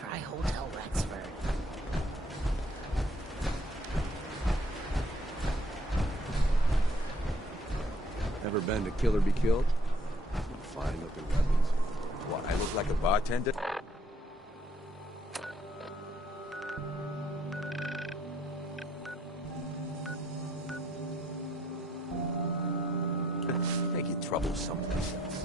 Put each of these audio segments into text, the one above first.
Try Hotel Rexford. Ever been to Kill or Be Killed? Fine looking weapons. What, I look like a bartender? Make your trouble someplace else.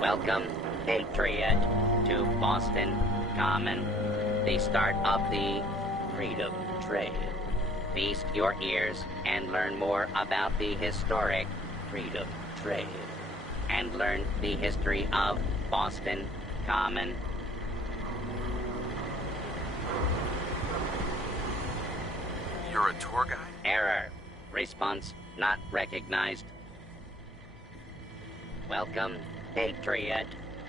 Welcome, Patriot, to Boston Common, the start of the Freedom Trail. Feast your ears and learn more about the historic Freedom Trail, and learn the history of Boston Common. You're a tour guide? Error. Response not recognized. Welcome, Patriot,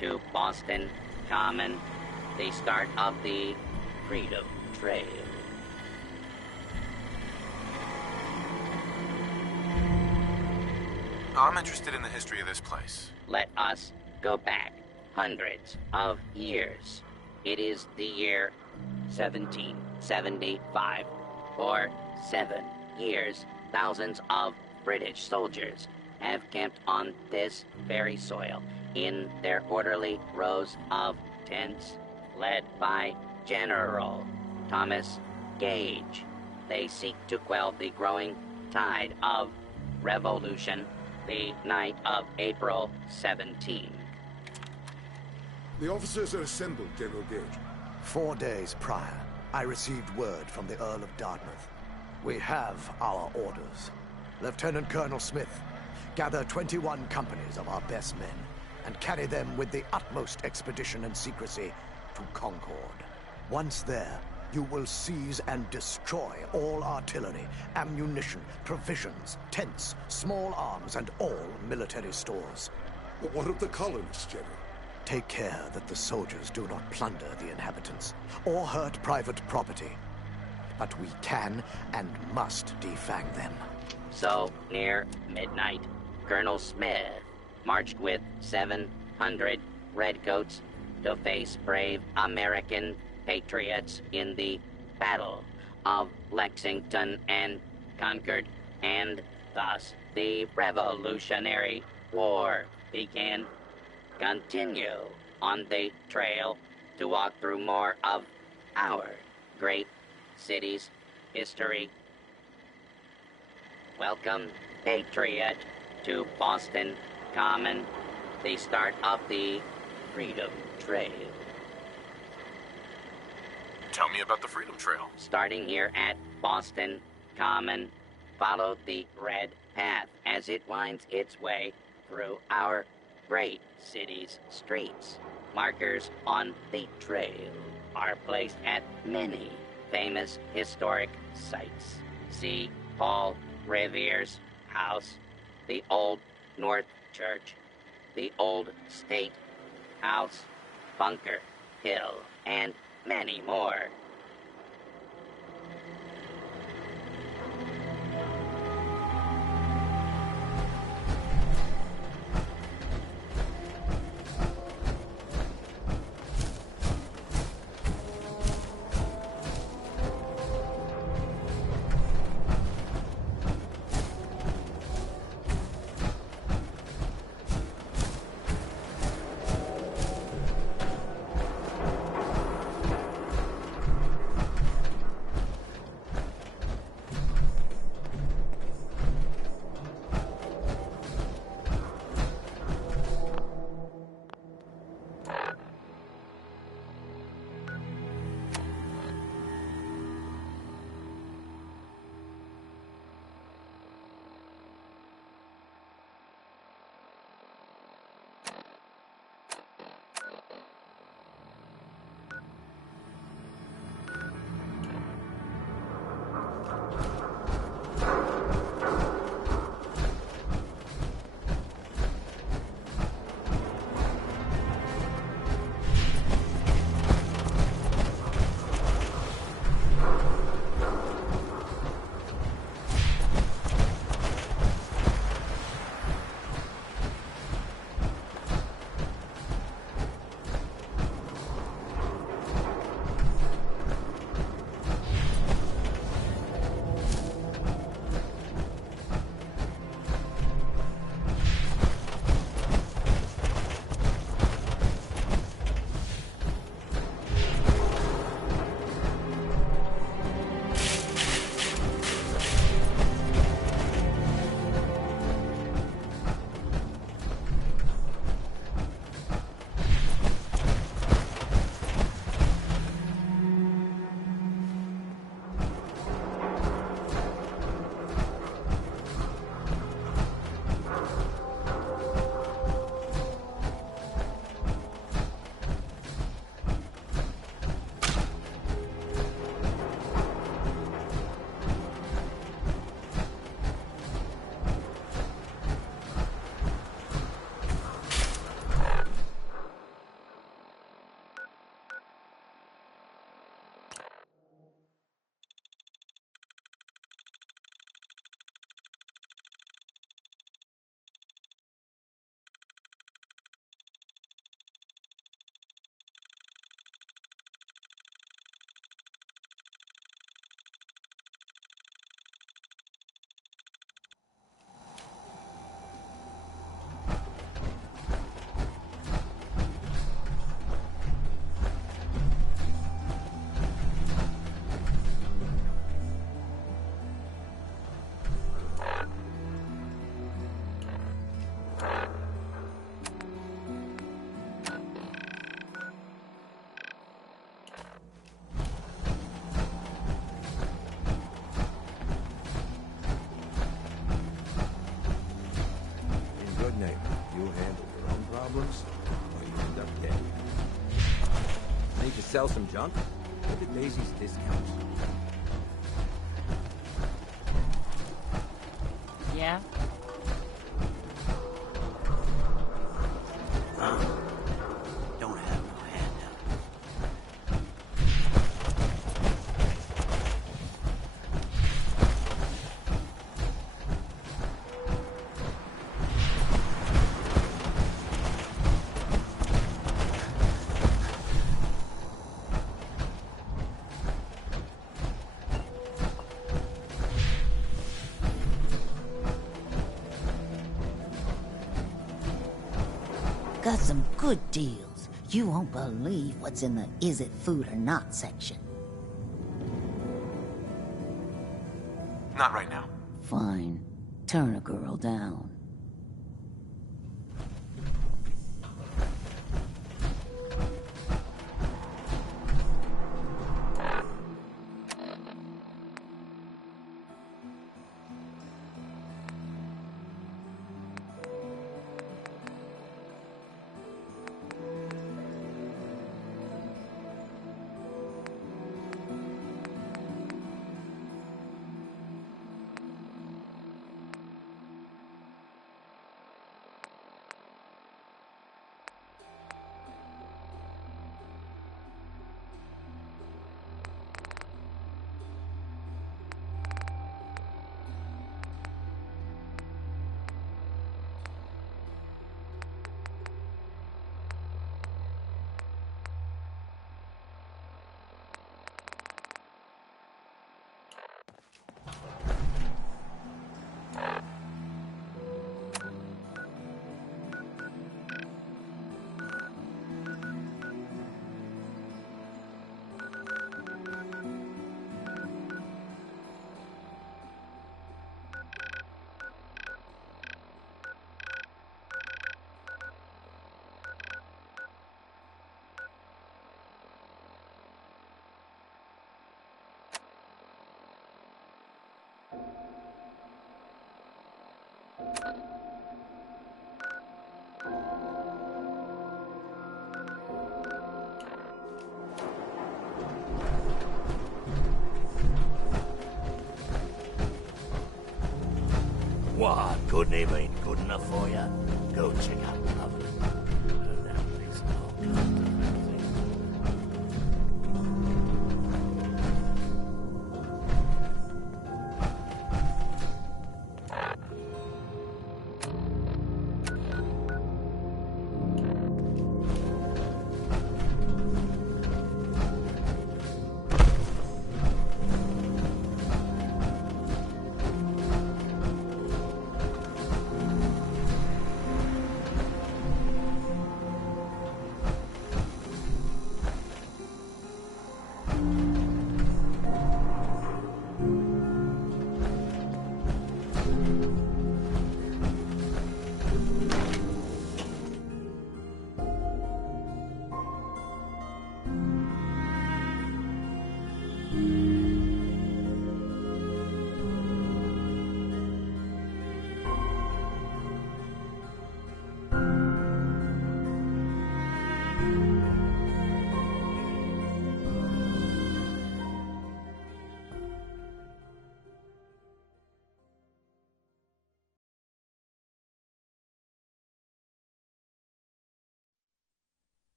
to Boston Common, the start of the Freedom Trail. I'm interested in the history of this place. Let us go back hundreds of years. It is the year 1775. For 7 years, thousands of British soldiers have camped on this very soil in their orderly rows of tents, led by General Thomas Gage. They seek to quell the growing tide of revolution the night of April 17. The officers are assembled, General Gage. 4 days prior, I received word from the Earl of Dartmouth. We have our orders. Lieutenant Colonel Smith, gather 21 companies of our best men and carry them with the utmost expedition and secrecy to Concord. Once there, you will seize and destroy all artillery, ammunition, provisions, tents, small arms, and all military stores. But what of the colonists, General? Take care that the soldiers do not plunder the inhabitants or hurt private property. But we can and must defang them. So, near midnight, Colonel Smith marched with 700 redcoats to face brave American patriots in the Battle of Lexington and Concord, and thus the Revolutionary War began. Continue on the trail to walk through more of our great city's history. Welcome, Patriot, to Boston Common, the start of the Freedom Trail. Tell me about the Freedom Trail. Starting here at Boston Common, follow the red path as it winds its way through our great city's streets. Markers on the trail are placed at many famous historic sites. See Paul Revere's house, the Old North Church, the Old State House, Bunker Hill, and many more. Sell some junk? Look at Daisy's discounts. Yeah? Don't have no handout. Got some good deals. You won't believe what's in the is it food or not section. Not right now. Fine. Turn a girl down. What? Good name ain't good enough for ya? Go check out the oven. That place all kinds of things.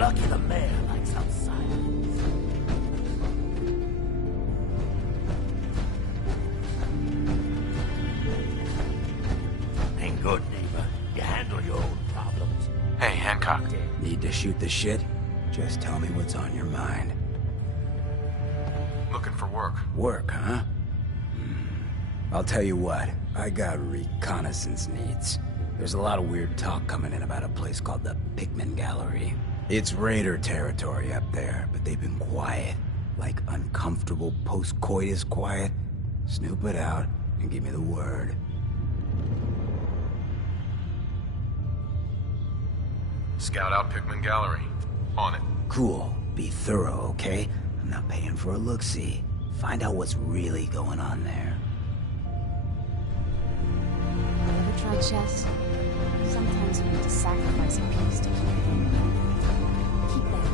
lucky the mayor likes outsiders. Ain't good, neighbor. You handle your own problems. Hey, Hancock. Need to shoot the shit? Just tell me what's on your mind. Looking for work. Work, huh? I'll tell you what, I got reconnaissance needs. There's a lot of weird talk coming in about a place called the Pikmin Gallery. It's raider territory up there, but they've been quiet. Like uncomfortable post-coitus quiet. Snoop it out and give me the word. Scout out Pikmin Gallery. On it. Cool. Be thorough, okay? I'm not paying for a look-see. Find out what's really going on there. Ever tried chess? Sometimes you need to sacrifice a piece to keep it in. Keep that.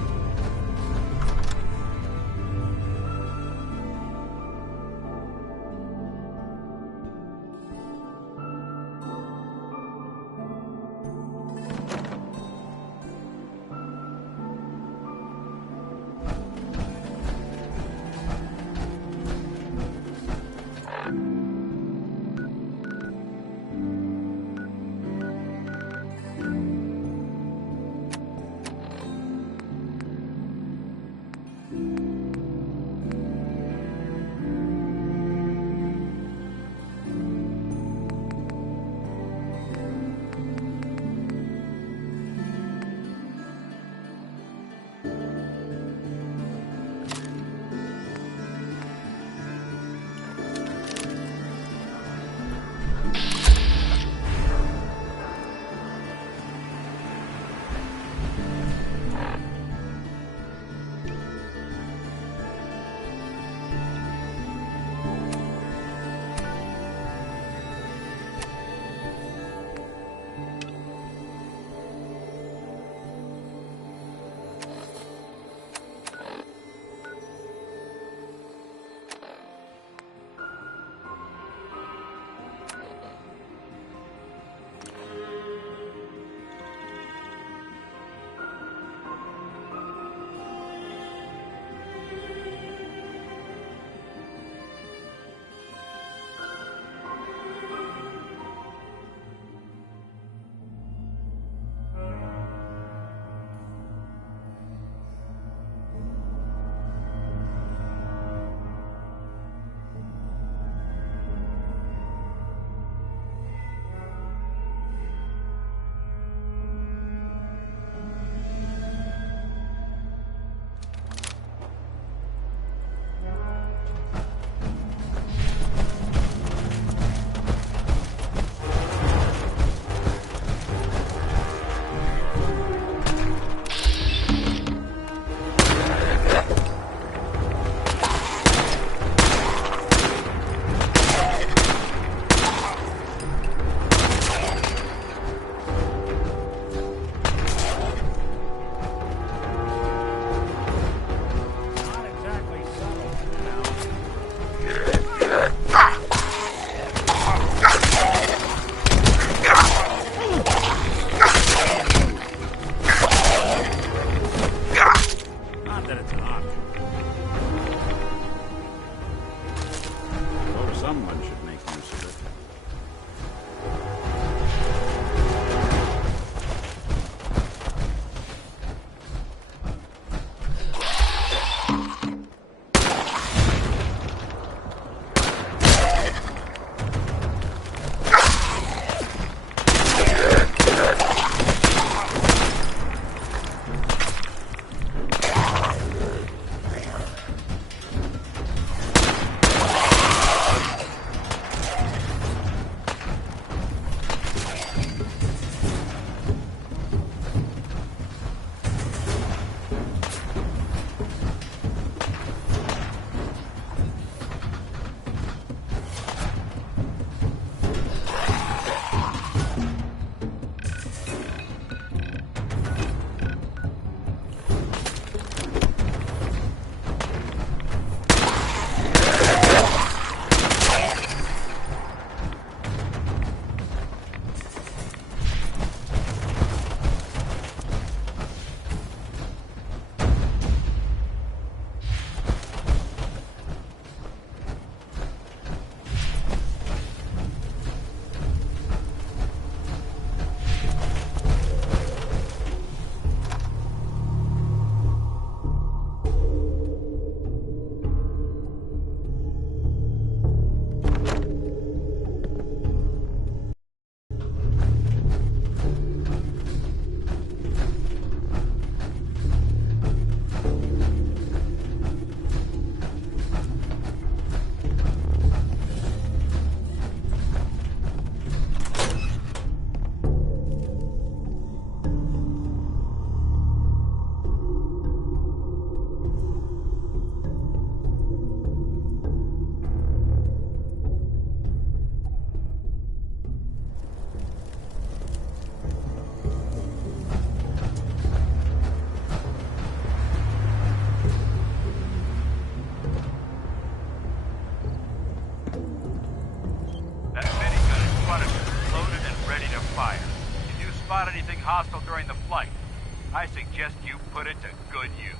I suggest you put it to good use.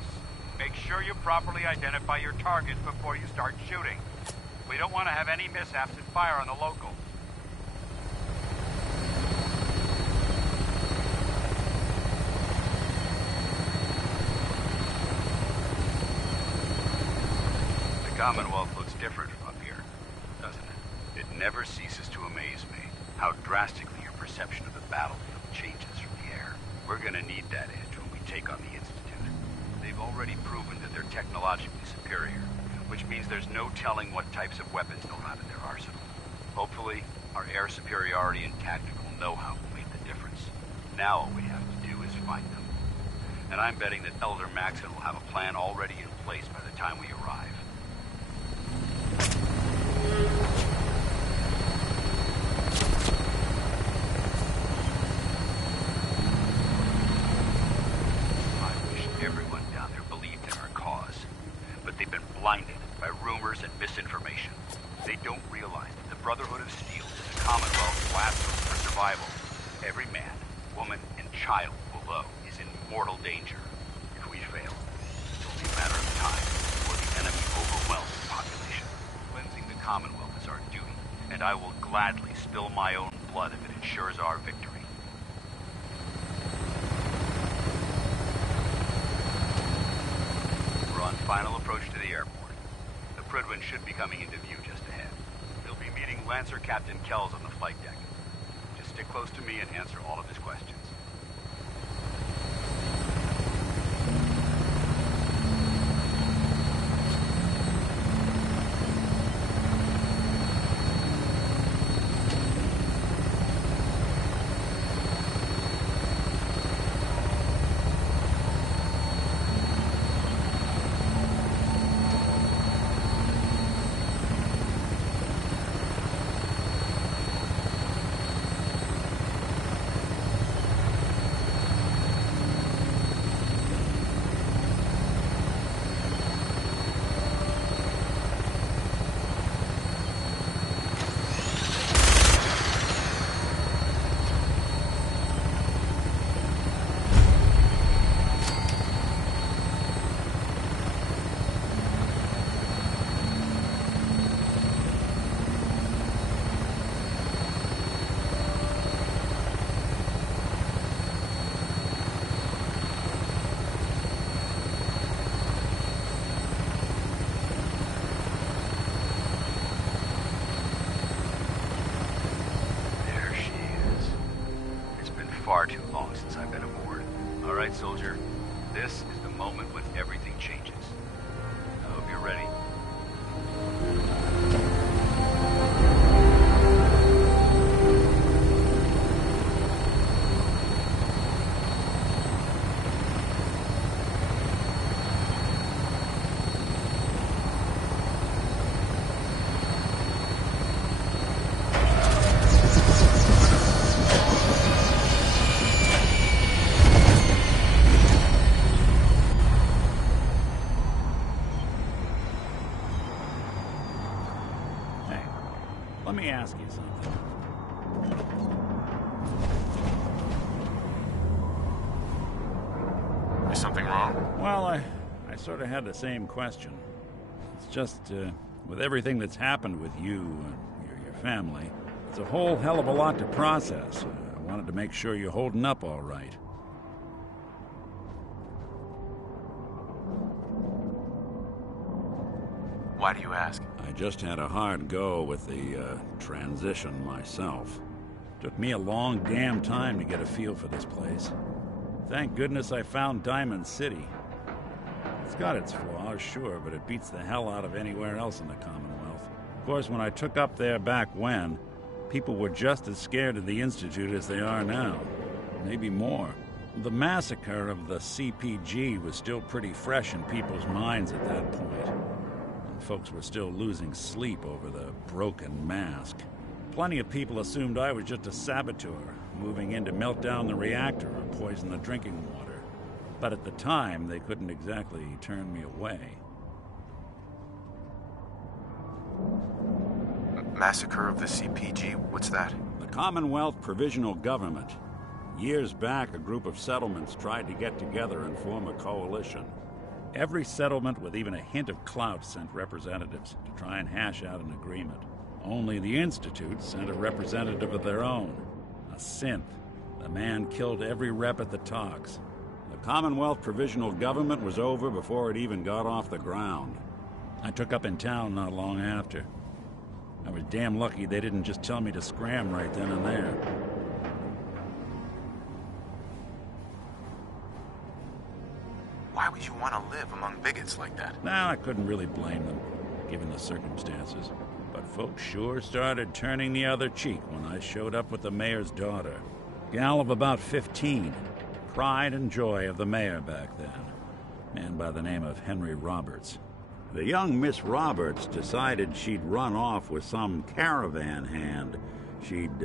Make sure you properly identify your targets before you start shooting. We don't want to have any mishaps and fire on the locals. The Commonwealth looks different from up here, doesn't it? It never ceases to amaze me how drastically your perception of the battlefield changes from the air. We're gonna need that edge when we take on the Institute. They've already proven that they're technologically superior, which means there's no telling what types of weapons they'll have in their arsenal. Hopefully, our air superiority and tactical know-how will make the difference. Now all we have to do is find them. And I'm betting that Elder Maxon will have a plan already in place by the time we arrive. I wish everyone down there believed in our cause. But they've been blinded by rumors and misinformation. They don't realize that the Brotherhood of Steel is the Commonwealth's last hope for survival. Every man, woman, and child below is in mortal danger. If we fail, it's only a matter of time before the enemy overwhelms the population. Cleansing the Commonwealth is our duty, and I will gladly spill my own blood if it ensures our victory. We're on final approach to the airport. The Prydwen should be coming into view just ahead. They'll be meeting Lancer Captain Kells on the flight deck. Just stick close to me and answer all of his questions. Far too long since I've been aboard. All right, soldier. This is the moment when everything changes. I hope you're ready. Let me ask you something. Is something wrong? Well, I sort of had the same question. It's just, with everything that's happened with you and your family, it's a whole hell of a lot to process. I wanted to make sure you're holding up all right. Why do you ask? I just had a hard go with the transition myself. Took me a long damn time to get a feel for this place. Thank goodness I found Diamond City. It's got its flaws, sure, but it beats the hell out of anywhere else in the Commonwealth. Of course, when I took up there back when, people were just as scared of the Institute as they are now. Maybe more. The massacre of the CPG was still pretty fresh in people's minds at that point. And folks were still losing sleep over the broken mask. Plenty of people assumed I was just a saboteur, moving in to melt down the reactor or poison the drinking water. But at the time, they couldn't exactly turn me away. Massacre of the CPG? What's that? The Commonwealth Provisional Government. Years back, a group of settlements tried to get together and form a coalition. Every settlement with even a hint of clout sent representatives to try and hash out an agreement. Only the Institute sent a representative of their own, a synth. The man killed every rep at the talks. The Commonwealth Provisional Government was over before it even got off the ground. I took up in town not long after. I was damn lucky they didn't just tell me to scram right then and there. Why would you want to live among bigots like that? Now, I couldn't really blame them, given the circumstances. But folks sure started turning the other cheek when I showed up with the mayor's daughter. Gal of about 15. Pride and joy of the mayor back then. Man by the name of Henry Roberts. The young Miss Roberts decided she'd run off with some caravan hand she'd,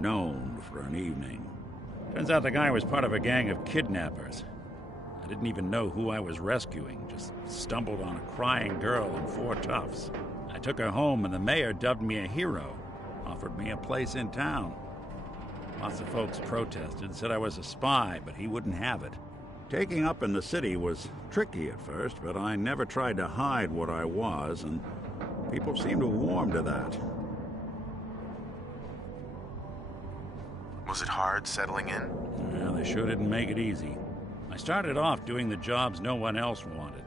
known for an evening. Turns out the guy was part of a gang of kidnappers. I didn't even know who I was rescuing, just stumbled on a crying girl and 4 toughs. I took her home and the mayor dubbed me a hero, offered me a place in town. Lots of folks protested, said I was a spy, but he wouldn't have it. Taking up in the city was tricky at first, but I never tried to hide what I was, and people seemed to warm to that. Was it hard settling in? Yeah, they sure didn't make it easy. I started off doing the jobs no one else wanted.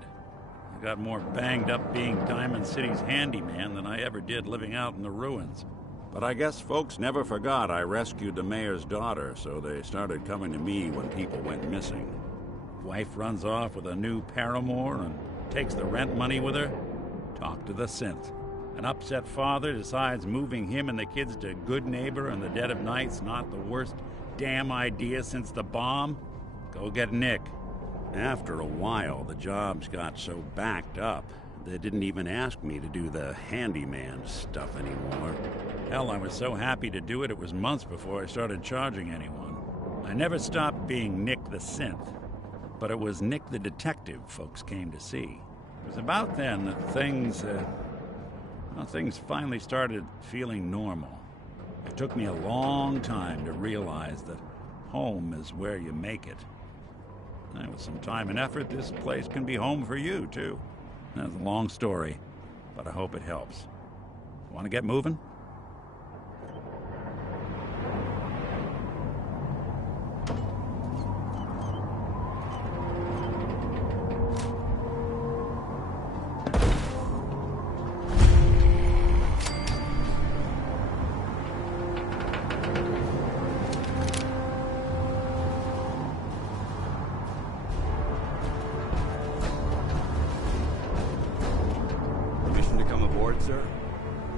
I got more banged up being Diamond City's handyman than I ever did living out in the ruins. But I guess folks never forgot I rescued the mayor's daughter, so they started coming to me when people went missing. Wife runs off with a new paramour and takes the rent money with her. Talk to the synth. An upset father decides moving him and the kids to Good Neighbor in the dead of night's not the worst damn idea since the bomb. Go get Nick. After a while, the jobs got so backed up, they didn't even ask me to do the handyman stuff anymore. Hell, I was so happy to do it, it was months before I started charging anyone. I never stopped being Nick the Synth, but it was Nick the Detective folks came to see. It was about then that things finally started feeling normal. It took me a long time to realize that home is where you make it. And with some time and effort, this place can be home for you, too. That's a long story, but I hope it helps. Want to get moving?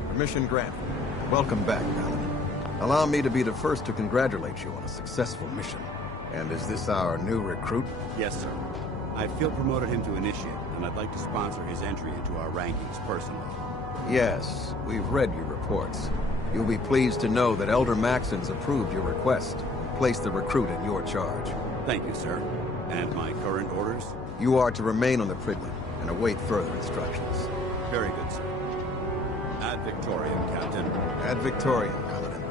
Permission granted. Welcome back, Paladin. Allow me to be the first to congratulate you on a successful mission. And is this our new recruit? Yes, sir. I feel promoted him to initiate, and I'd like to sponsor his entry into our rankings personally. Yes, we've read your reports. You'll be pleased to know that Elder Maxon's approved your request and placed the recruit in your charge. Thank you, sir. And my current orders? You are to remain on the Prigland and await further instructions. Very good, sir. Ad Victoriam, Captain. Ad Victoriam, Paladin.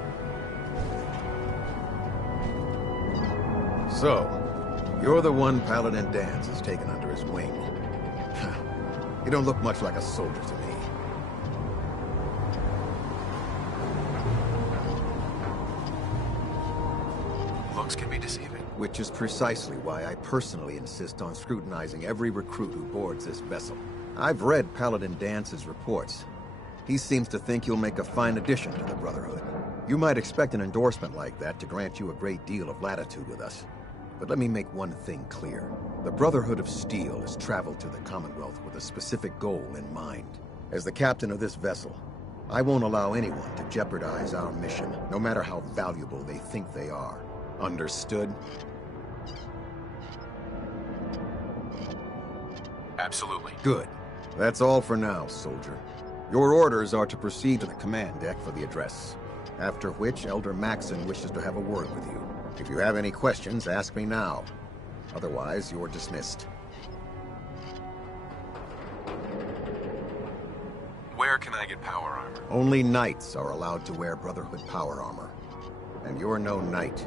So, you're the one Paladin Danse has taken under his wing. You don't look much like a soldier to me. Looks can be deceiving. Which is precisely why I personally insist on scrutinizing every recruit who boards this vessel. I've read Paladin Dance's reports. He seems to think you'll make a fine addition to the Brotherhood. You might expect an endorsement like that to grant you a great deal of latitude with us. But let me make one thing clear. The Brotherhood of Steel has traveled to the Commonwealth with a specific goal in mind. As the captain of this vessel, I won't allow anyone to jeopardize our mission, no matter how valuable they think they are. Understood? Absolutely. Good. That's all for now, soldier. Your orders are to proceed to the command deck for the address, after which Elder Maxon wishes to have a word with you. If you have any questions, ask me now. Otherwise, you're dismissed. Where can I get power armor? Only knights are allowed to wear Brotherhood power armor. And you're no knight.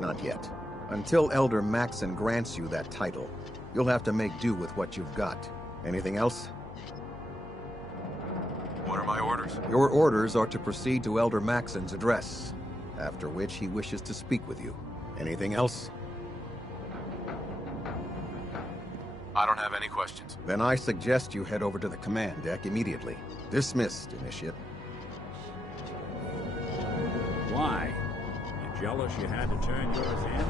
Not yet. Until Elder Maxon grants you that title, you'll have to make do with what you've got. Anything else? What are my orders? Your orders are to proceed to Elder Maxon's address, after which he wishes to speak with you. Anything else? I don't have any questions. Then I suggest you head over to the command deck immediately. Dismissed, Initiate. Why? You jealous you had to turn yours in?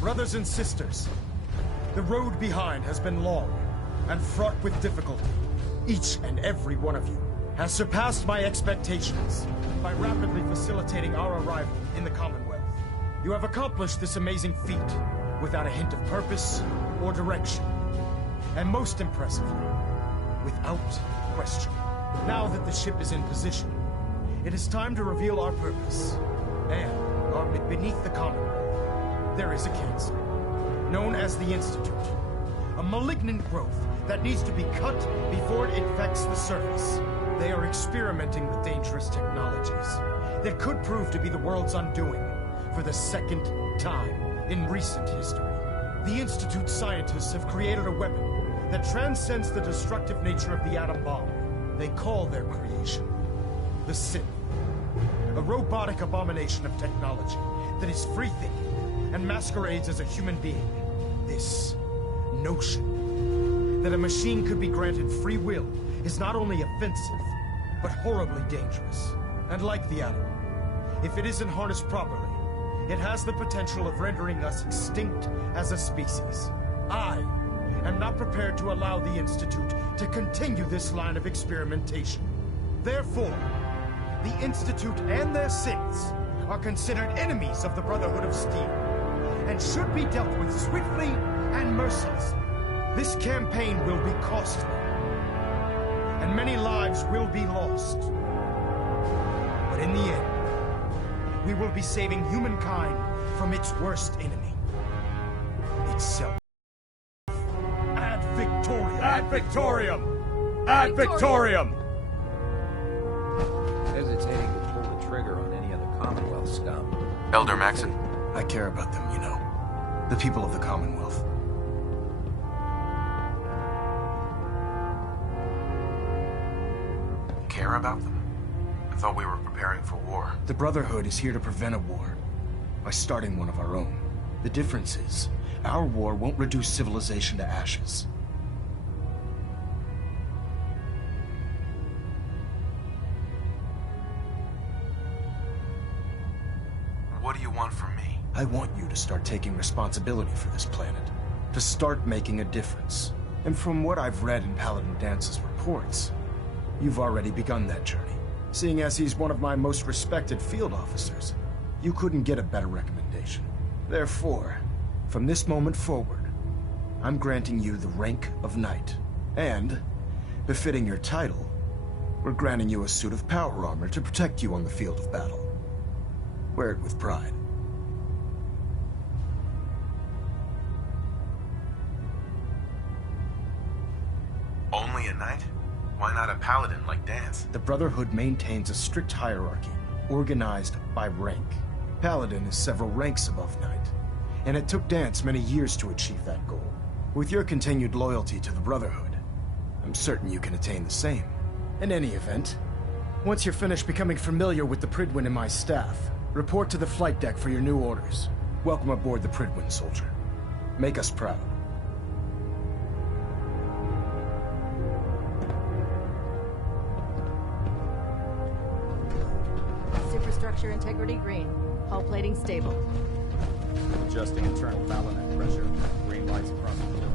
Brothers and sisters, the road behind has been long and fraught with difficulty. Each and every one of you has surpassed my expectations by rapidly facilitating our arrival in the Commonwealth. You have accomplished this amazing feat without a hint of purpose or direction. And most impressively, without question. Now that the ship is in position, it is time to reveal our purpose. And beneath the Commonwealth, there is a cancer, known as the Institute. A malignant growth that needs to be cut before it infects the surface. They are experimenting with dangerous technologies that could prove to be the world's undoing for the second time in recent history. The Institute scientists have created a weapon that transcends the destructive nature of the atom bomb. They call their creation the Synth, a robotic abomination of technology that is free-thinking and masquerades as a human being. This notion that a machine could be granted free will is not only offensive, but horribly dangerous. And like the atom, if it isn't harnessed properly, it has the potential of rendering us extinct as a species. I am not prepared to allow the Institute to continue this line of experimentation. Therefore, the Institute and their synths are considered enemies of the Brotherhood of Steel, and should be dealt with swiftly and mercilessly. This campaign will be costly, and many lives will be lost. But in the end, we will be saving humankind from its worst enemy, itself. Ad Victoriam! Ad Victoriam! Ad Victoriam! Hesitating to pull the trigger on any of the Commonwealth scum. Elder Maxon. I care about them, you know. The people of the Commonwealth. Care about them? I thought we were preparing for war. The Brotherhood is here to prevent a war by starting one of our own. The difference is, our war won't reduce civilization to ashes. What do you want from me? I want you to start taking responsibility for this planet. To start making a difference. And from what I've read in Paladin Dance's reports, you've already begun that journey. Seeing as he's one of my most respected field officers, you couldn't get a better recommendation. Therefore, from this moment forward, I'm granting you the rank of Knight. And, befitting your title, we're granting you a suit of power armor to protect you on the field of battle. Wear it with pride. Only a knight? Why not a paladin like Dance? The Brotherhood maintains a strict hierarchy, organized by rank. Paladin is several ranks above Knight, and it took Dance many years to achieve that goal. With your continued loyalty to the Brotherhood, I'm certain you can attain the same. In any event, once you're finished becoming familiar with the Pridwin and my staff, report to the flight deck for your new orders. Welcome aboard the Pridwin, soldier. Make us proud. Structure integrity green. Hull plating stable. Adjusting internal balunet pressure. Green lights across the board.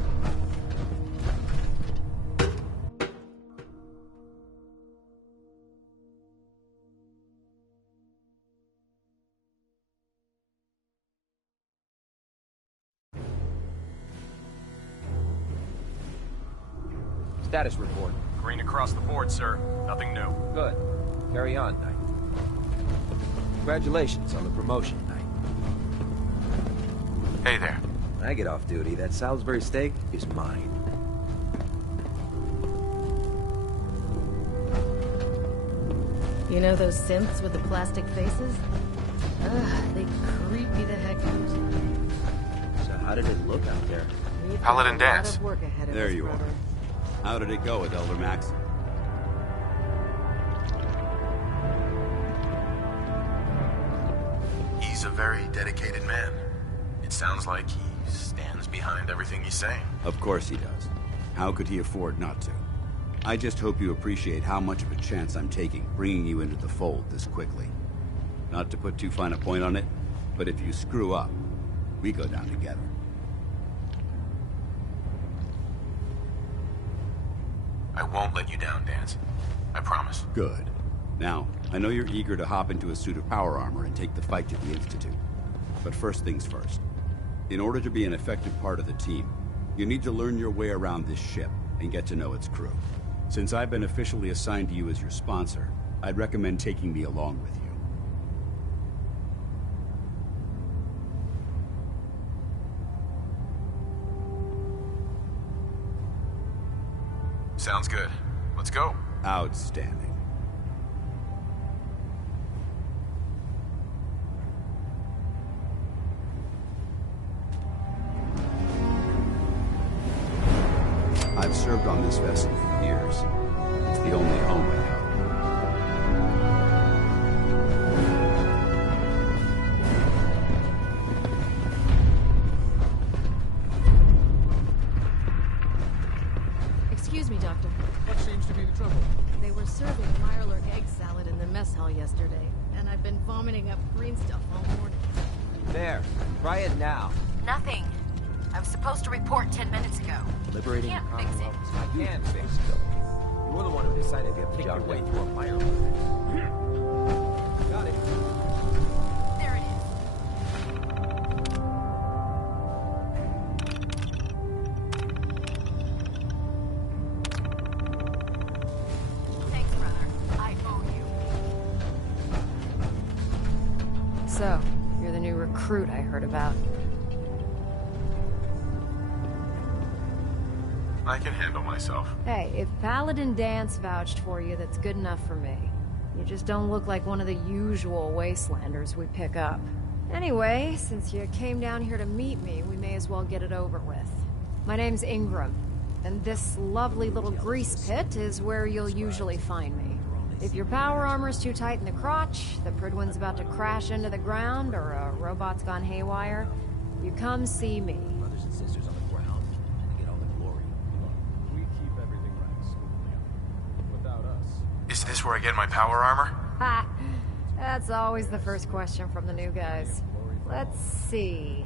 Status report. Green across the board, sir. Nothing new. Good. Carry on, Knight. Congratulations on the promotion, Knight. Hey there. When I get off duty, that Salisbury steak is mine. You know those synths with the plastic faces? Ugh, they creep me the heck out. So how did it look out there? We've Paladin got a lot dance. of work ahead of There us, you brother. are. How did it go with Elder Max? He's a very dedicated man. It sounds like he stands behind everything he's saying. Of course he does. How could he afford not to? I just hope you appreciate how much of a chance I'm taking, bringing you into the fold this quickly. Not to put too fine a point on it, but if you screw up, we go down together. I won't let you down, Dance. I promise. Good. Now, I know you're eager to hop into a suit of power armor and take the fight to the Institute. But first things first. In order to be an effective part of the team, you need to learn your way around this ship and get to know its crew. Since I've been officially assigned to you as your sponsor, I'd recommend taking me along with you. Sounds good. Let's go. Outstanding. I've served on this vessel for years. It's the only home I know. Excuse me, Doctor. What seems to be the trouble? They were serving Mirelurk egg salad in the mess hall yesterday, and I've been vomiting up green stuff all morning. There. Try it now. Nothing. I was supposed to report 10 minutes ago. Liberating Can't the fix it. Commonwealth. I can fix it. You're the one who decided to take your way through a fire. Got it. There it is. Thanks, brother. I owe you. So, you're the new recruit I heard about. I can handle myself. Hey, if Paladin Dance vouched for you, that's good enough for me. You just don't look like one of the usual wastelanders we pick up. Anyway, since you came down here to meet me, we may as well get it over with. My name's Ingram, and this lovely little grease pit is where you'll usually find me. If your power armor's too tight in the crotch, the Pridwin's about to crash into the ground, or a robot's gone haywire, you come see me. Brothers and sisters on the ground, and they get all the glory. We keep everything running smoothly. Without us. Is this where I get my power armor? Ha! That's always the first question from the new guys. Let's see.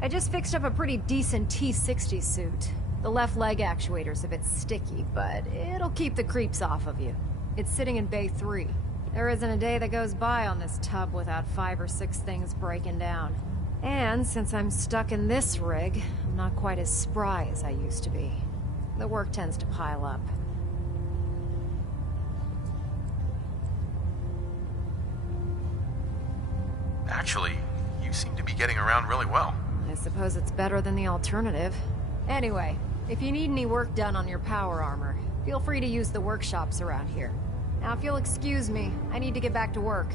I just fixed up a pretty decent T-60 suit. The left leg actuator's a bit sticky, but it'll keep the creeps off of you. It's sitting in Bay 3. There isn't a day that goes by on this tub without 5 or 6 things breaking down. And since I'm stuck in this rig, I'm not quite as spry as I used to be. The work tends to pile up. Actually, you seem to be getting around really well. I suppose it's better than the alternative. Anyway, if you need any work done on your power armor, feel free to use the workshops around here. Now, if you'll excuse me, I need to get back to work.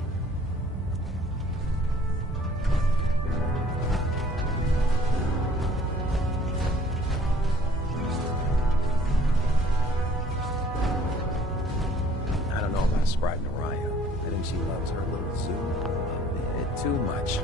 I don't know about Scribe Naraya. I think she loves her little zoo a bit too much.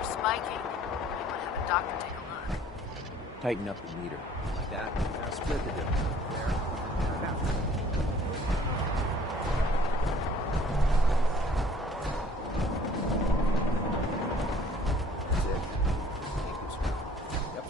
are spiking. You want to have a doctor take a look. Tighten up the meter. Like that. Now split the difference. There. Now. That's it. Yep.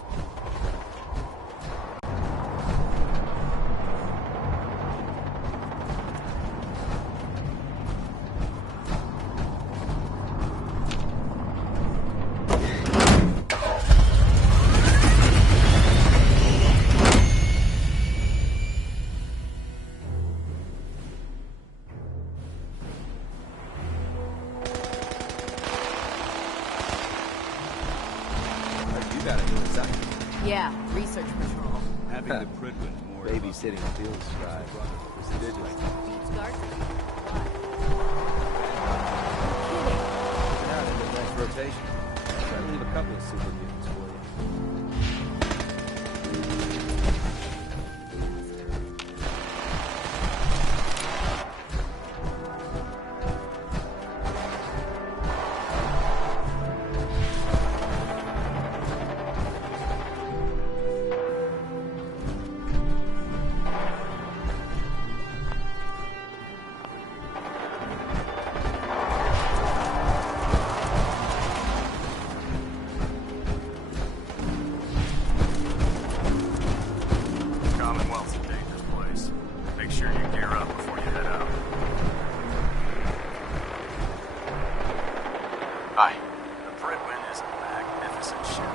You got a new assignment. Yeah, research patrol. Having the Pridwin more Babysitting field scribe. Prestigious. Beats guards. Out in the next rotation. Try to leave a couple of super mutants for you. Commonwealth's a dangerous place. Make sure you gear up before you head out. Hi. The Pridwin is a magnificent ship.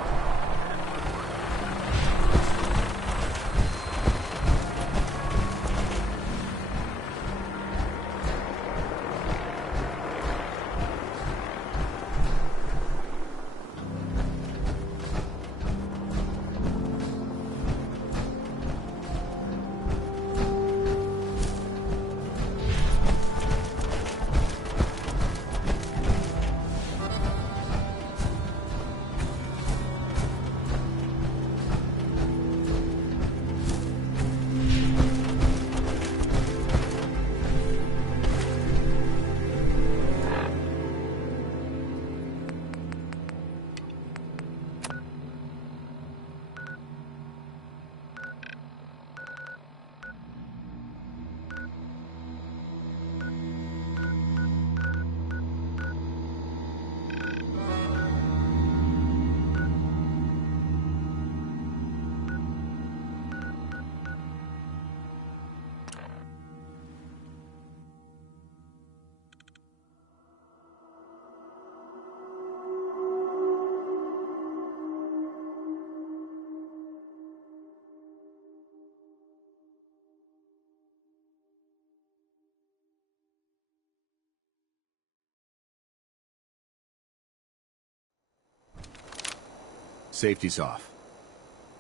Safety's off.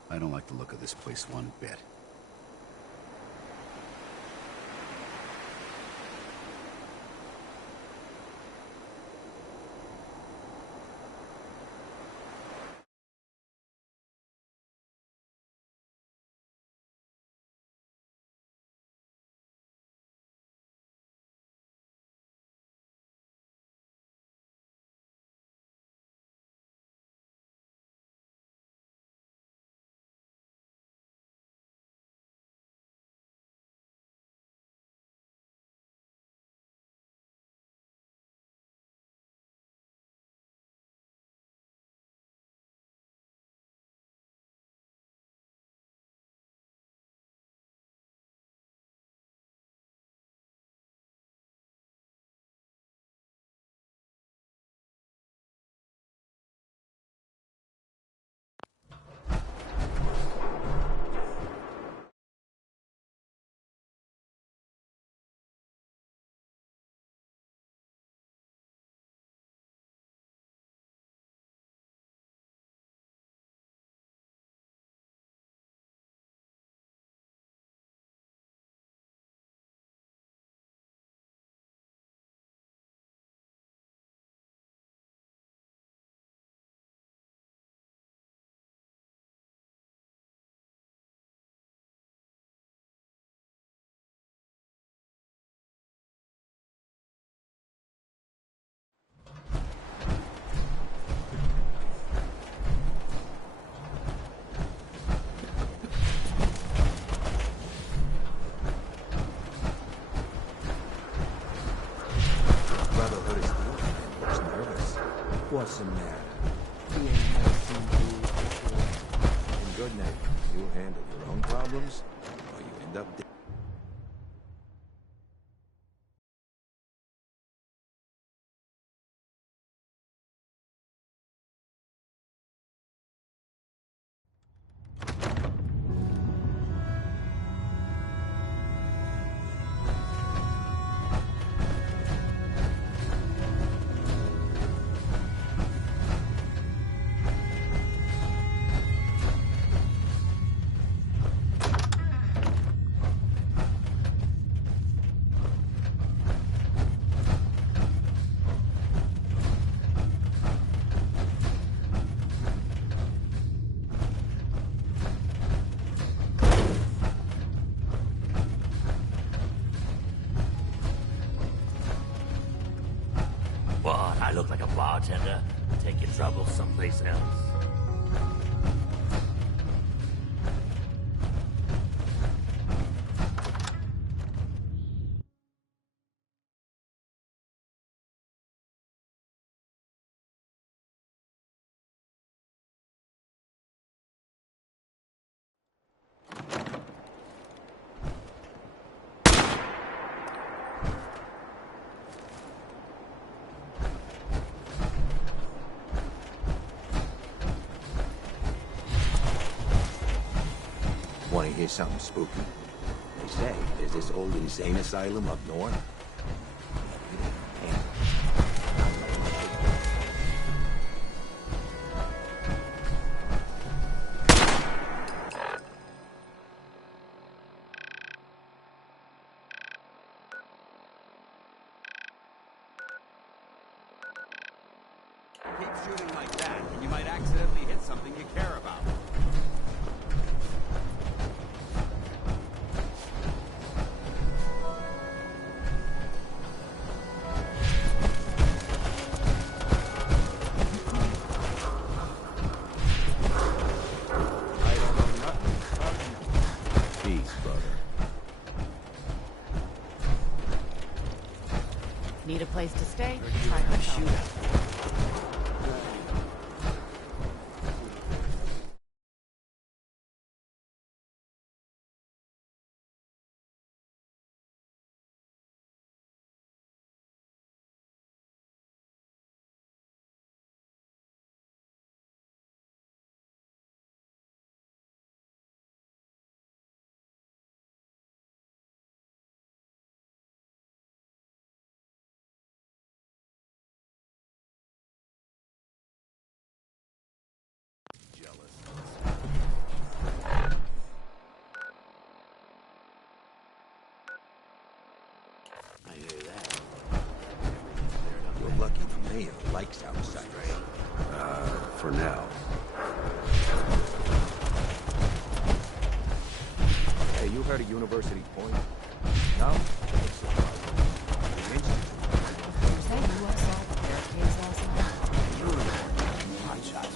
I don't like the look of this place one bit. What's the matter? You ain't never seen fools before. In good name, you handle your own problems, or you end up dead. What? I look like a bartender? Take your troubles someplace else. Want to hear something spooky? They say there's this old insane asylum up north. Keep shooting like that, and you might accidentally hit something you care about. Peace, brother. Need a place to stay? Try hotel. I hear that. You're lucky the mayor likes outsiders. For now. Hey, you heard of University Point? No? It's the institute. Was that you I saw at the barricades last night? You hot shots.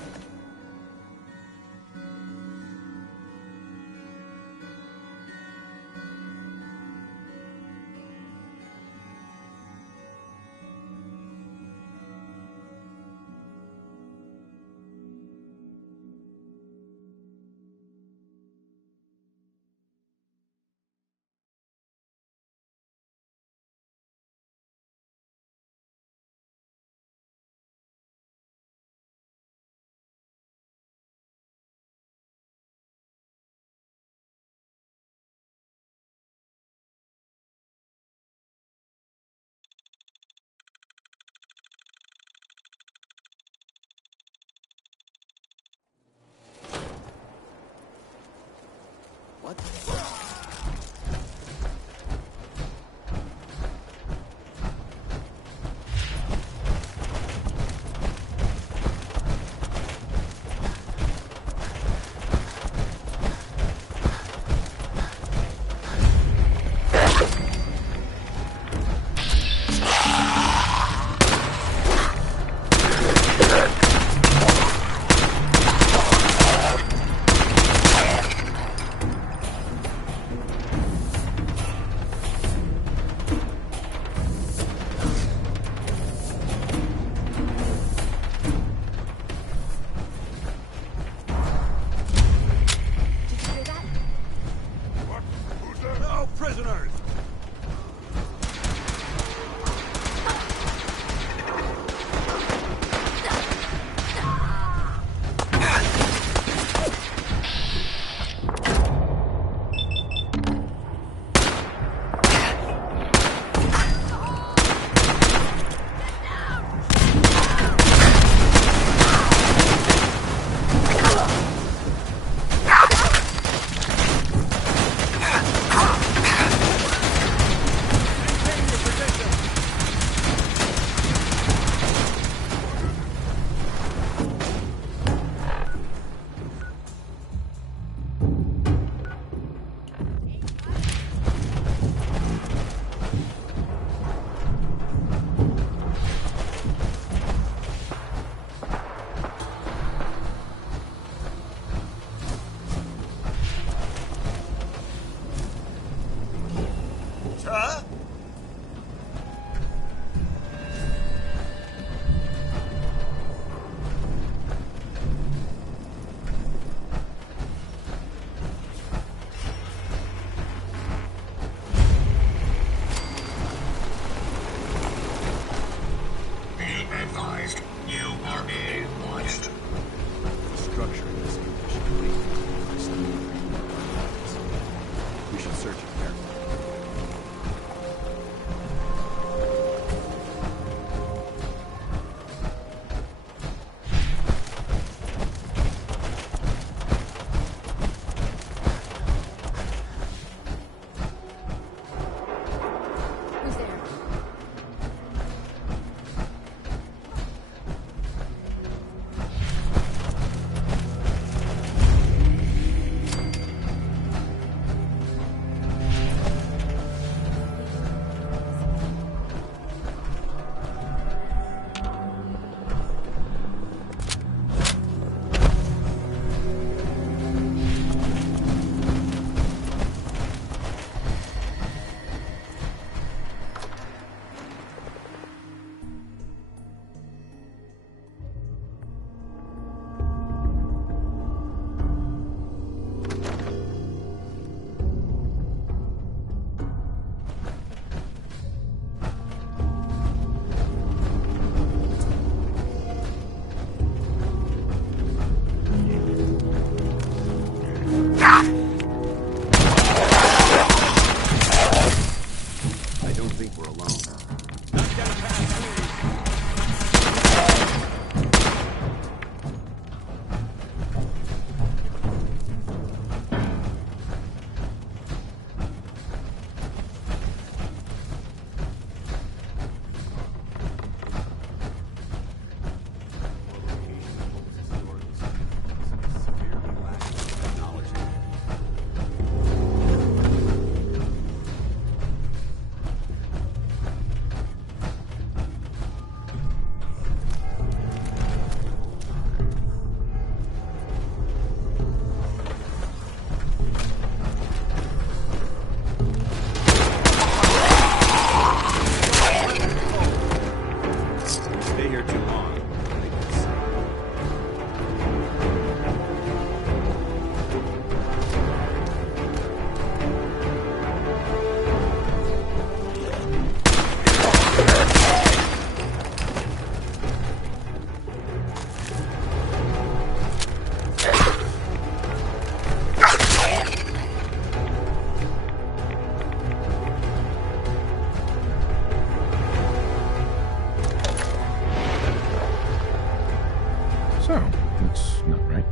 So, that's not right.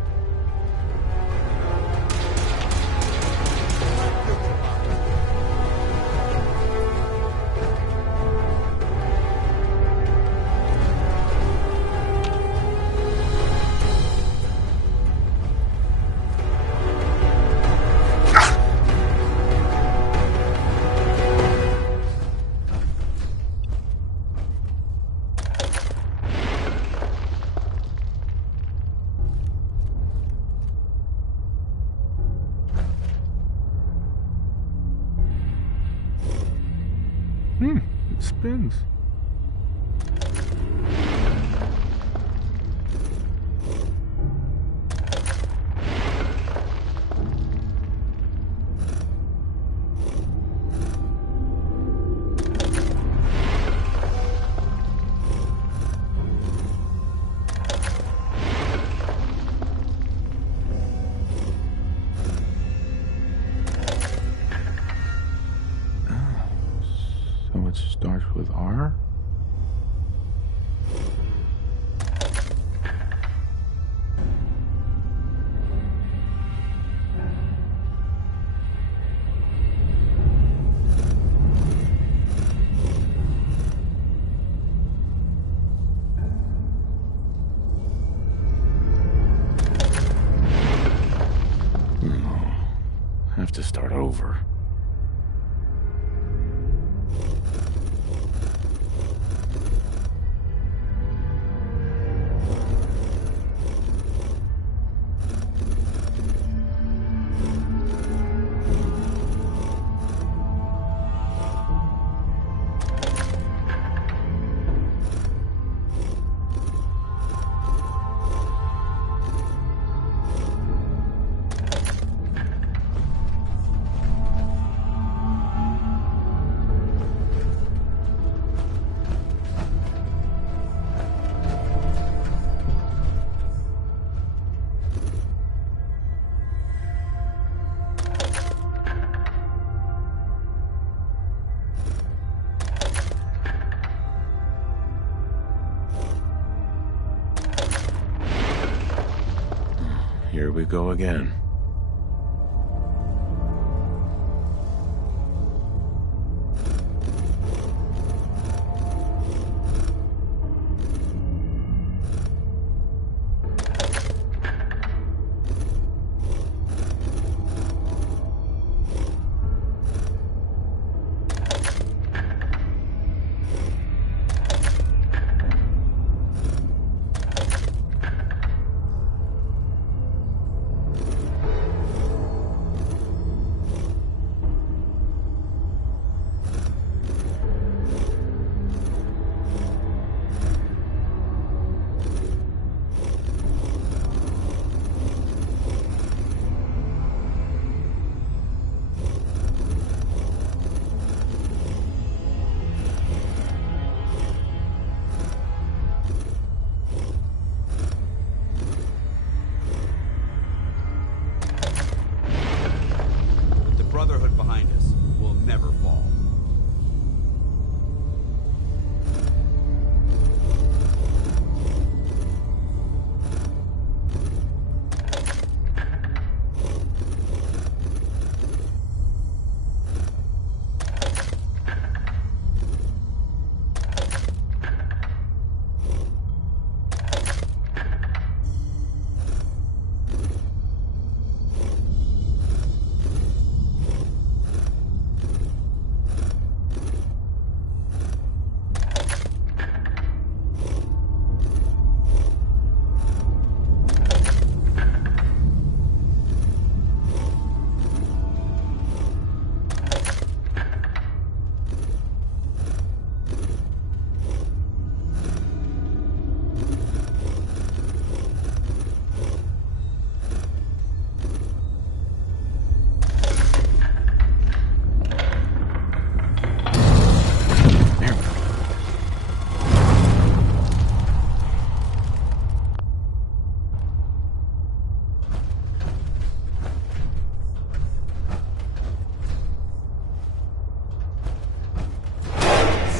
It spins. So it starts with R? No. Have to start over. Here we go again. Brotherhood behind us will never fall.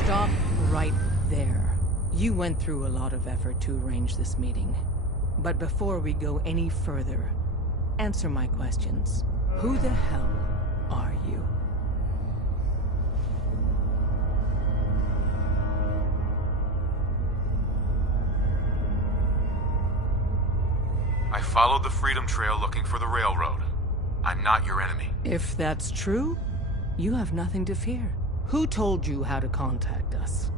Stop right there. You went through a lot of effort to arrange this meeting. But before we go any further, answer my questions. Who the hell are you? I followed the Freedom Trail looking for the railroad. I'm not your enemy. If that's true, you have nothing to fear. Who told you how to contact us?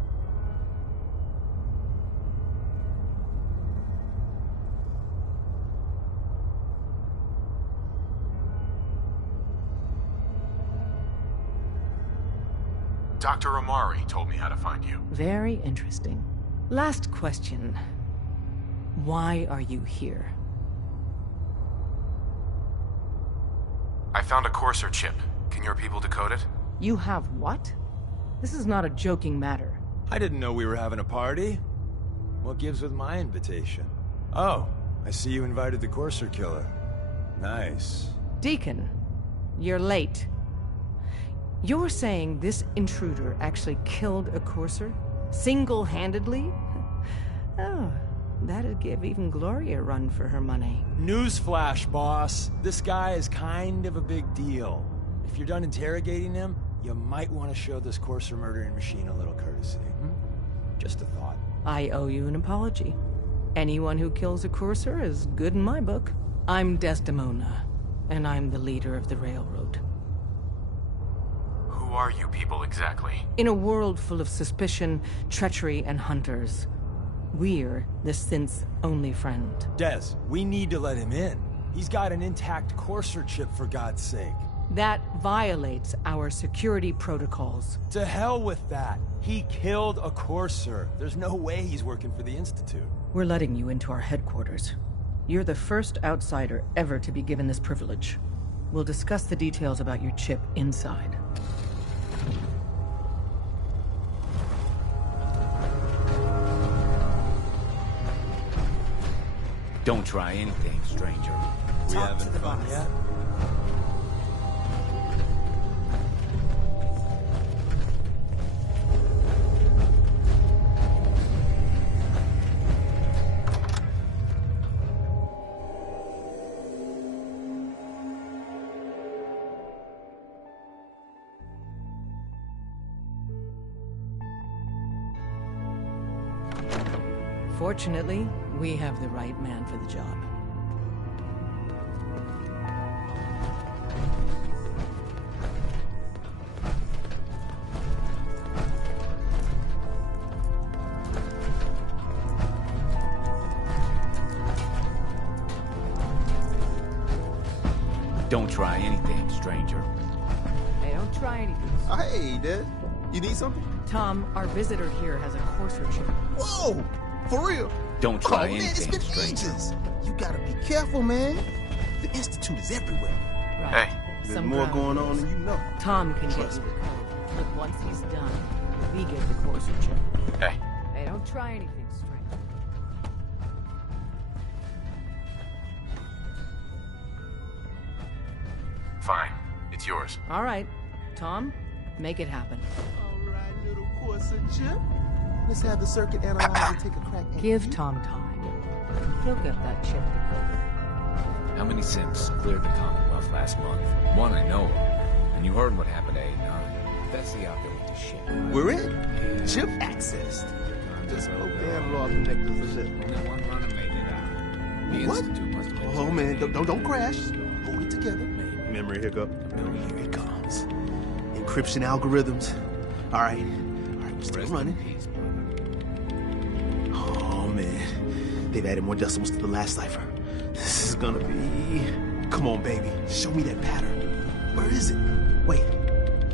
Dr. Amari told me how to find you. Very interesting. Last question. Why are you here? I found a Courser chip. Can your people decode it? You have what? This is not a joking matter. I didn't know we were having a party. What gives with my invitation? Oh, I see you invited the Courser killer. Nice. Deacon, you're late. You're saying this intruder actually killed a Courser? Single-handedly? Oh, that'd give even Gloria a run for her money. Newsflash, boss. This guy is kind of a big deal. If you're done interrogating him, you might want to show this Courser murdering machine a little courtesy. Just a thought. I owe you an apology. Anyone who kills a Courser is good in my book. I'm Desdemona, and I'm the leader of the railroad. Who are you people exactly? In a world full of suspicion, treachery, and hunters, we're the synth's only friend. Des, we need to let him in. He's got an intact Courser chip, for God's sake. That violates our security protocols. To hell with that. He killed a Courser. There's no way he's working for the Institute. We're letting you into our headquarters. You're the first outsider ever to be given this privilege. We'll discuss the details about your chip inside. Don't try anything, stranger. We having fun yet? Fortunately, we have the right man for the job. Don't try anything, stranger. Hey, don't try anything. Hey, Dad. You need something? Tom, our visitor here has a Courser chip. Whoa! For real? Don't try man, it's anything, been stranger. ages. You gotta be careful, man. The Institute is everywhere. Right. Hey. There's more going on than you know. Tom can get you the code, but once he's done, we get the Courser chip. Hey. Hey, don't try anything, stranger. Fine. It's yours. All right. Tom, make it happen. All right, little Courser chip. Let's have the circuit analyzer take a crack at Give you. Tom time. He'll get that chip decoded. How many synths cleared the Commonwealth last month? One I know of. And you heard what happened to A9. Betsy out there with the ship. We're in. Chip accessed. Just hope they have lost the necklace a little. Only one runner made it out. The What? Institute must have been... Oh man, don't crash. Hold it together. Memory hiccup. Here it comes. Encryption algorithms. All right, we're still running. Oh man, they've added more decimals to the last cipher. This is gonna be... Come on, baby, show me that pattern. Where is it? Wait,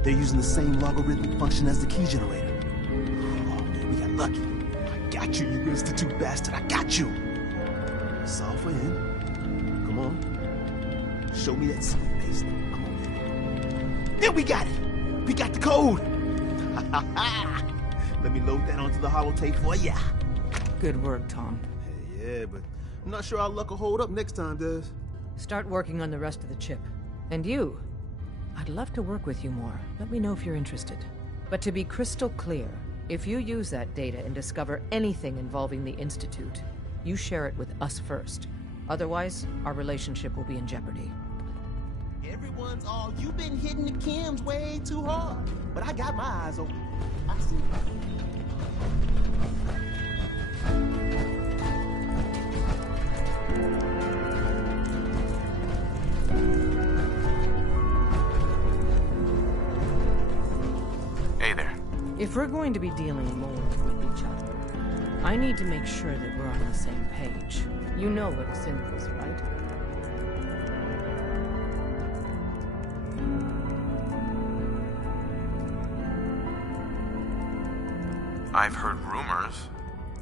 they're using the same logarithmic function as the key generator. Oh man, we got lucky. I got you, you Institute bastard. I got you. Solve for him. Come on. Show me that secret base. Come on, baby. There, we got it. We got the code. Let me load that onto the holotape for ya. Good work, Tom. Hey, yeah, but I'm not sure our luck will hold up next time, Des. Start working on the rest of the chip. And you, I'd love to work with you more. Let me know if you're interested. But to be crystal clear, if you use that data and discover anything involving the Institute, you share it with us first. Otherwise, our relationship will be in jeopardy. Everyone's all, you've been hitting the chems way too hard. But I got my eyes open. I see. Hey there. If we're going to be dealing more with each other, I need to make sure that we're on the same page. You know what a synth is, right? I've heard rumors.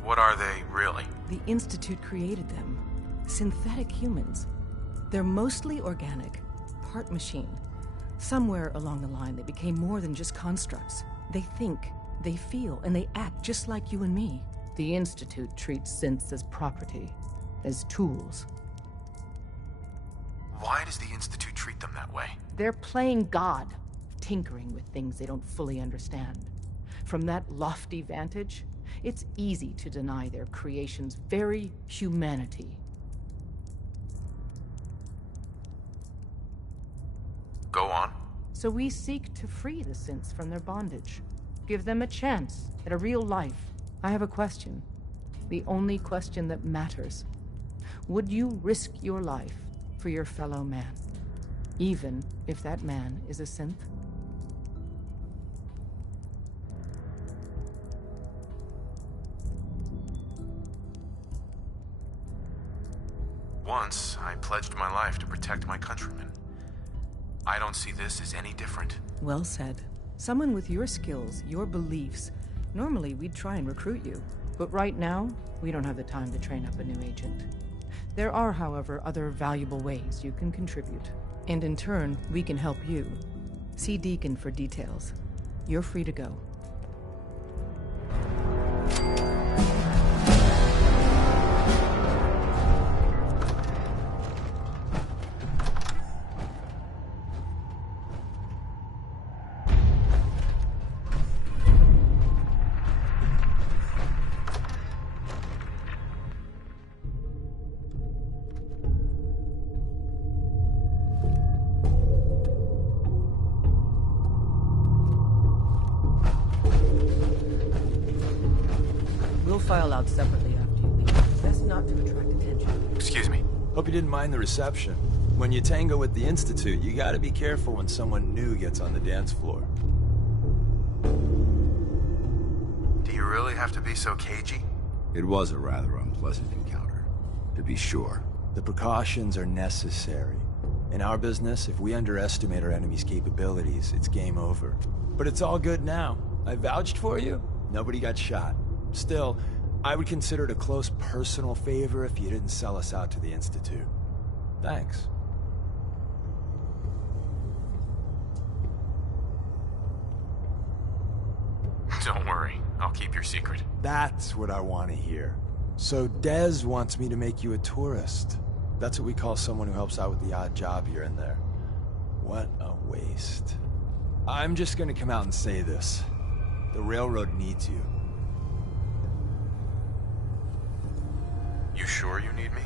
What are they, really? The Institute created them. Synthetic humans. They're mostly organic, part machine. Somewhere along the line, they became more than just constructs. They think, they feel, and they act just like you and me. The Institute treats synths as property, as tools. Why does the Institute treat them that way? They're playing God, tinkering with things they don't fully understand. From that lofty vantage, it's easy to deny their creation's very humanity. Go on. So we seek to free the synths from their bondage. Give them a chance at a real life. I have a question. The only question that matters. Would you risk your life for your fellow man? Even if that man is a synth? Once, I pledged my life to protect my countrymen. I don't see this as any different. Well said. Someone with your skills, your beliefs. Normally, we'd try and recruit you. But right now, we don't have the time to train up a new agent. There are, however, other valuable ways you can contribute. And in turn, we can help you. See Deacon for details. You're free to go. File out separately after you leave. Best not to attract attention. Excuse me. Hope you didn't mind the reception. When you tango with the Institute, you gotta be careful when someone new gets on the dance floor. Do you really have to be so cagey? It was a rather unpleasant encounter, to be sure. The precautions are necessary. In our business, if we underestimate our enemy's capabilities, it's game over. But it's all good now. I vouched for you. Nobody got shot. Still, I would consider it a close personal favor if you didn't sell us out to the Institute. Thanks. Don't worry, I'll keep your secret. That's what I want to hear. So Dez wants me to make you a tourist. That's what we call someone who helps out with the odd job here and there. What a waste. I'm just gonna come out and say this. The railroad needs you. You sure you need me?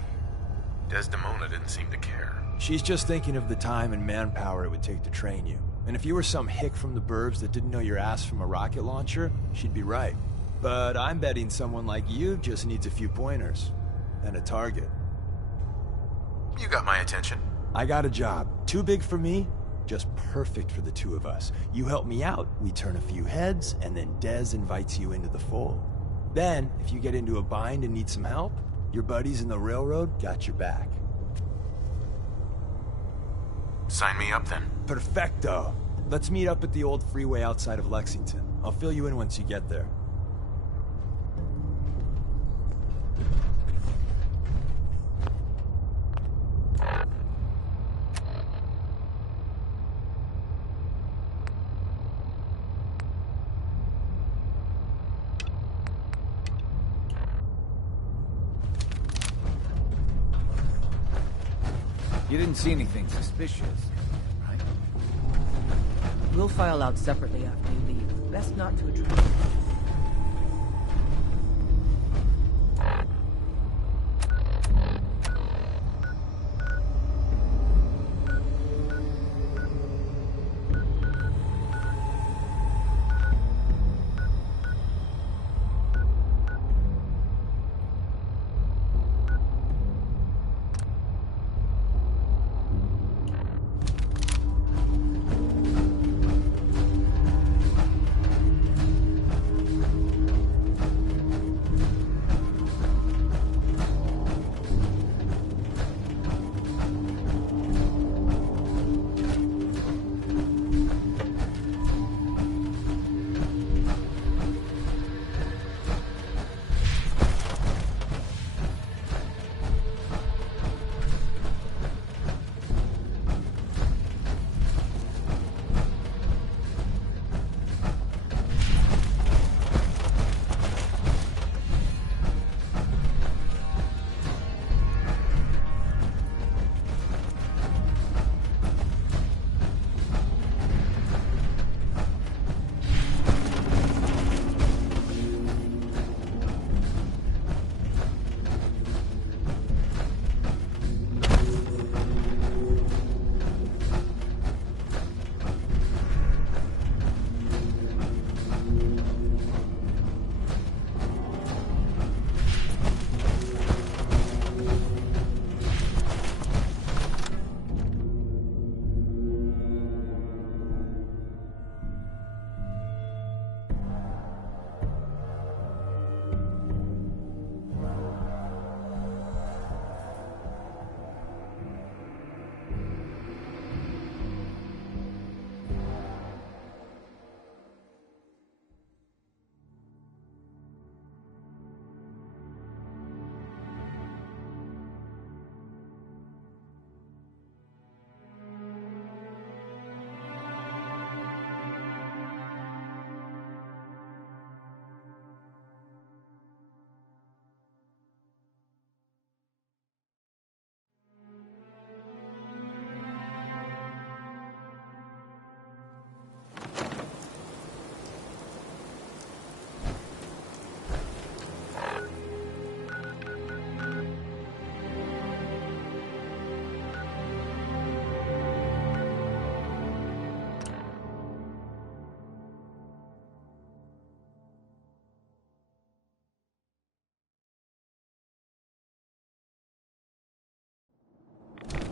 Desdemona didn't seem to care. She's just thinking of the time and manpower it would take to train you. And if you were some hick from the burbs that didn't know your ass from a rocket launcher, she'd be right. But I'm betting someone like you just needs a few pointers. And a target. You got my attention. I got a job. Too big for me, just perfect for the two of us. You help me out, we turn a few heads, and then Dez invites you into the fold. Then, if you get into a bind and need some help, your buddies in the railroad got your back. Sign me up then. Perfecto. Let's meet up at the old freeway outside of Lexington. I'll fill you in once you get there. You didn't see anything suspicious, right? We'll file out separately after you leave. Best not to attract.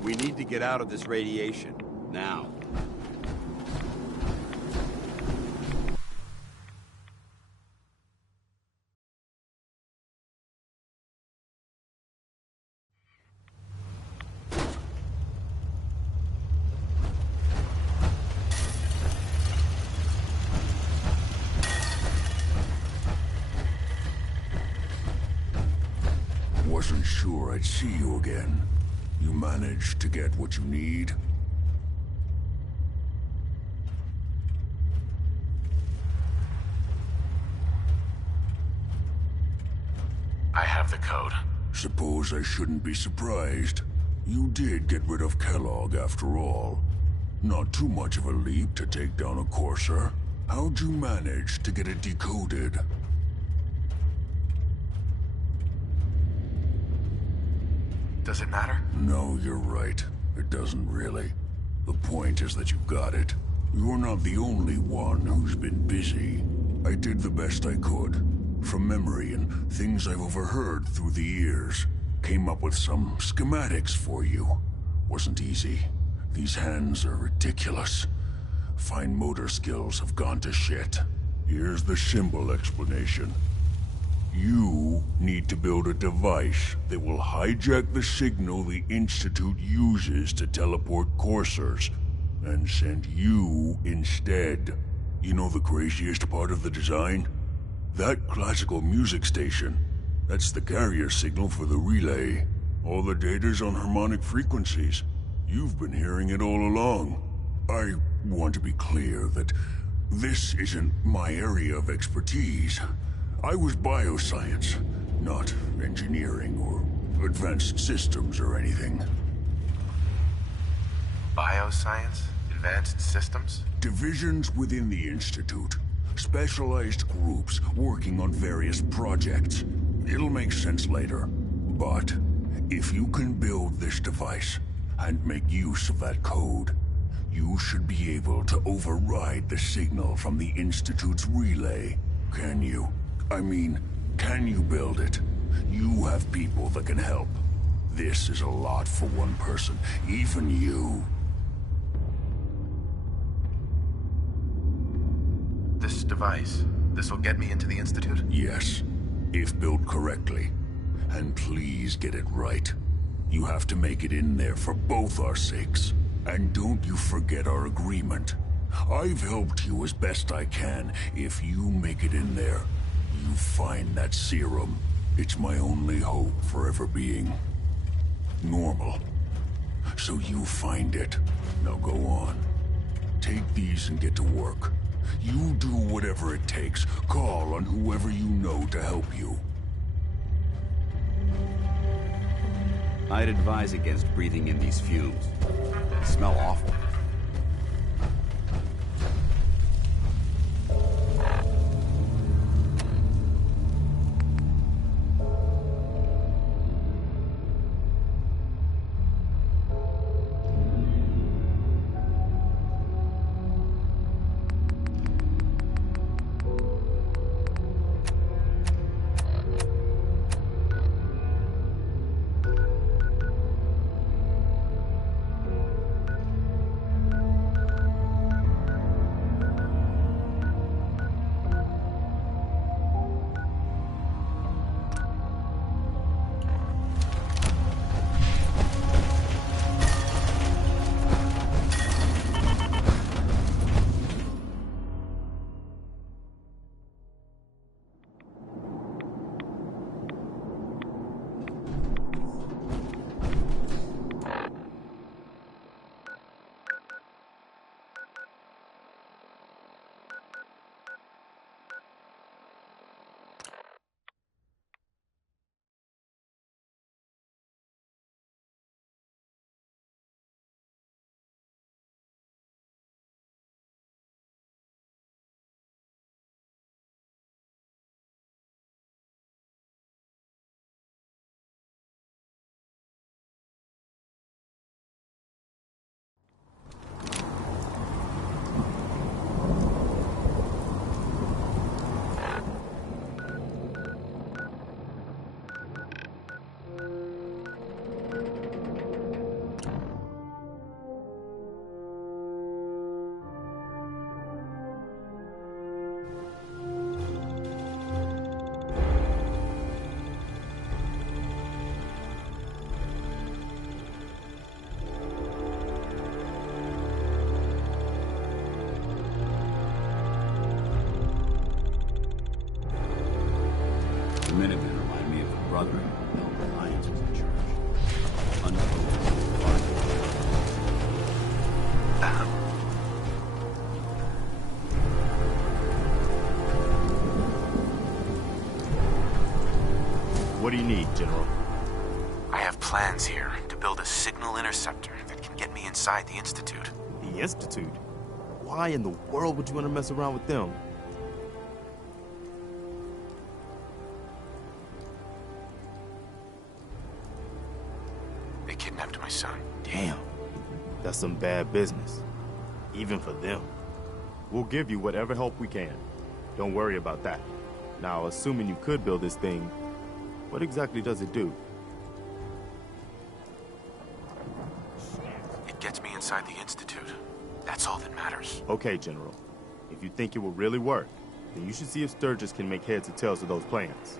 We need to get out of this radiation. Now. Wasn't sure I'd see you again. You managed to get what you need? I have the code. Suppose I shouldn't be surprised. You did get rid of Kellogg after all. Not too much of a leap to take down a Courser. How'd you manage to get it decoded? Does it matter? No, you're right. It doesn't really. The point is that you got it. You're not the only one who's been busy. I did the best I could. From memory and things I've overheard through the years. Came up with some schematics for you. Wasn't easy. These hands are ridiculous. Fine motor skills have gone to shit. Here's the symbol explanation. You need to build a device that will hijack the signal the Institute uses to teleport coursers, and send you instead. You know the craziest part of the design? That classical music station. That's the carrier signal for the relay. All the data's on harmonic frequencies. You've been hearing it all along. I want to be clear that this isn't my area of expertise. I was bioscience, not engineering or advanced systems or anything. Bioscience? Advanced systems? Divisions within the Institute. Specialized groups working on various projects. It'll make sense later. But if you can build this device and make use of that code, you should be able to override the signal from the Institute's relay. Can you? I mean, can you build it? You have people that can help. This is a lot for one person, even you. This device, this will get me into the Institute? Yes, if built correctly. And please get it right. You have to make it in there for both our sakes. And don't you forget our agreement. I've helped you as best I can. If you make it in there, you find that serum. It's my only hope for ever being normal. So you find it. Now go on. Take these and get to work. You do whatever it takes. Call on whoever you know to help you. I'd advise against breathing in these fumes. They smell awful. do you need, General? I have plans here to build a signal interceptor that can get me inside the Institute. The Institute? Why in the world would you want to mess around with them? They kidnapped my son. Damn. That's some bad business. Even for them. We'll give you whatever help we can. Don't worry about that. Now, assuming you could build this thing, what exactly does it do? It gets me inside the Institute. That's all that matters. Okay, General. If you think it will really work, then you should see if Sturgis can make heads or tails of those plans.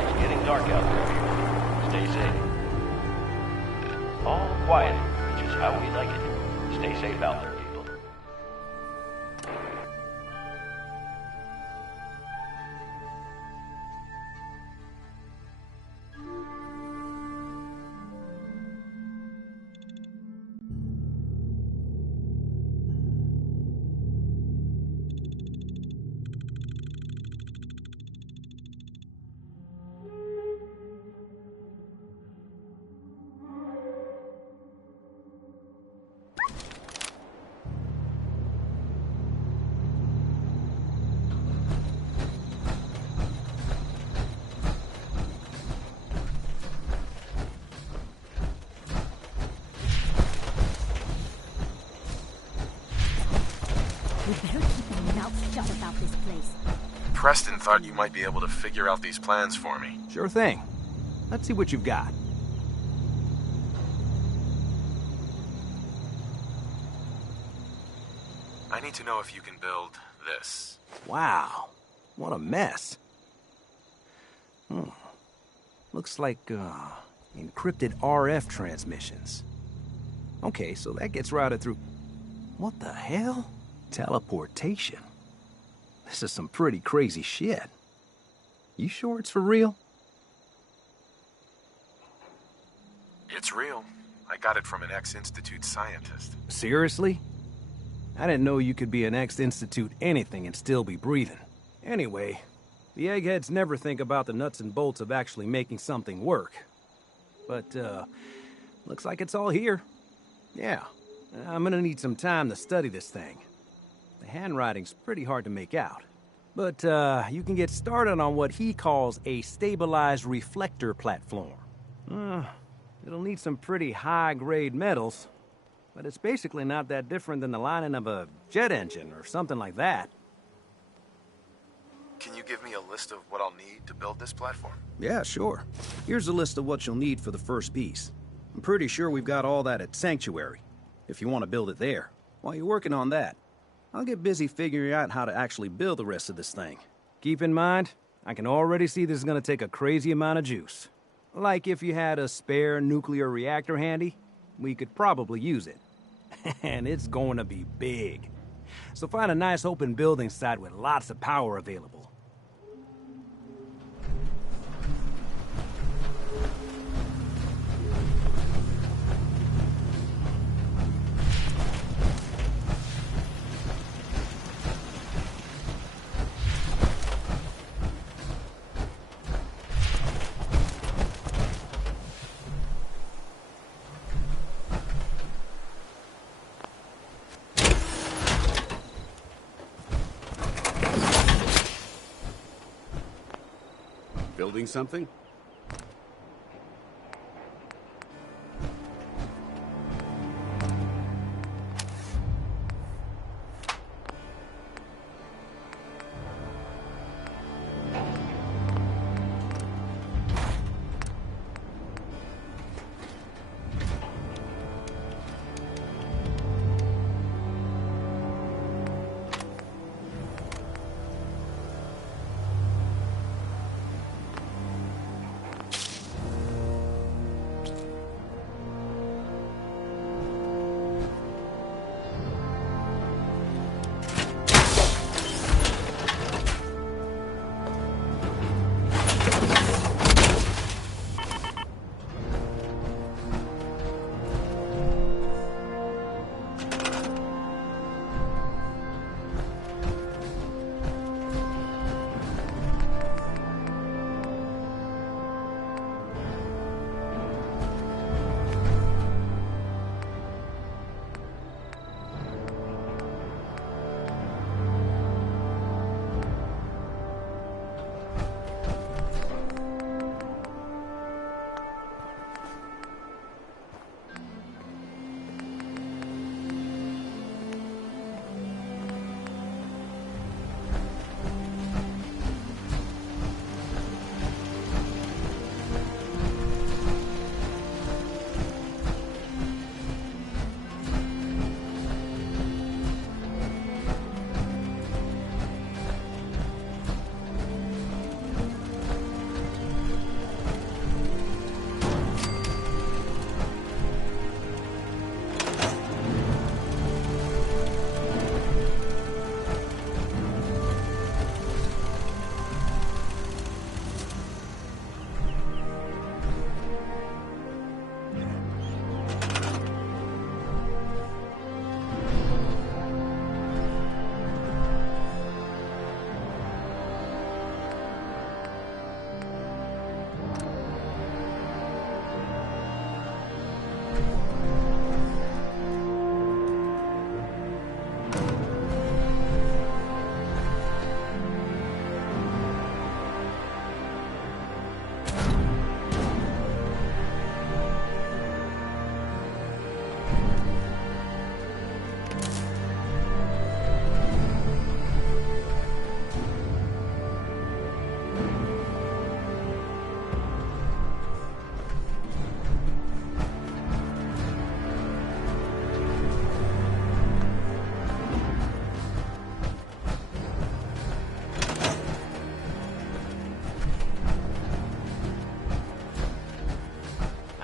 It's getting dark out there. Stay safe. All quiet, which is how we like it. Stay safe out there, people. We better keep our mouths shut about this place. Preston thought you might be able to figure out these plans for me. Sure thing. Let's see what you've got. I need to know if you can build this. Wow. What a mess. Looks like, encrypted RF transmissions. Okay, so that gets routed through... What the hell? Teleportation. This is some pretty crazy shit. You sure it's for real? It's real. I got it from an ex-Institute scientist. Seriously? I didn't know you could be an ex-Institute anything and still be breathing. Anyway, the eggheads never think about the nuts and bolts of actually making something work. But, looks like it's all here. Yeah, I'm gonna need some time to study this thing. The handwriting's pretty hard to make out. But, you can get started on what he calls a stabilized reflector platform. It'll need some pretty high-grade metals, but it's basically not that different than the lining of a jet engine or something like that. Can you give me a list of what I'll need to build this platform? Yeah, sure. Here's a list of what you'll need for the first piece. I'm pretty sure we've got all that at Sanctuary, if you want to build it there. While you're working on that, I'll get busy figuring out how to actually build the rest of this thing. Keep in mind, I can already see this is going to take a crazy amount of juice. Like if you had a spare nuclear reactor handy, we could probably use it. And it's going to be big. So find a nice open building site with lots of power available. Building something?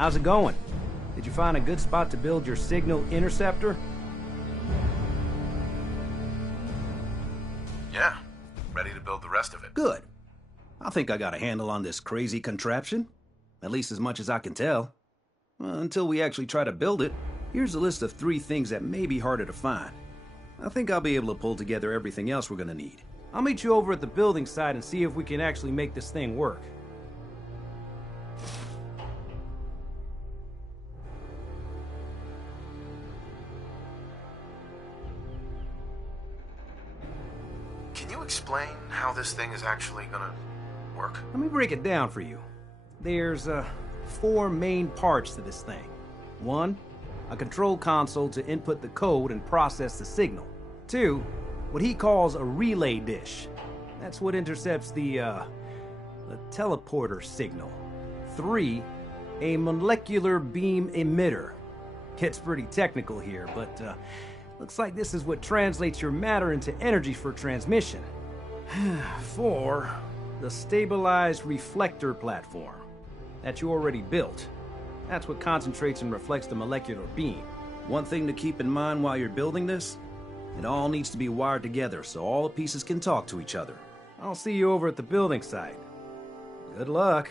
How's it going? Did you find a good spot to build your signal interceptor? Yeah, ready to build the rest of it. Good. I think I got a handle on this crazy contraption. At least as much as I can tell. Until we actually try to build it, here's a list of 3 things that may be harder to find. I think I'll be able to pull together everything else we're gonna need. I'll meet you over at the building site and see if we can actually make this thing work. Can you explain how this thing is actually gonna work? Let me break it down for you. There's 4 main parts to this thing. 1, a control console to input the code and process the signal. 2, what he calls a relay dish. That's what intercepts the teleporter signal. 3, a molecular beam emitter. Gets pretty technical here, but looks like this is what translates your matter into energy for transmission. 4, the stabilized reflector platform that you already built. That's what concentrates and reflects the molecular beam. One thing to keep in mind while you're building this, it all needs to be wired together so all the pieces can talk to each other. I'll see you over at the building site. Good luck.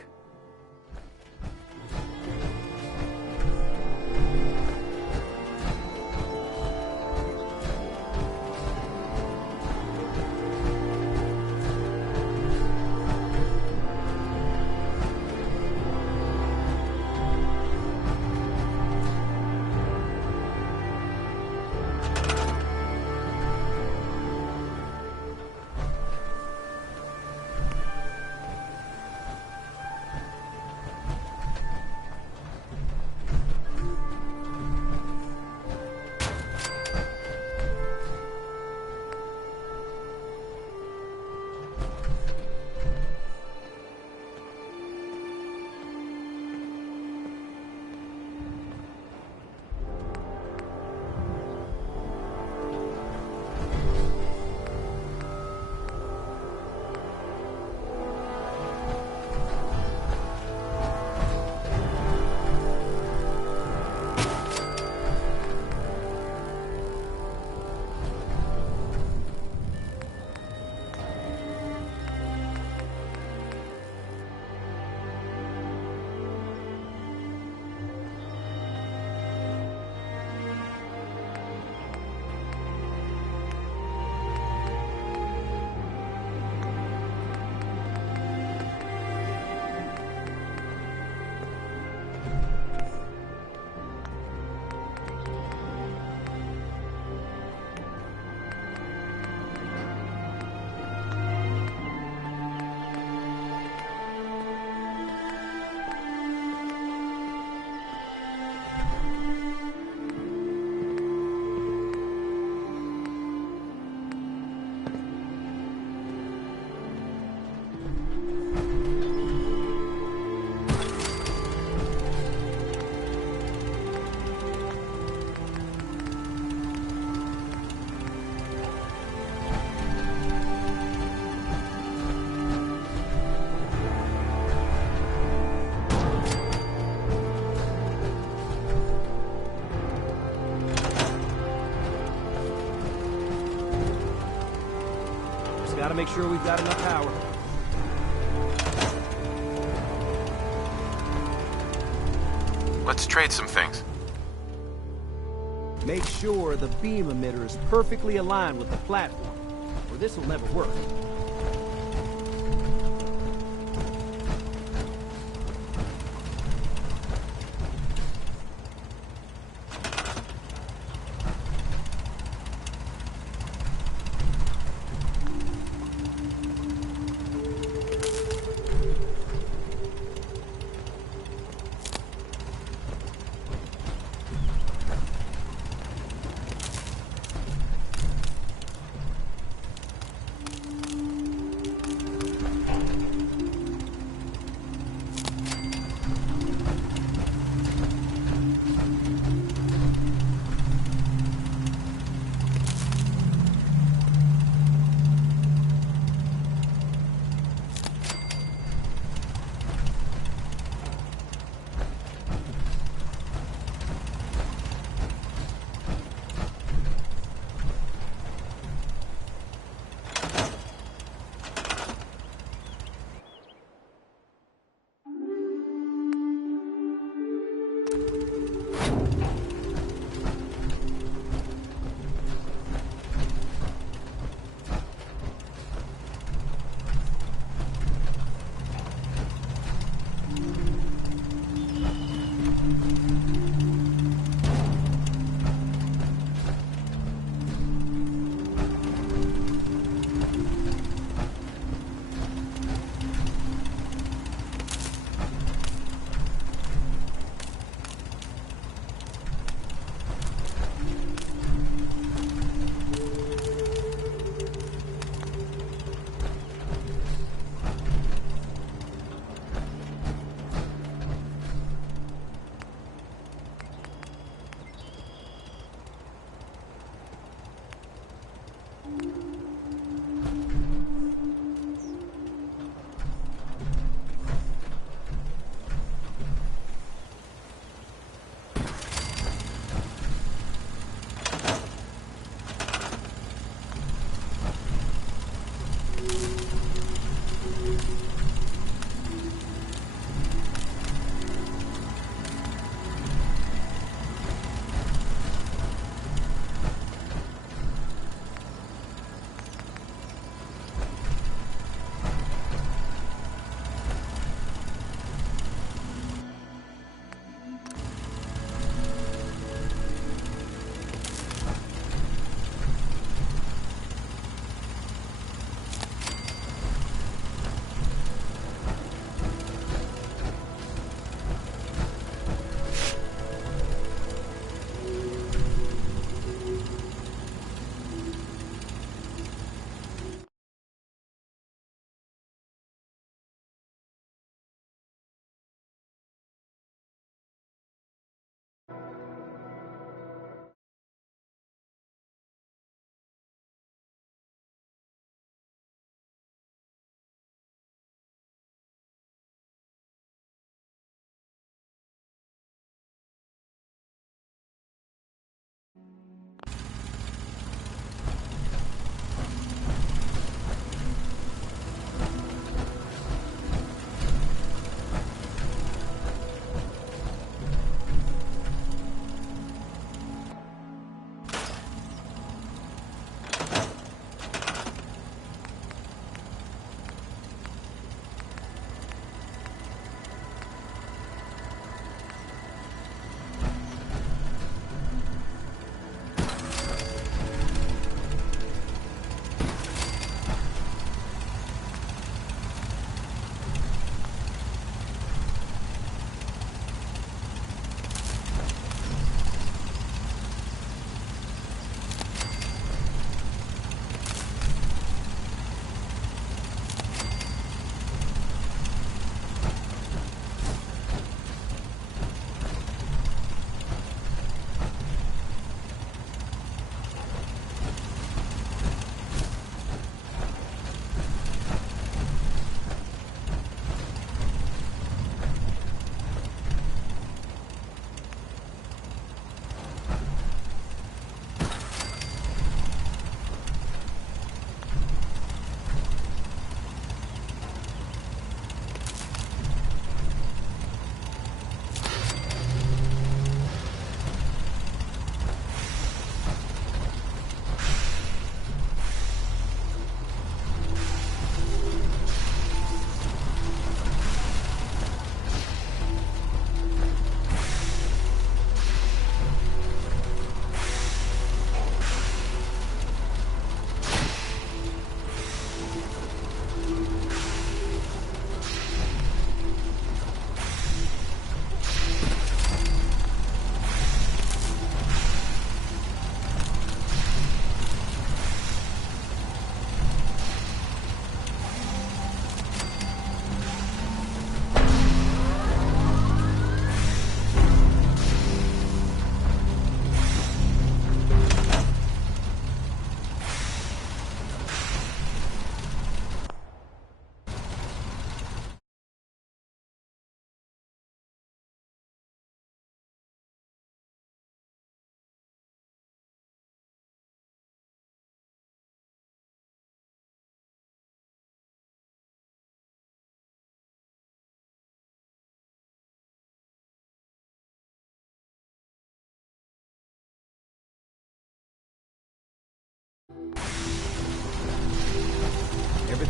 Gotta make sure we've got enough power. Let's trade some things. Make sure the beam emitter is perfectly aligned with the platform, or this will never work.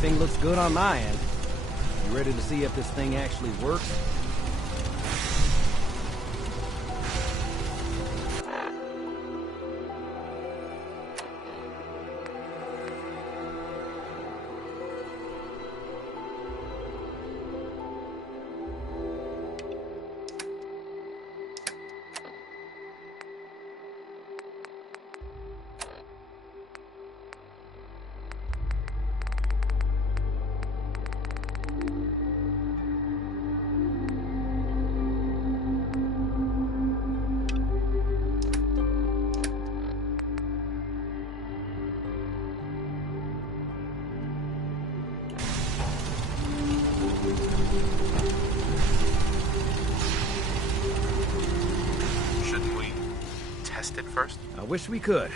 Everything looks good on my end. You ready to see if this thing actually works? Shouldn't we test it first? I wish we could,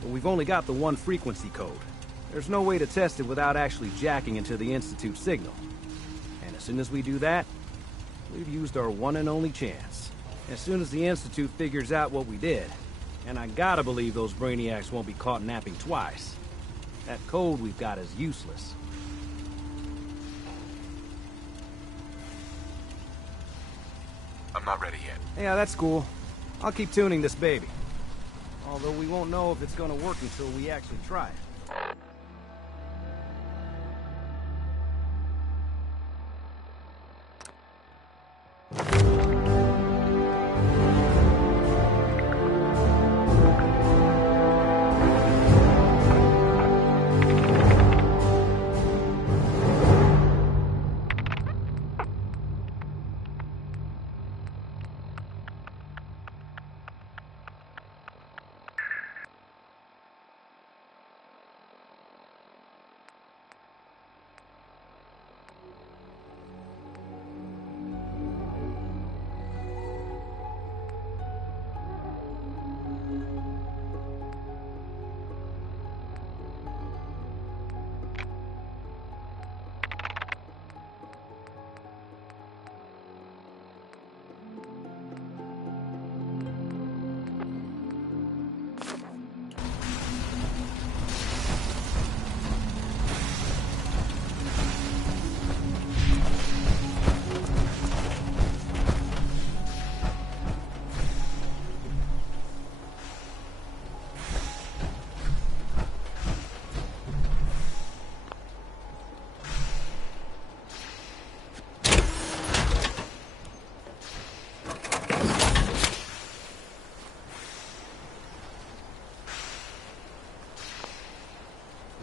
but we've only got the one frequency code. There's no way to test it without actually jacking into the Institute signal. And as soon as we do that, we've used our one and only chance. As soon as the Institute figures out what we did, and I gotta believe those brainiacs won't be caught napping twice, that code we've got is useless. I'm not ready yet. Yeah, that's cool. I'll keep tuning this baby. Although we won't know if it's gonna work until we actually try it.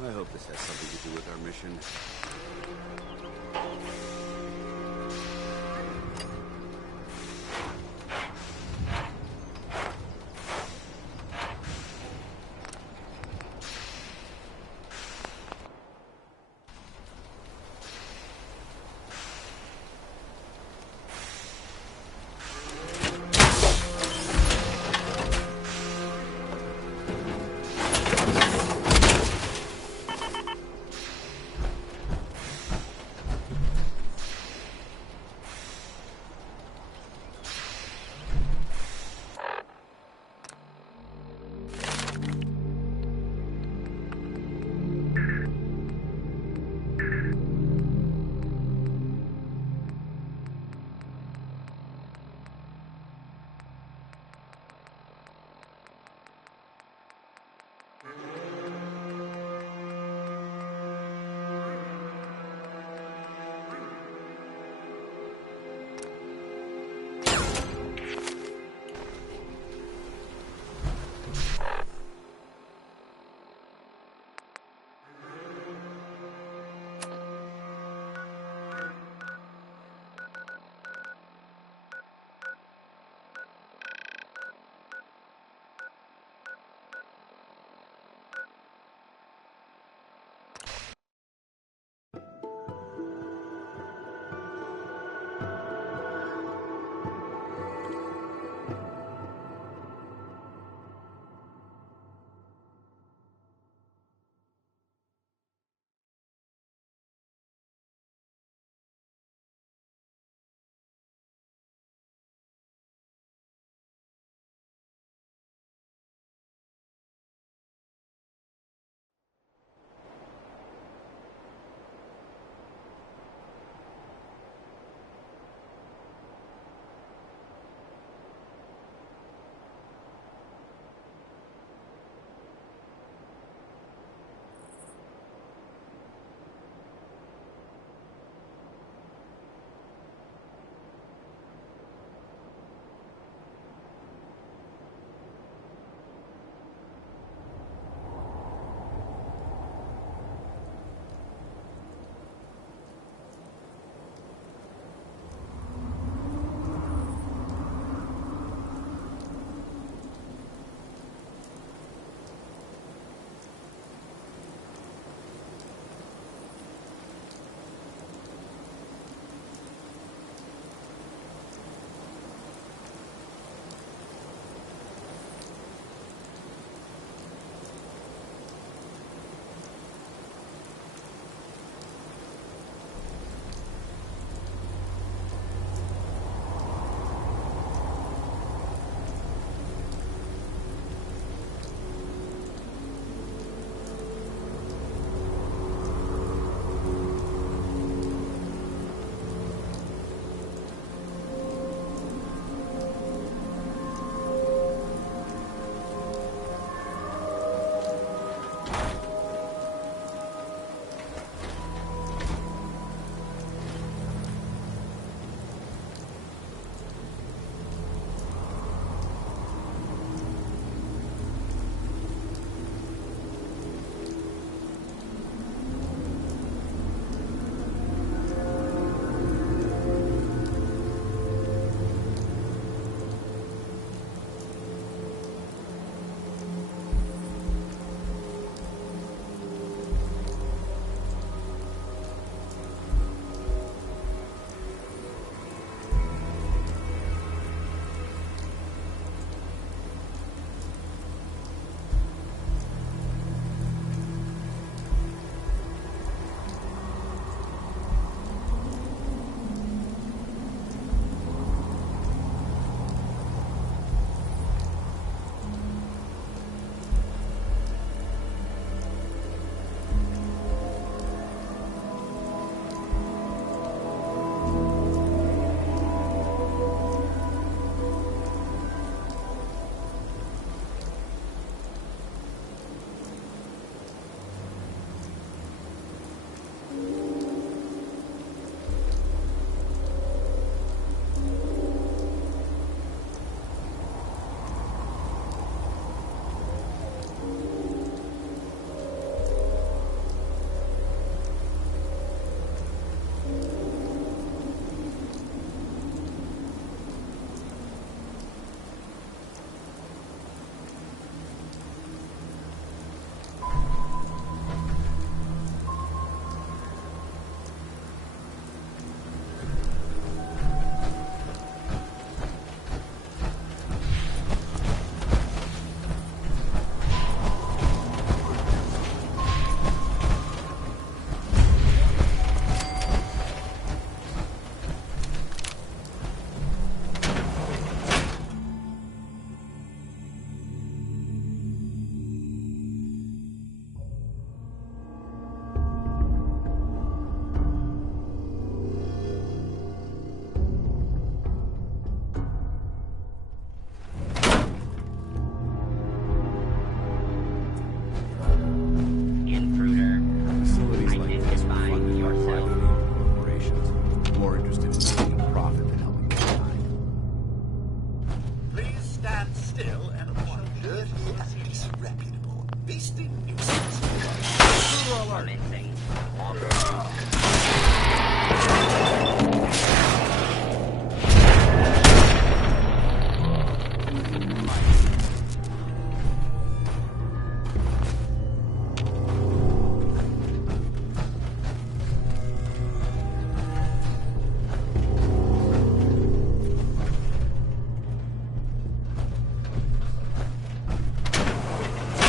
I hope this has something to do with our mission.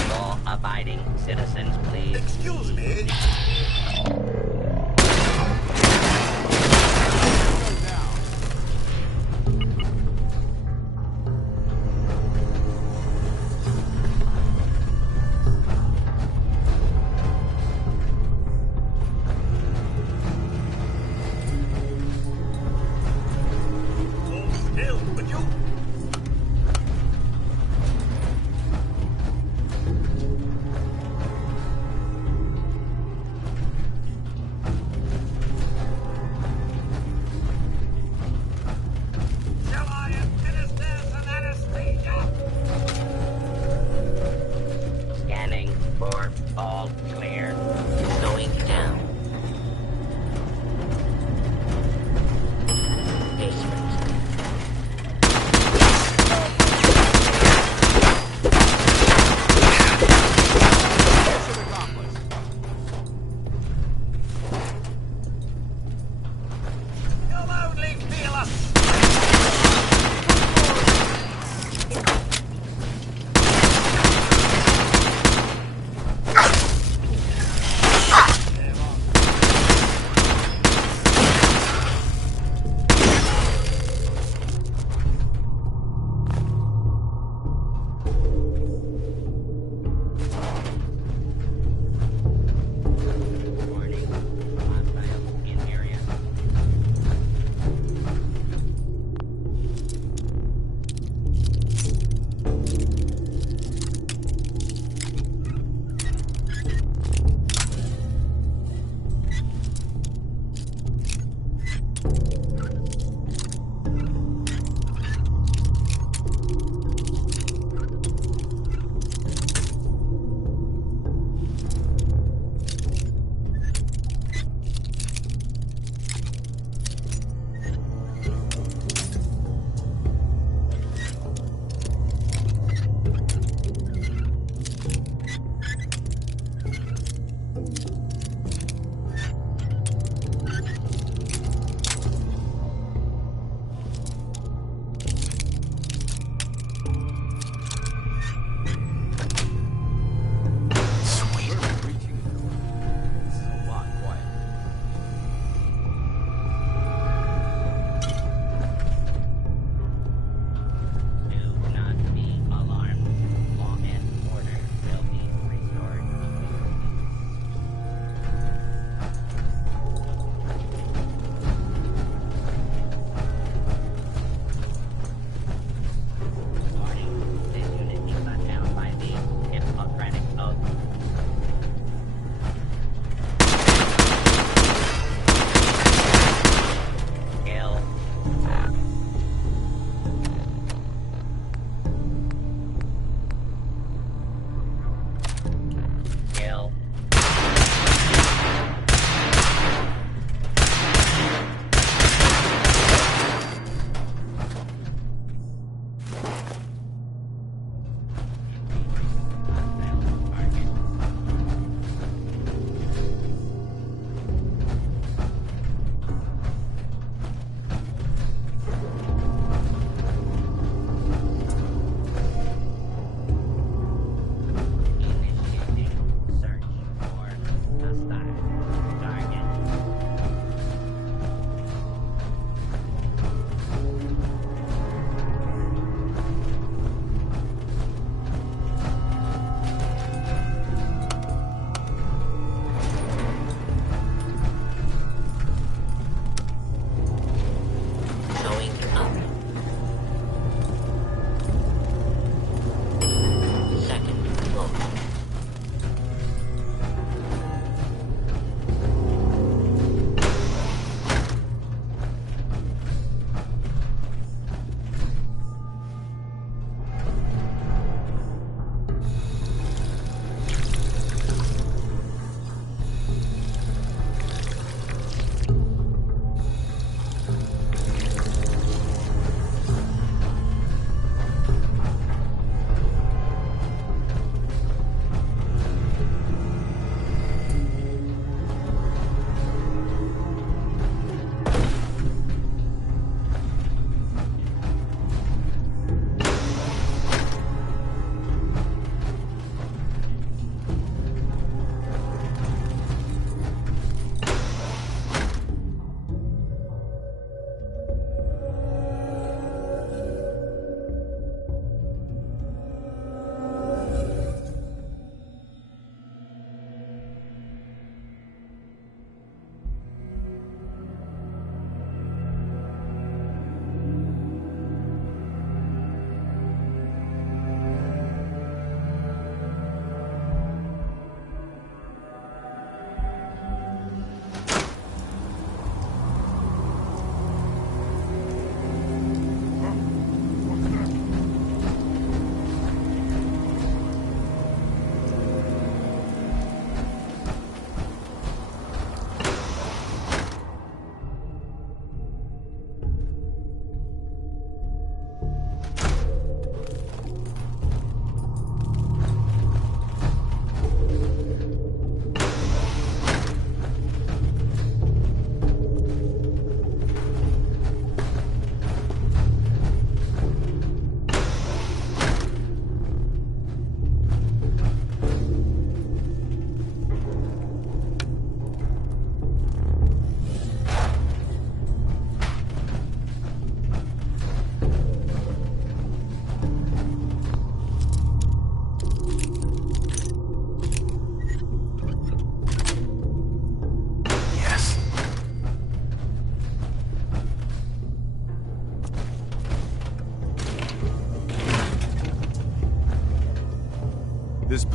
Law-abiding citizens, please. Excuse me. Scanning for all clear. Going down. Basement. You'll only feel us.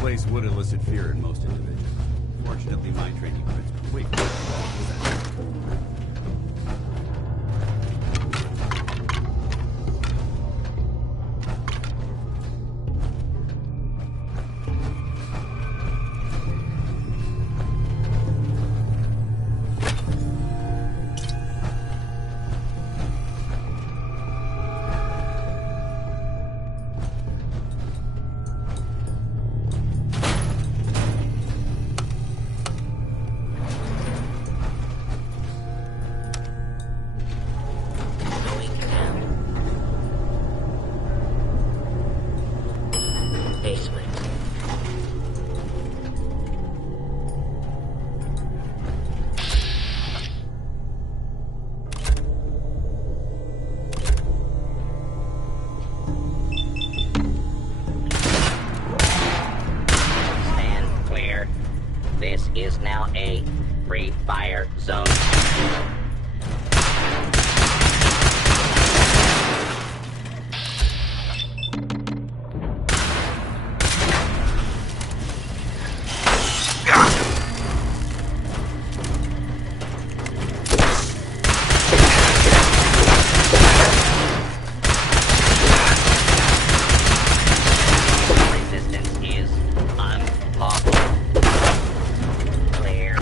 place would elicit fear in most individuals. Fortunately, my training principle. Wait, what was that? This is now a free fire zone. Resistance is unlawful. Clear.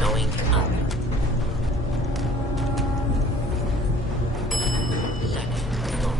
Going up. Second floor.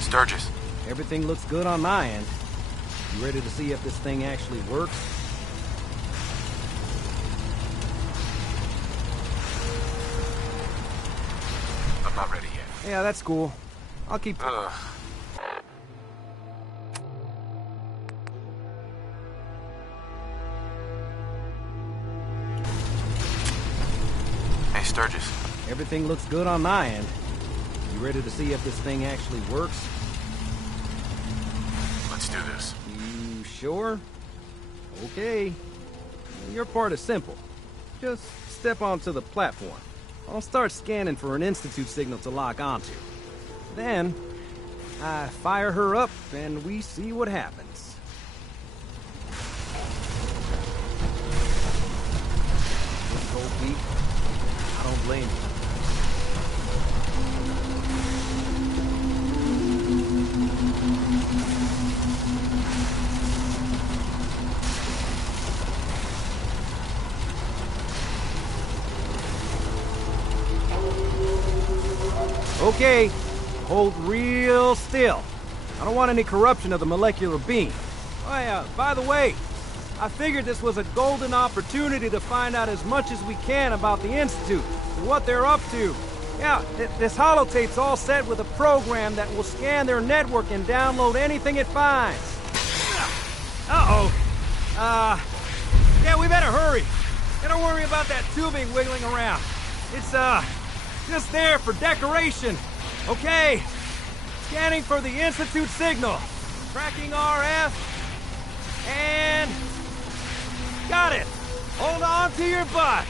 Sturgis. Everything looks good on my end. You ready to see if this thing actually works? Yeah, that's cool. I'll keep... Hey, Sturgis. Everything looks good on my end. You ready to see if this thing actually works? Let's do this. You sure? Okay. Your part is simple. Just step onto the platform. I'll start scanning for an Institute signal to lock onto. Then, I fire her up and we see what happens. This cold feet, I don't blame you. Okay, hold real still. I don't want any corruption of the molecular beam. Oh yeah, by the way, I figured this was a golden opportunity to find out as much as we can about the Institute and what they're up to. Yeah, this holotape's all set with a program that will scan their network and download anything it finds. Uh-oh. Yeah, we better hurry. And don't worry about that tubing wiggling around. It's, just there for decoration. Okay. Scanning for the Institute signal. Tracking RF. And... got it. Hold on to your butt.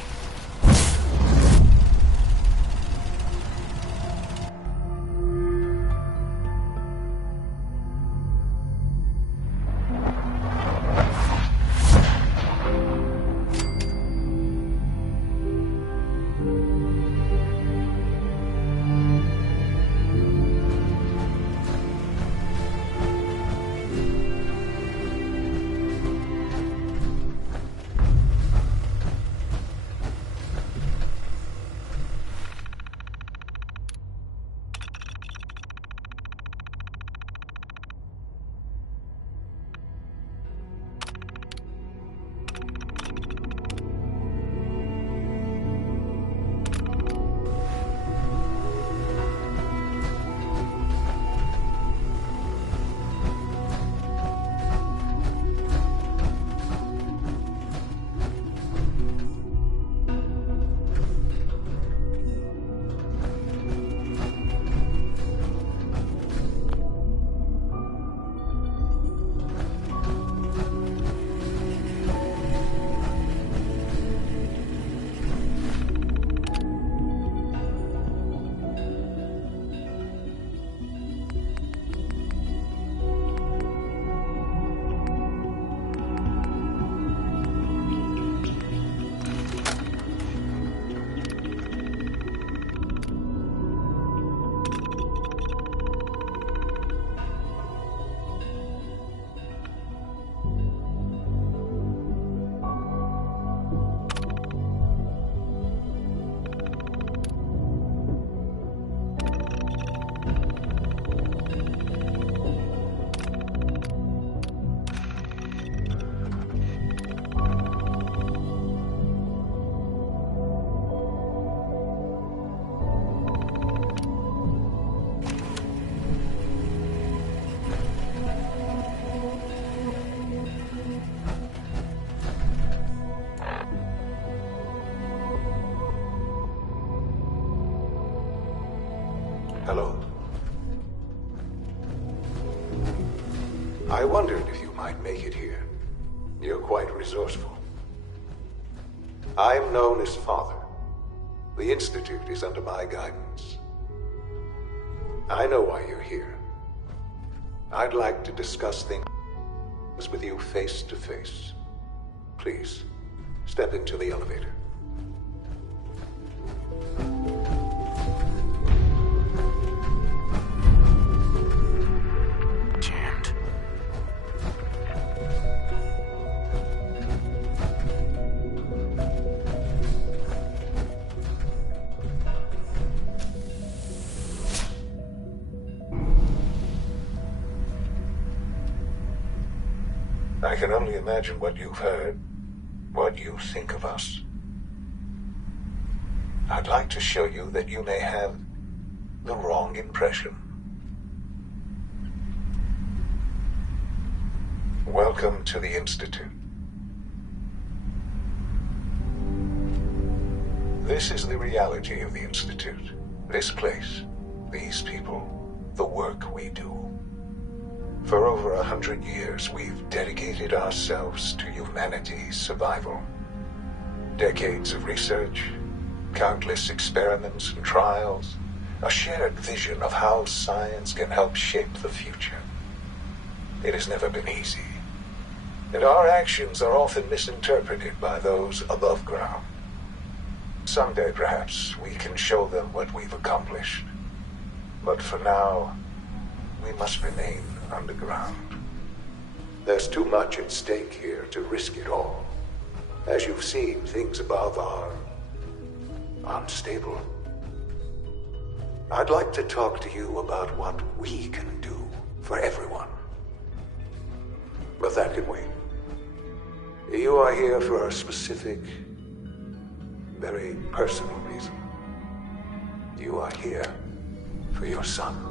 Hello. I wondered if you might make it here. You're quite resourceful. I'm known as Father. The Institute is under my guidance. I know why you're here. I'd like to discuss things with you face to face. Please, step into the elevator. Jammed. I can only imagine what you've heard, what you think of us. I'd like to show you that you may have the wrong impression. Welcome to the Institute. This is the reality of the Institute. This place, these people, the work we do. For over 100 years, we've dedicated ourselves to humanity's survival. Decades of research, countless experiments and trials, a shared vision of how science can help shape the future. It has never been easy, and our actions are often misinterpreted by those above ground. Someday, perhaps, we can show them what we've accomplished. But for now, we must remain underground. There's too much at stake here to risk it all. As you've seen, things above are unstable. I'd like to talk to you about what we can do for everyone. But that can wait. You are here for a specific, very personal reason. You are here for your son.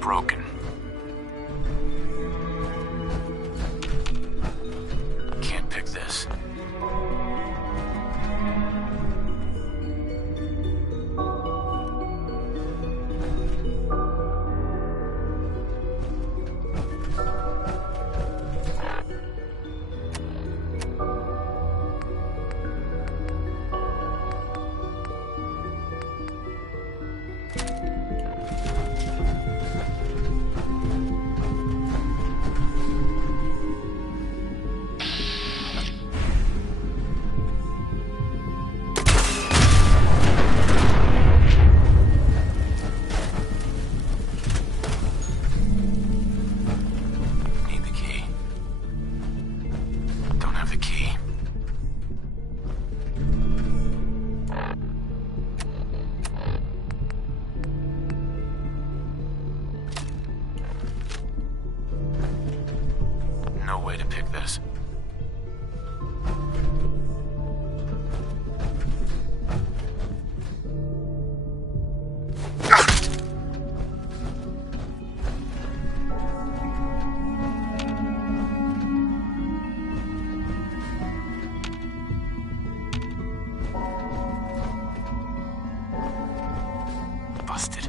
broken. Can't pick this. No way to pick this. Busted.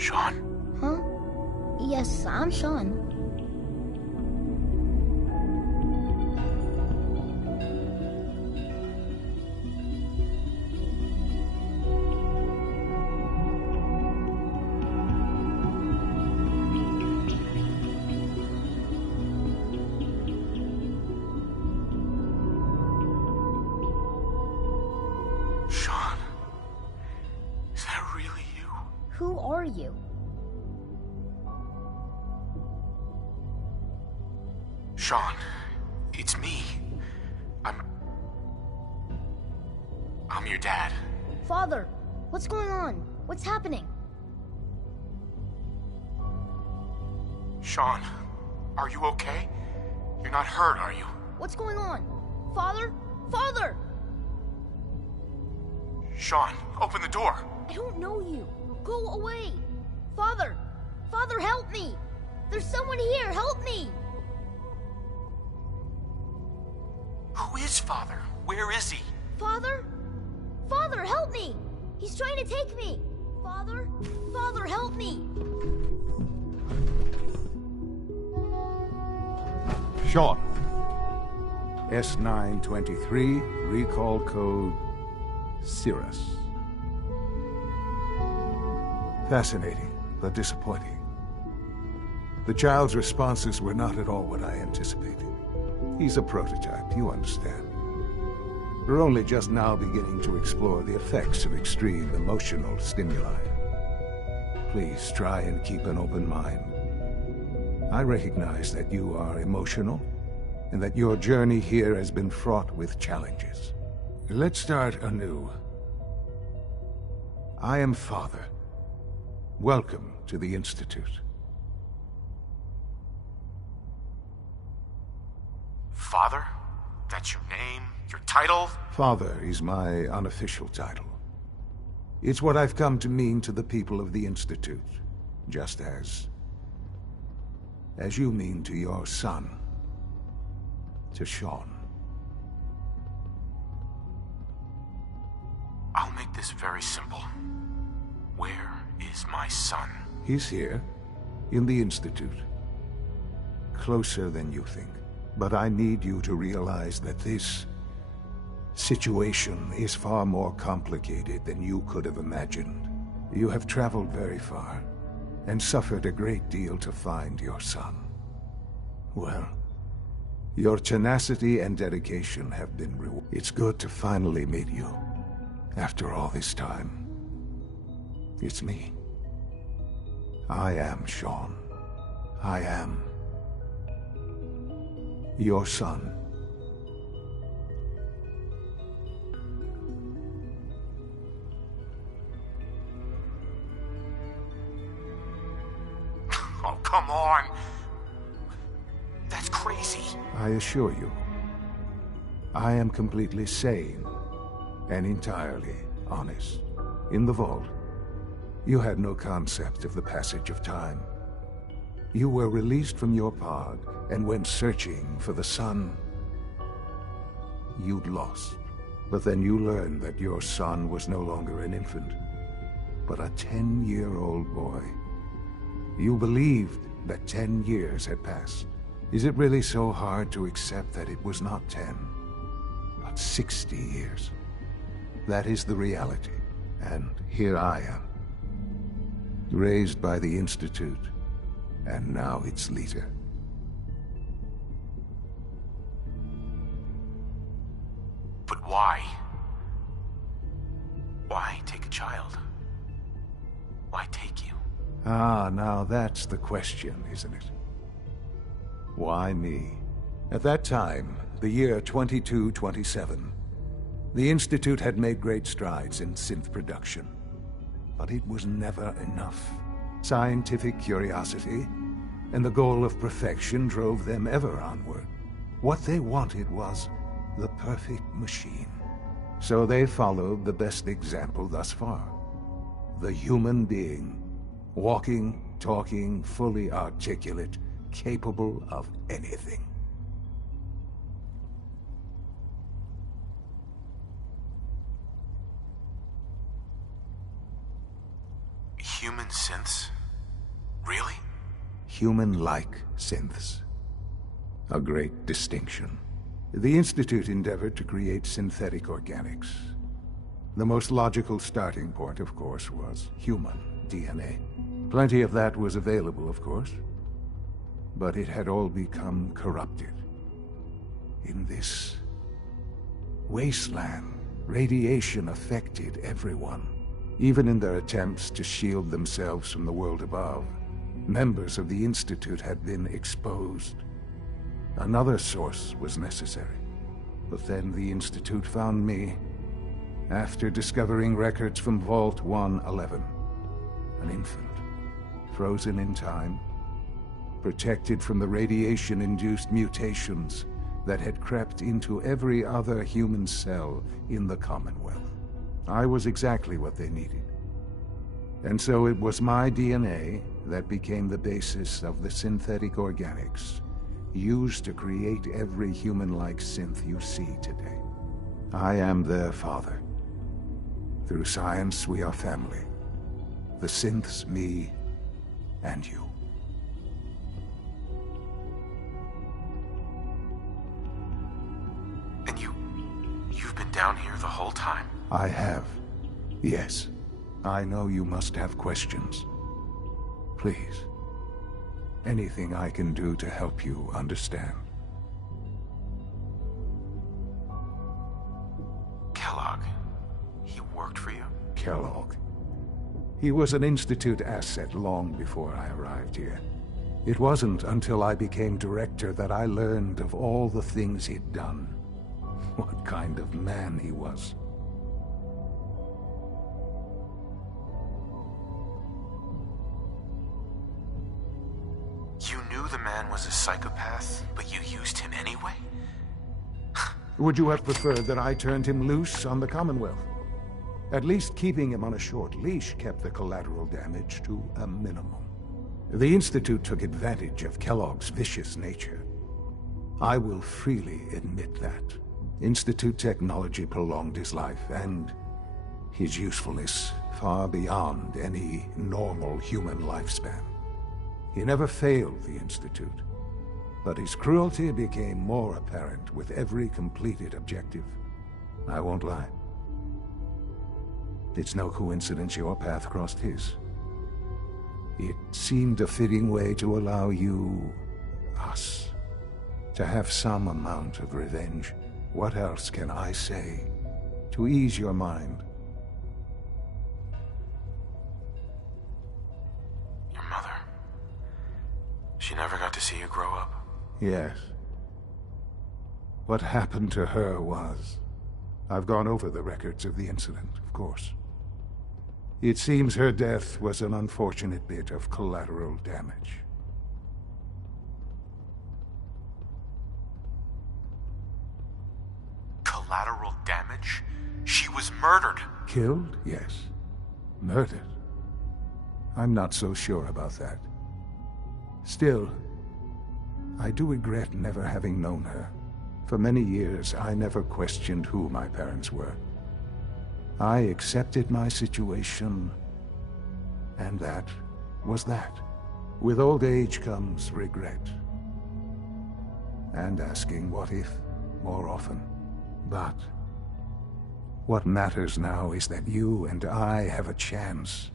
Sean? Huh? Yes, I'm Sean. Sean? Is that really you? Who are you? Sean, it's me. I'm your dad. Father, what's going on? What's happening? Sean, are you okay? You're not hurt, are you? What's going on? Father? Father! Sean, open the door. I don't know you. Go away. Father! Father, help me! There's someone here, help me! Who is Father? Where is he? Father? Father, help me! He's trying to take me! Father? Father, help me! Sean. S923, recall code Cirrus. Fascinating, but disappointing. The child's responses were not at all what I anticipated. He's a prototype, you understand. We're only just now beginning to explore the effects of extreme emotional stimuli. Please try and keep an open mind. I recognize that you are emotional, and that your journey here has been fraught with challenges. Let's start anew. I am Father. Welcome to the Institute. Father? That's your name? Your title? Father is my unofficial title. It's what I've come to mean to the people of the Institute, just as you mean to your son, to Sean. I'll make this very simple. Where is my son? He's here, in the Institute. Closer than you think. But I need you to realize that this situation is far more complicated than you could have imagined. You have traveled very far, and suffered a great deal to find your son. Well, your tenacity and dedication have been rewarded. It's good to finally meet you, after all this time. It's me. I am Sean. I am your son. Oh, come on! That's crazy. I assure you, I am completely sane and entirely honest. In the vault, you had no concept of the passage of time. You were released from your pod and went searching for the son you'd lost. But then you learned that your son was no longer an infant, but a 10-year-old boy. You believed that 10 years had passed. Is it really so hard to accept that it was not 10, but 60 years? That is the reality, and here I am, raised by the Institute, and now its leader. But why? Why take a child? Why take you? Ah, now that's the question, isn't it? Why me? At that time, the year 2227, the Institute had made great strides in synth production. But it was never enough. Scientific curiosity and the goal of perfection drove them ever onward. What they wanted was the perfect machine. So they followed the best example thus far. The human being. Walking, talking, fully articulate, capable of anything. Human synths? Really? Human-like synths. A great distinction. The Institute endeavored to create synthetic organics. The most logical starting point, of course, was human DNA. Plenty of that was available, of course. But it had all become corrupted. In this wasteland, radiation affected everyone. Even in their attempts to shield themselves from the world above, members of the Institute had been exposed. Another source was necessary. But then the Institute found me after discovering records from Vault 111. An infant, frozen in time, protected from the radiation-induced mutations that had crept into every other human cell in the Commonwealth. I was exactly what they needed. And so it was my DNA that became the basis of the synthetic organics used to create every human-like synth you see today. I am their father. Through science, we are family. The synths, me, and you. And you've been down here the whole time? I have. Yes. I know you must have questions. Please. Anything I can do to help you understand. Kellogg. He worked for you? Kellogg. He was an Institute asset long before I arrived here. It wasn't until I became director that I learned of all the things he'd done. What kind of man he was. You knew the man was a psychopath, but you used him anyway? Would you have preferred that I turned him loose on the Commonwealth? At least keeping him on a short leash kept the collateral damage to a minimum. The Institute took advantage of Kellogg's vicious nature. I will freely admit that. Institute technology prolonged his life, and his usefulness far beyond any normal human lifespan. He never failed the Institute, but his cruelty became more apparent with every completed objective. I won't lie. It's no coincidence your path crossed his. It seemed a fitting way to allow you, us, to have some amount of revenge. What else can I say to ease your mind? Your mother. She never got to see you grow up. Yes. What happened to her was... I've gone over the records of the incident, of course. It seems her death was an unfortunate bit of collateral damage. Collateral damage? She was murdered. Killed? Yes. Murdered? I'm not so sure about that. Still, I do regret never having known her. For many years, I never questioned who my parents were. I accepted my situation, and that was that. With old age comes regret. And asking what if more often. But what matters now is that you and I have a chance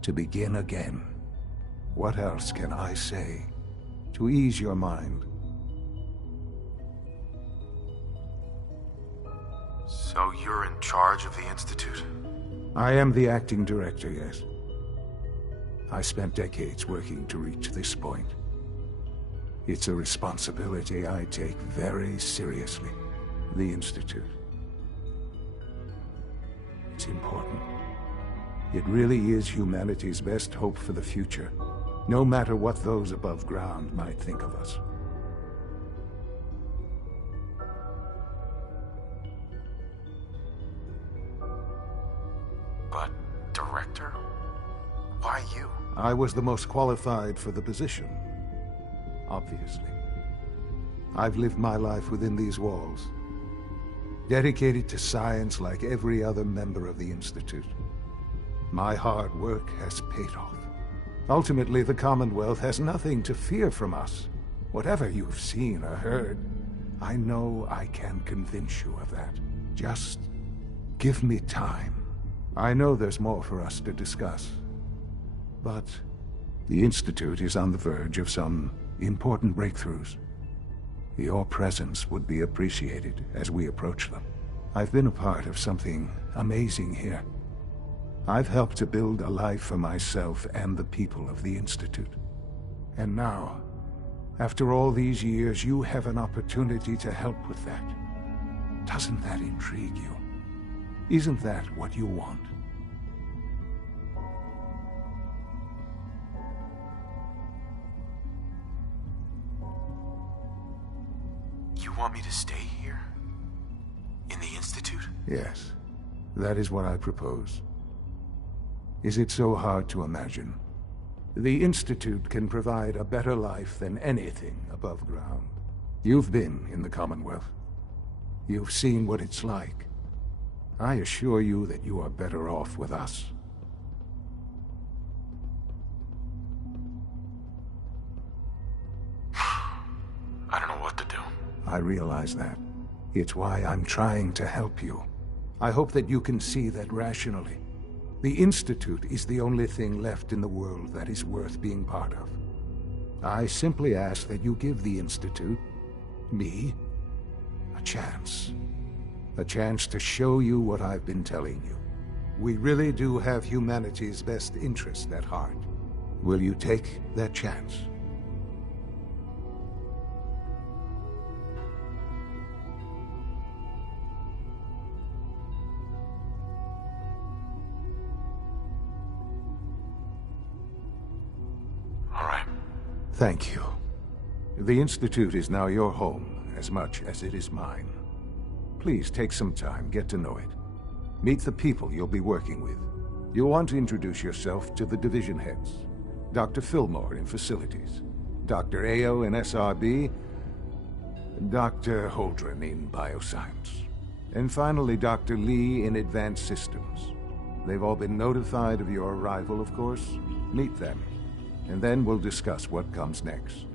to begin again. What else can I say to ease your mind? So you're in charge of the Institute? I am the acting director, yes. I spent decades working to reach this point. It's a responsibility I take very seriously. The Institute. It's important. It really is humanity's best hope for the future, no matter what those above ground might think of us. But, director? Why you? I was the most qualified for the position. Obviously. I've lived my life within these walls, dedicated to science like every other member of the Institute. My hard work has paid off. Ultimately, the Commonwealth has nothing to fear from us. Whatever you've seen or heard, I know I can convince you of that. Just give me time. I know there's more for us to discuss. But the Institute is on the verge of some important breakthroughs. Your presence would be appreciated as we approach them. I've been a part of something amazing here. I've helped to build a life for myself and the people of the Institute. And now, after all these years, you have an opportunity to help with that. Doesn't that intrigue you? Isn't that what you want? You want me to stay here? In the Institute? Yes, that is what I propose. Is it so hard to imagine? The Institute can provide a better life than anything above ground. You've been in the Commonwealth. You've seen what it's like. I assure you that you are better off with us. I don't know what to do. I realize that. It's why I'm trying to help you. I hope that you can see that rationally. The Institute is the only thing left in the world that is worth being part of. I simply ask that you give the Institute, me, a chance. A chance to show you what I've been telling you. We really do have humanity's best interest at heart. Will you take that chance? Thank you. The Institute is now your home, as much as it is mine. Please take some time, get to know it. Meet the people you'll be working with. You'll want to introduce yourself to the division heads. Dr. Fillmore in Facilities, Dr. Ayo in SRB, Dr. Holdren in Bioscience, and finally Dr. Lee in Advanced Systems. They've all been notified of your arrival, of course. Meet them. And then we'll discuss what comes next.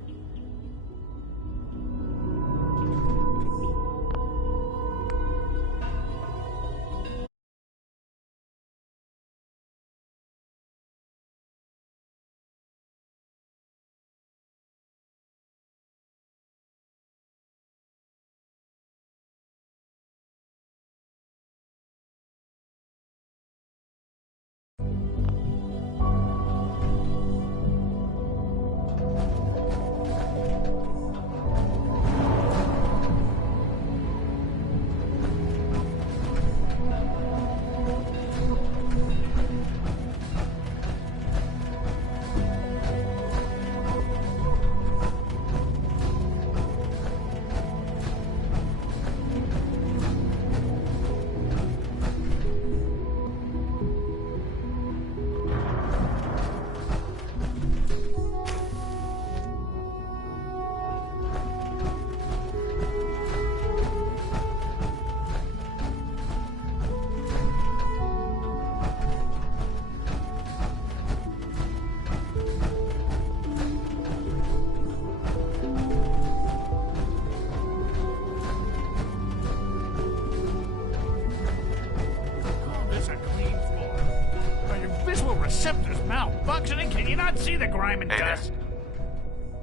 receptor's malfunctioning? Can you not see the grime and dust?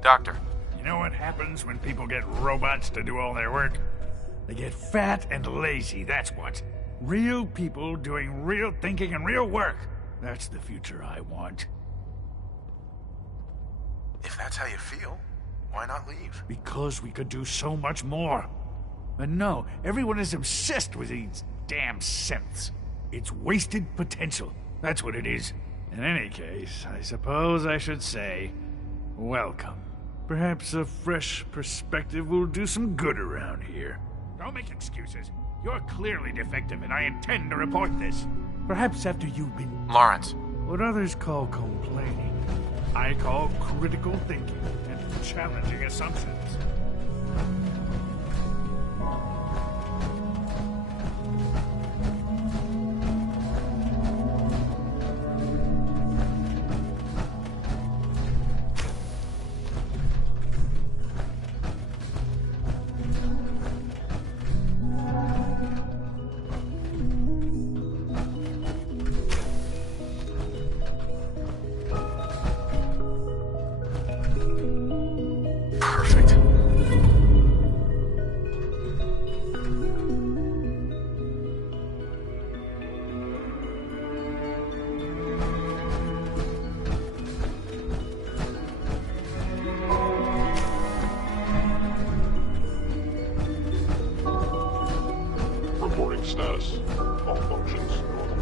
Doctor. You know what happens when people get robots to do all their work? They get fat and lazy, that's what. Real people doing real thinking and real work. That's the future I want. If that's how you feel, why not leave? Because we could do so much more. And no, everyone is obsessed with these damn synths. It's wasted potential. That's what it is. In any case, I suppose I should say, welcome. Perhaps a fresh perspective will do some good around here. Don't make excuses. You're clearly defective, and I intend to report this. Perhaps after you've been... Lawrence. What others call complaining, I call critical thinking and challenging assumptions. status. All functions normal.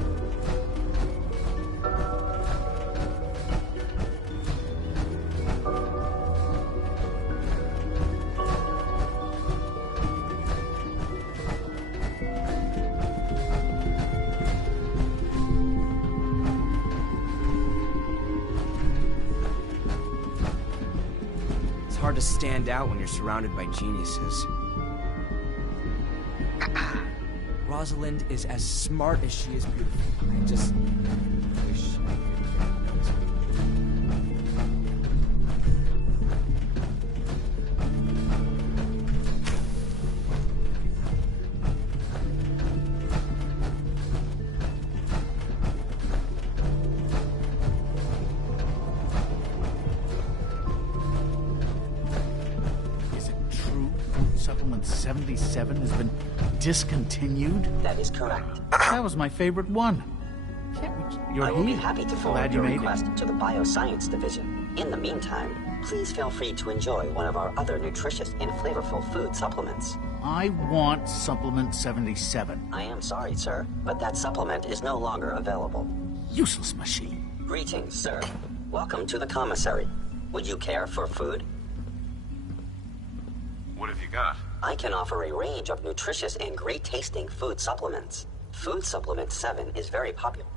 It's hard to stand out when you're surrounded by geniuses. Rosalind is as smart as she is beautiful. I just wish I could. Is it true Food Supplement 77 has been discontinued? That is correct. That was my favorite one. You're I will be here. happy to forward Glad you your made request it. to the Bioscience Division. In the meantime, please feel free to enjoy one of our other nutritious and flavorful food supplements. I want Supplement 77. I am sorry, sir, but that supplement is no longer available. Useless machine. Greetings, sir. Welcome to the commissary. Would you care for food? What have you got? I can offer a range of nutritious and great-tasting food supplements. Food Supplement 7 is very popular.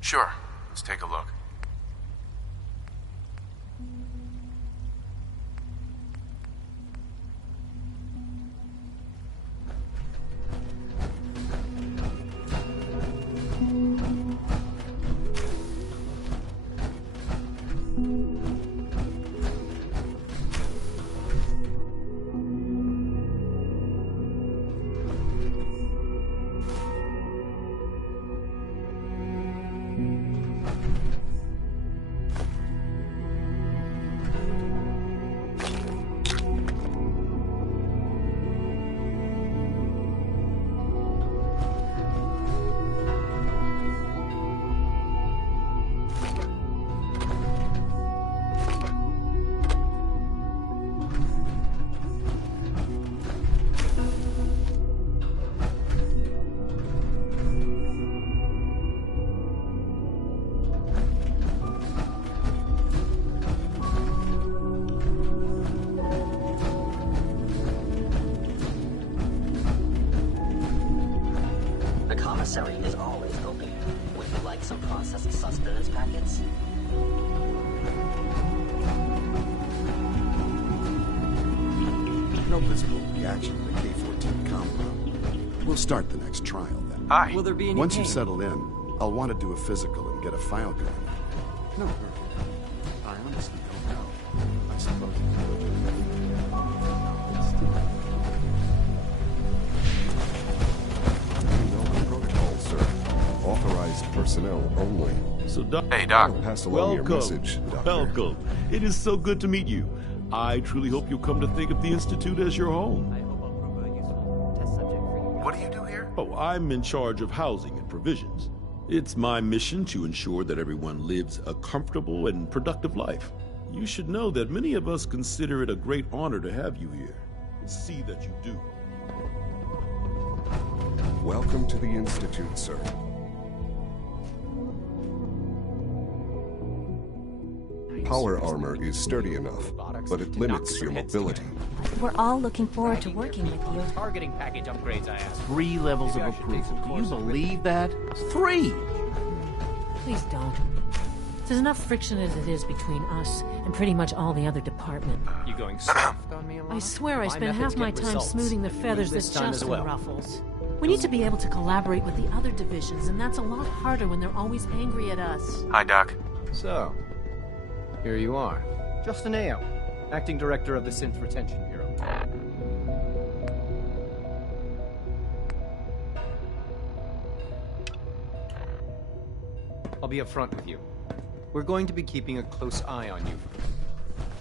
Sure. Let's take a look. The commissary is always open. Would you like some processed sustenance packets? No visible reaction to the K-14 compound. We'll start the next trial then. Hi. Will there be any Once you pain? settle in, I'll want to do a physical and get a file going. No hurry. I honestly don't know. I suppose Protocol, sir. Authorized personnel only. So, Doc. Hey, Doc. I'll pass along Welcome. your message, Doctor. Welcome. It is so good to meet you. I truly hope you'll come to think of the Institute as your home. What do you do here? Oh, I'm in charge of housing and provisions. It's my mission to ensure that everyone lives a comfortable and productive life. You should know that many of us consider it a great honor to have you here. See that you do. Welcome to the Institute, sir. Power armor is sturdy enough, but it limits your mobility. We're all looking forward to working with you. Targeting package upgrades, I asked. 3 levels of approval. Do you believe that? 3! Please don't. There's enough friction as it is between us and pretty much all the other department. You going soft on me a lot? I swear I My spend methods half my get time results, smoothing the and feathers this that time as Justin well. ruffles. We need to be able to collaborate with the other divisions, and that's a lot harder when they're always angry at us. Hi, Doc. So, here you are. Justin Ao, acting director of the Synth Retention Bureau. I'll be upfront with you. We're going to be keeping a close eye on you.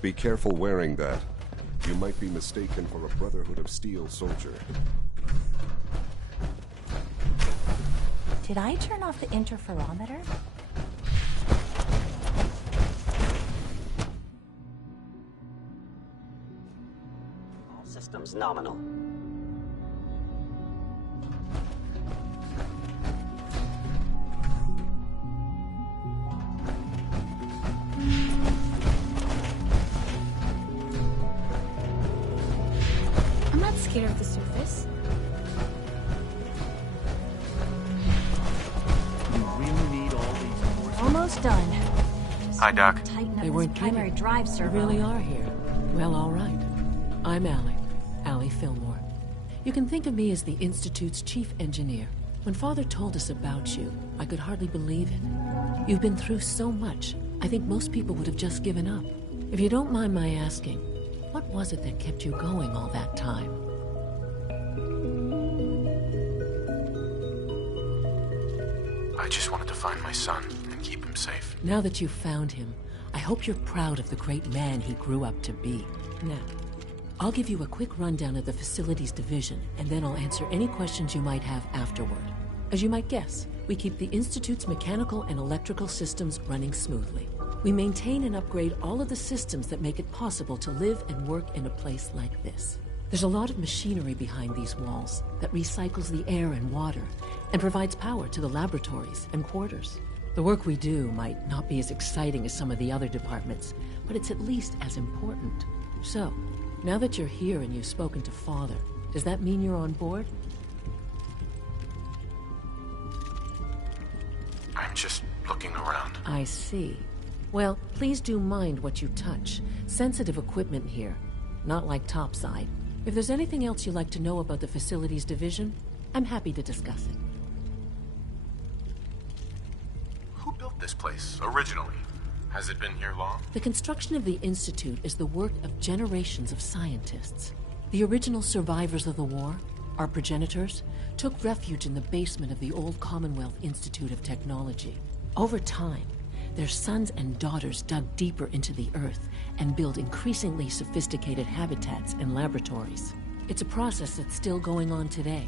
Be careful wearing that. You might be mistaken for a Brotherhood of Steel soldier. Did I turn off the interferometer? All systems nominal. Here at the surface. You really need all these... Almost done. Hi, Doc. They weren't primary kidding. drive You servo. really are here. Well, all right. I'm Allie Fillmore. You can think of me as the Institute's chief engineer. When Father told us about you, I could hardly believe it. You've been through so much, I think most people would have just given up. If you don't mind my asking, what was it that kept you going all that time? I just wanted to find my son and keep him safe. Now that you've found him, I hope you're proud of the great man he grew up to be. Now, I'll give you a quick rundown of the facilities division, and then I'll answer any questions you might have afterward. As you might guess, we keep the Institute's mechanical and electrical systems running smoothly. We maintain and upgrade all of the systems that make it possible to live and work in a place like this. There's a lot of machinery behind these walls that recycles the air and water and provides power to the laboratories and quarters. The work we do might not be as exciting as some of the other departments, but it's at least as important. So, now that you're here and you've spoken to Father, does that mean you're on board? I'm just looking around. I see. Well, please do mind what you touch. Sensitive equipment here, not like topside. If there's anything else you'd like to know about the facilities division, I'm happy to discuss it. Who built this place originally? Has it been here long? The construction of the Institute is the work of generations of scientists. The original survivors of the war, our progenitors, took refuge in the basement of the old Commonwealth Institute of Technology. Over time, their sons and daughters dug deeper into the earth and built increasingly sophisticated habitats and laboratories. It's a process that's still going on today.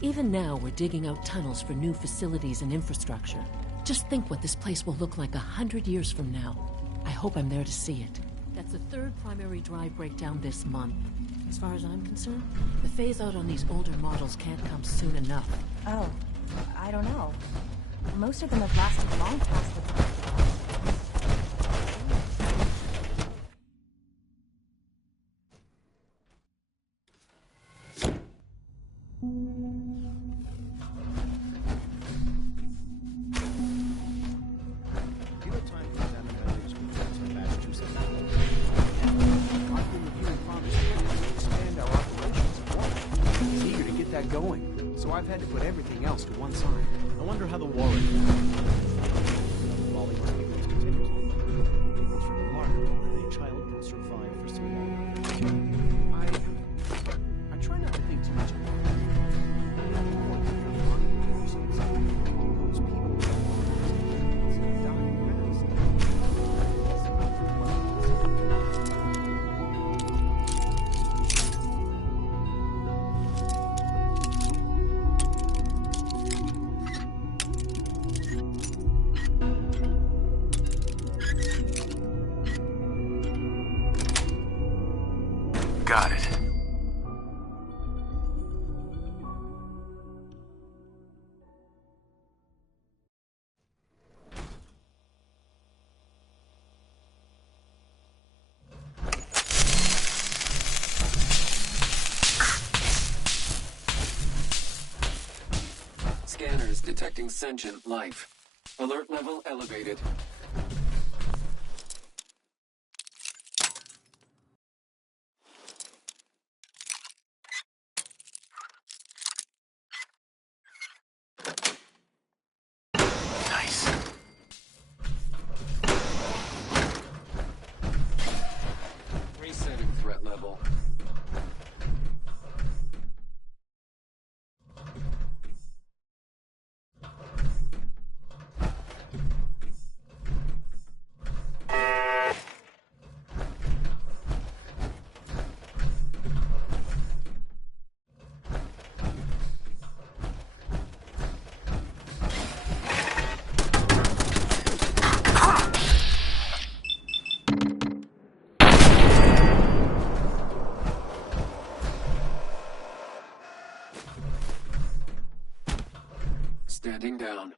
Even now, we're digging out tunnels for new facilities and infrastructure. Just think what this place will look like 100 years from now. I hope I'm there to see it. That's the third primary drive breakdown this month. As far as I'm concerned, the phase-out on these older models can't come soon enough. Oh, I don't know. Most of them have lasted long past the time. Going, so I've had to put everything else to one side. I wonder how the war ended. Molly was keeping this continuously. It's remarkable that a child can survive for so long. I try not to think too much about it. Got it. Scanners detecting sentient life. Alert level elevated. Resetting threat level. Standing down.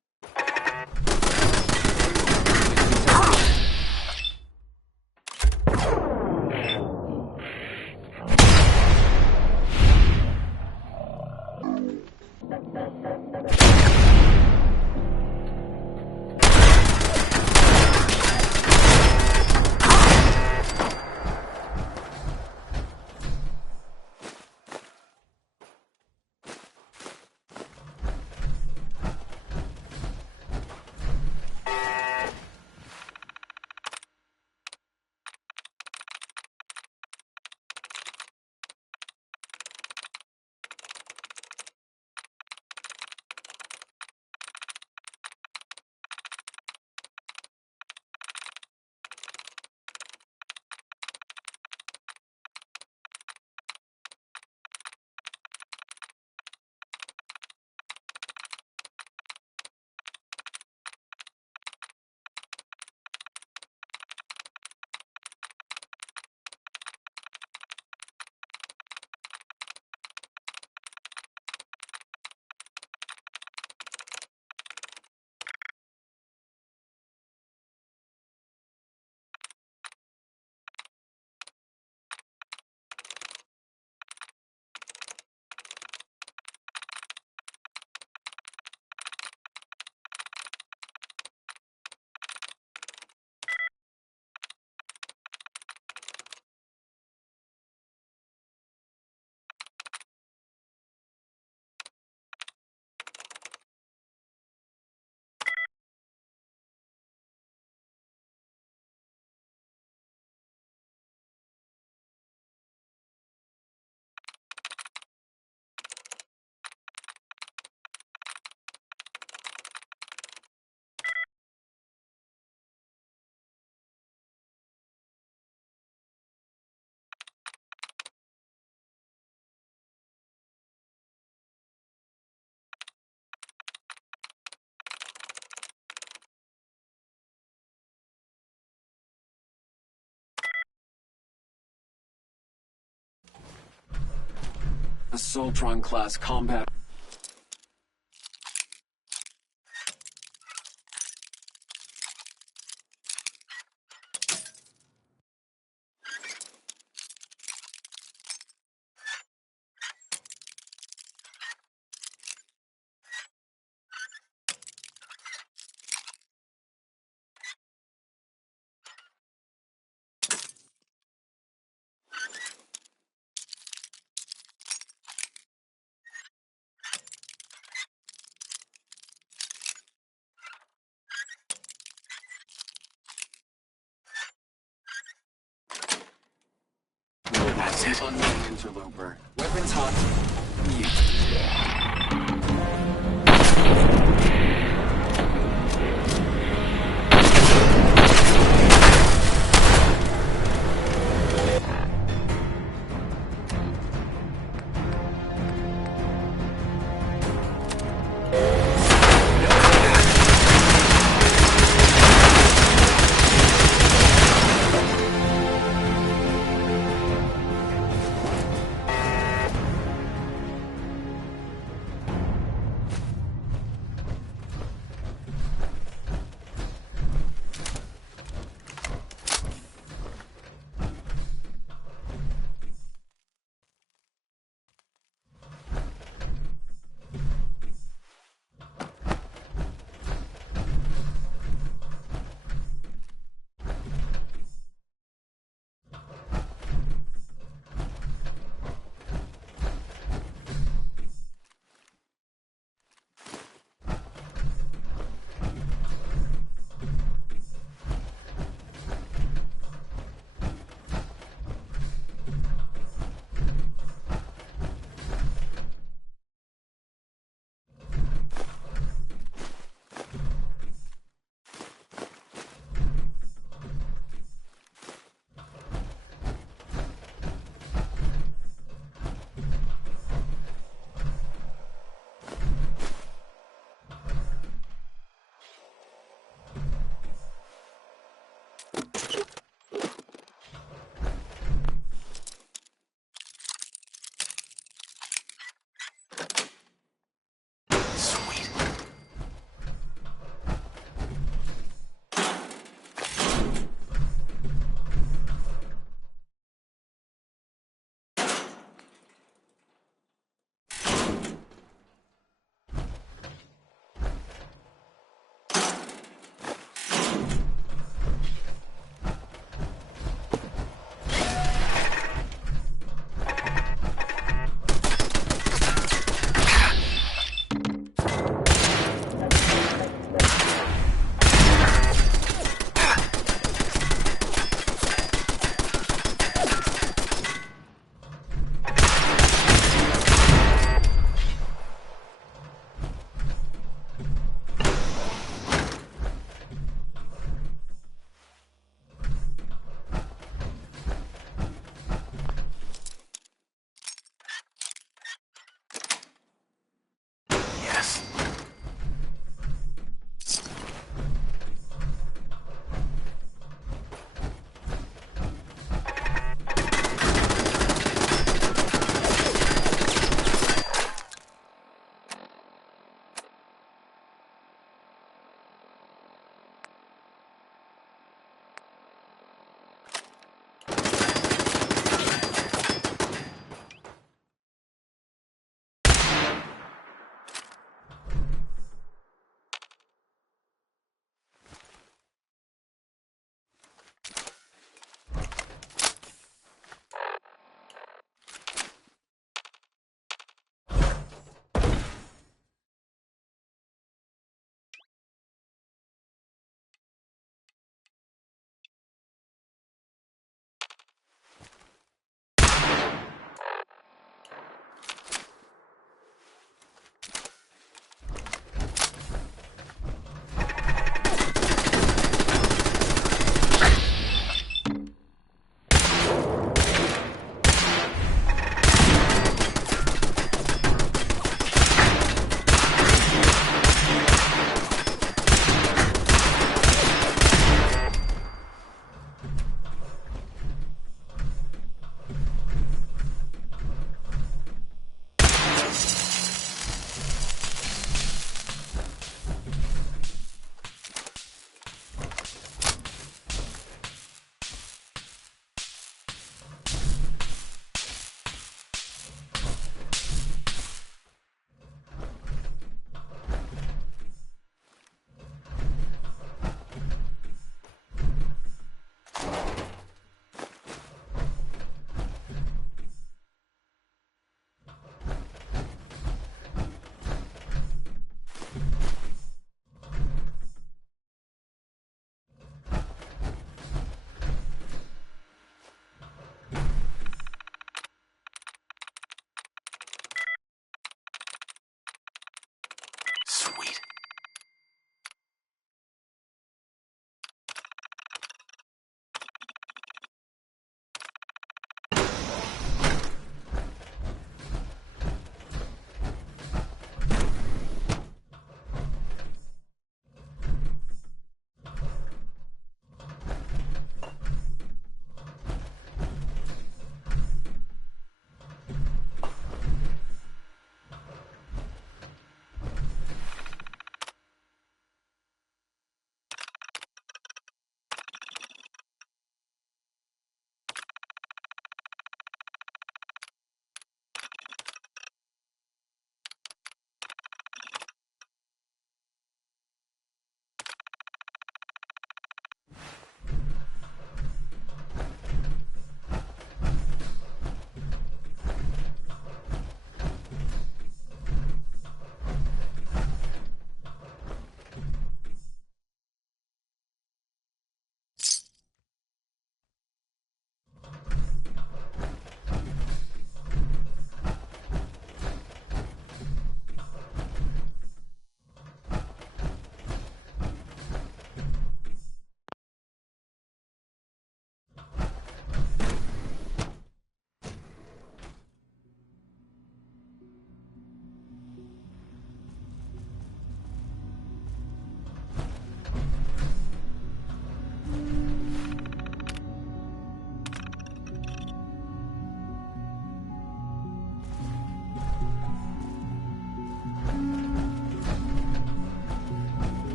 A Soltron-class combat... That's it. Unknown interloper. Weapons hot. Mute.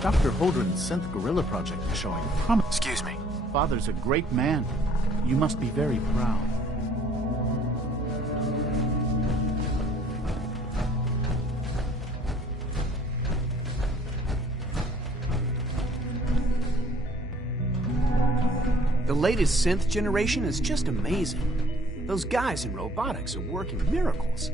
Dr. Holdren's synth gorilla project is showing promise. Excuse me. Father's a great man. You must be very proud. The latest synth generation is just amazing. Those guys in robotics are working miracles.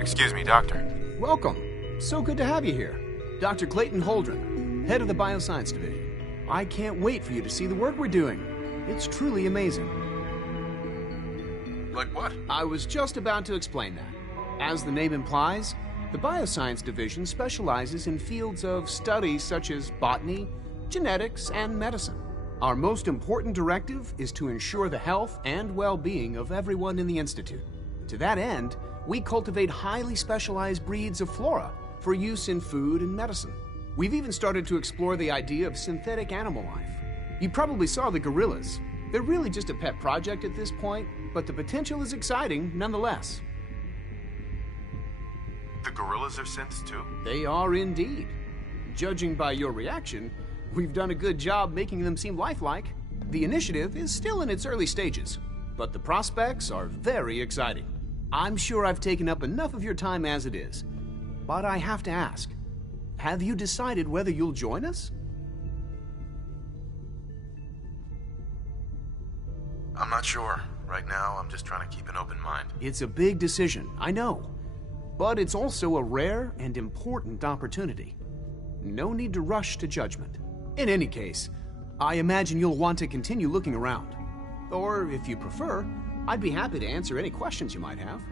Excuse me, Doctor. Welcome. So good to have you here. Dr. Clayton Holdren, head of the Bioscience Division. I can't wait for you to see the work we're doing. It's truly amazing. Like what? I was just about to explain that. As the name implies, the Bioscience Division specializes in fields of study such as botany, genetics, and medicine. Our most important directive is to ensure the health and well-being of everyone in the Institute. To that end, we cultivate highly specialized breeds of flora for use in food and medicine. We've even started to explore the idea of synthetic animal life. You probably saw the gorillas. They're really just a pet project at this point, but the potential is exciting nonetheless. The gorillas are synths too? They are indeed. Judging by your reaction, we've done a good job making them seem lifelike. The initiative is still in its early stages, but the prospects are very exciting. I'm sure I've taken up enough of your time as it is, but I have to ask, have you decided whether you'll join us? I'm not sure. Right now, I'm just trying to keep an open mind. It's a big decision, I know. But it's also a rare and important opportunity. No need to rush to judgment. In any case, I imagine you'll want to continue looking around. Or, if you prefer, I'd be happy to answer any questions you might have.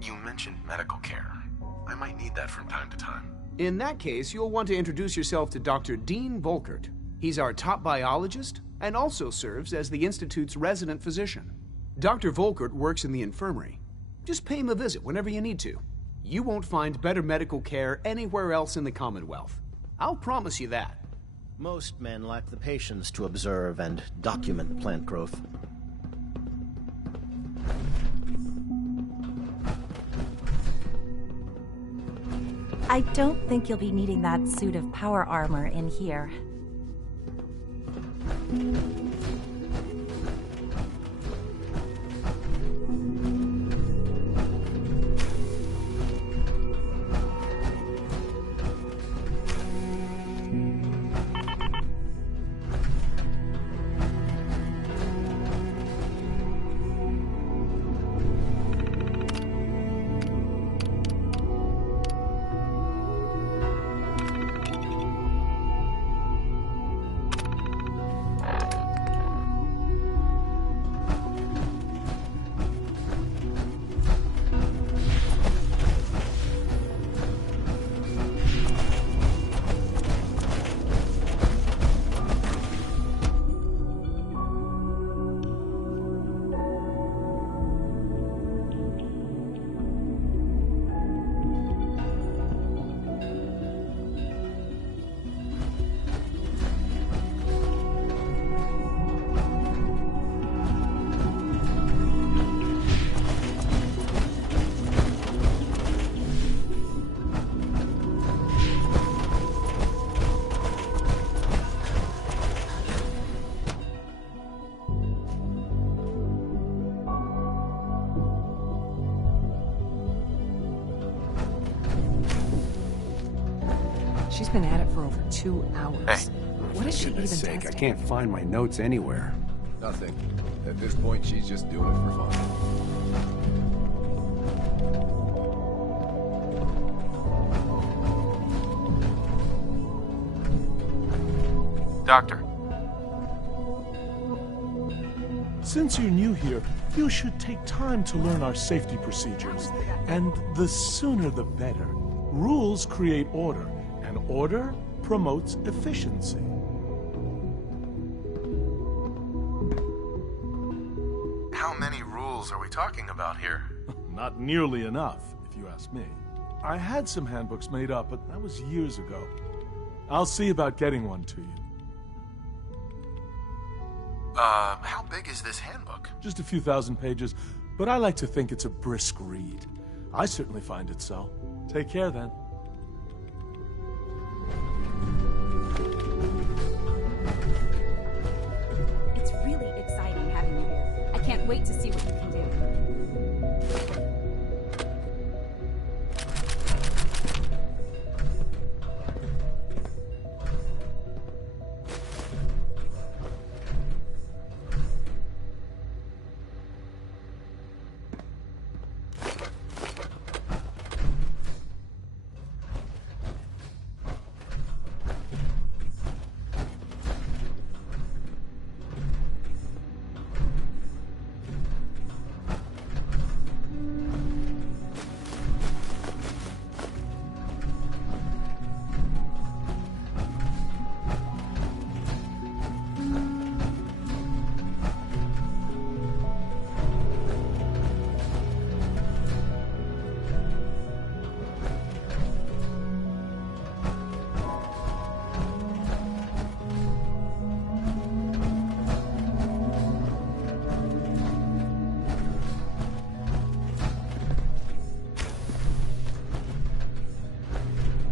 You mentioned medical care. I might need that from time to time. In that case, you'll want to introduce yourself to Dr. Dean Volkert. He's our top biologist and also serves as the Institute's resident physician. Dr. Volkert works in the infirmary. Just pay him a visit whenever you need to. You won't find better medical care anywhere else in the Commonwealth. I'll promise you that. Most men lack the patience to observe and document plant growth. I don't think you'll be needing that suit of power armor in here. She's been at it for over 2 hours. Hey. What is she even sake, testing? I can't find my notes anywhere. Nothing. At this point, she's just doing it for fun. Doctor. Since you're new here, you should take time to learn our safety procedures. And the sooner the better. Rules create order, and order promotes efficiency. How many rules are we talking about here? Not nearly enough, if you ask me. I had some handbooks made up, but that was years ago. I'll see about getting one to you. How big is this handbook? Just a few thousand pages, but I like to think it's a brisk read. I certainly find it so. Take care, then. It's really exciting having you here. I can't wait to see what you can do.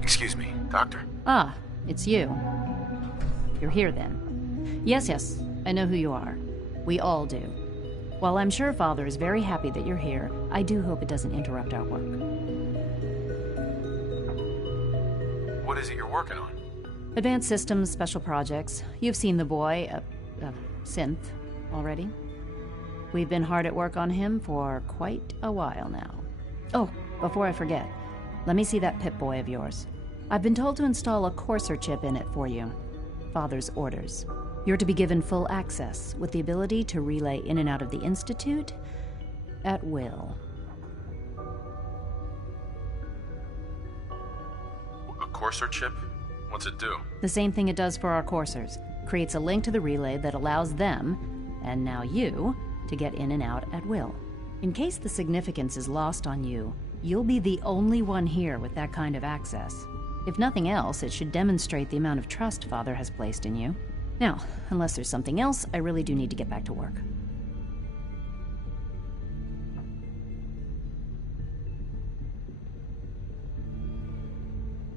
Excuse me, Doctor. Ah, it's you. You're here then. Yes, I know who you are. We all do. While I'm sure Father is very happy that you're here, I do hope it doesn't interrupt our work. What is it you're working on? Advanced Systems Special Projects. You've seen the boy, Synth, already. We've been hard at work on him for quite a while now. Oh, before I forget, let me see that Pip-Boy of yours. I've been told to install a courser chip in it for you. Father's orders. You're to be given full access, with the ability to relay in and out of the Institute at will. A courser chip? What's it do? The same thing it does for our coursers. Creates a link to the relay that allows them, and now you, to get in and out at will. In case the significance is lost on you, you'll be the only one here with that kind of access. If nothing else, it should demonstrate the amount of trust Father has placed in you. Now, unless there's something else, I really do need to get back to work.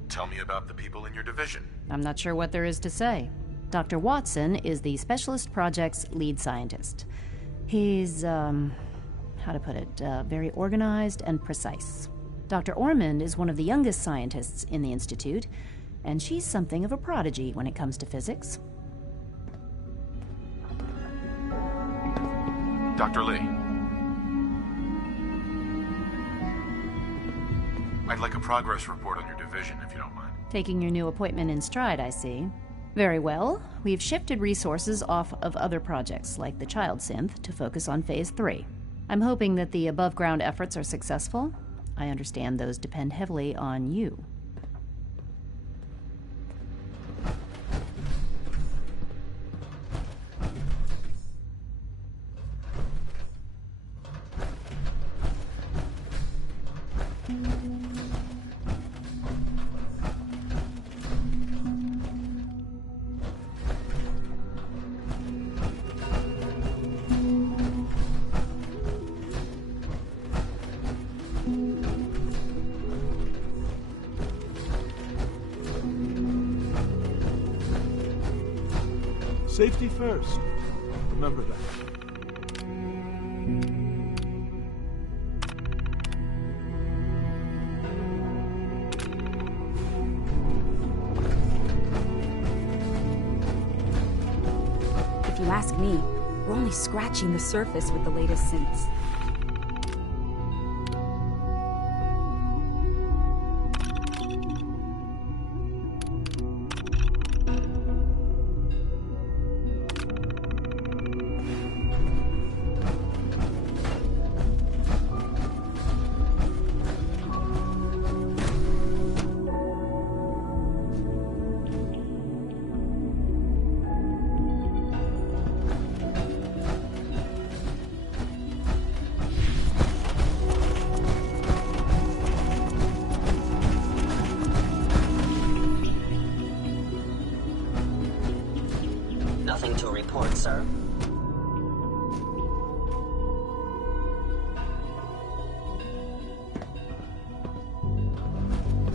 Tell me about the people in your division. I'm not sure what there is to say. Dr. Watson is the Specialist Project's lead scientist. He's, how to put it, very organized and precise. Dr. Ormond is one of the youngest scientists in the Institute, and she's something of a prodigy when it comes to physics. Dr. Lee. I'd like a progress report on your division, if you don't mind. Taking your new appointment in stride, I see. Very well. We've shifted resources off of other projects, like the Child Synth, to focus on Phase 3. I'm hoping that the above-ground efforts are successful. I understand those depend heavily on you. Safety first. Remember that. If you ask me, we're only scratching the surface with the latest synths. Nothing to report, sir.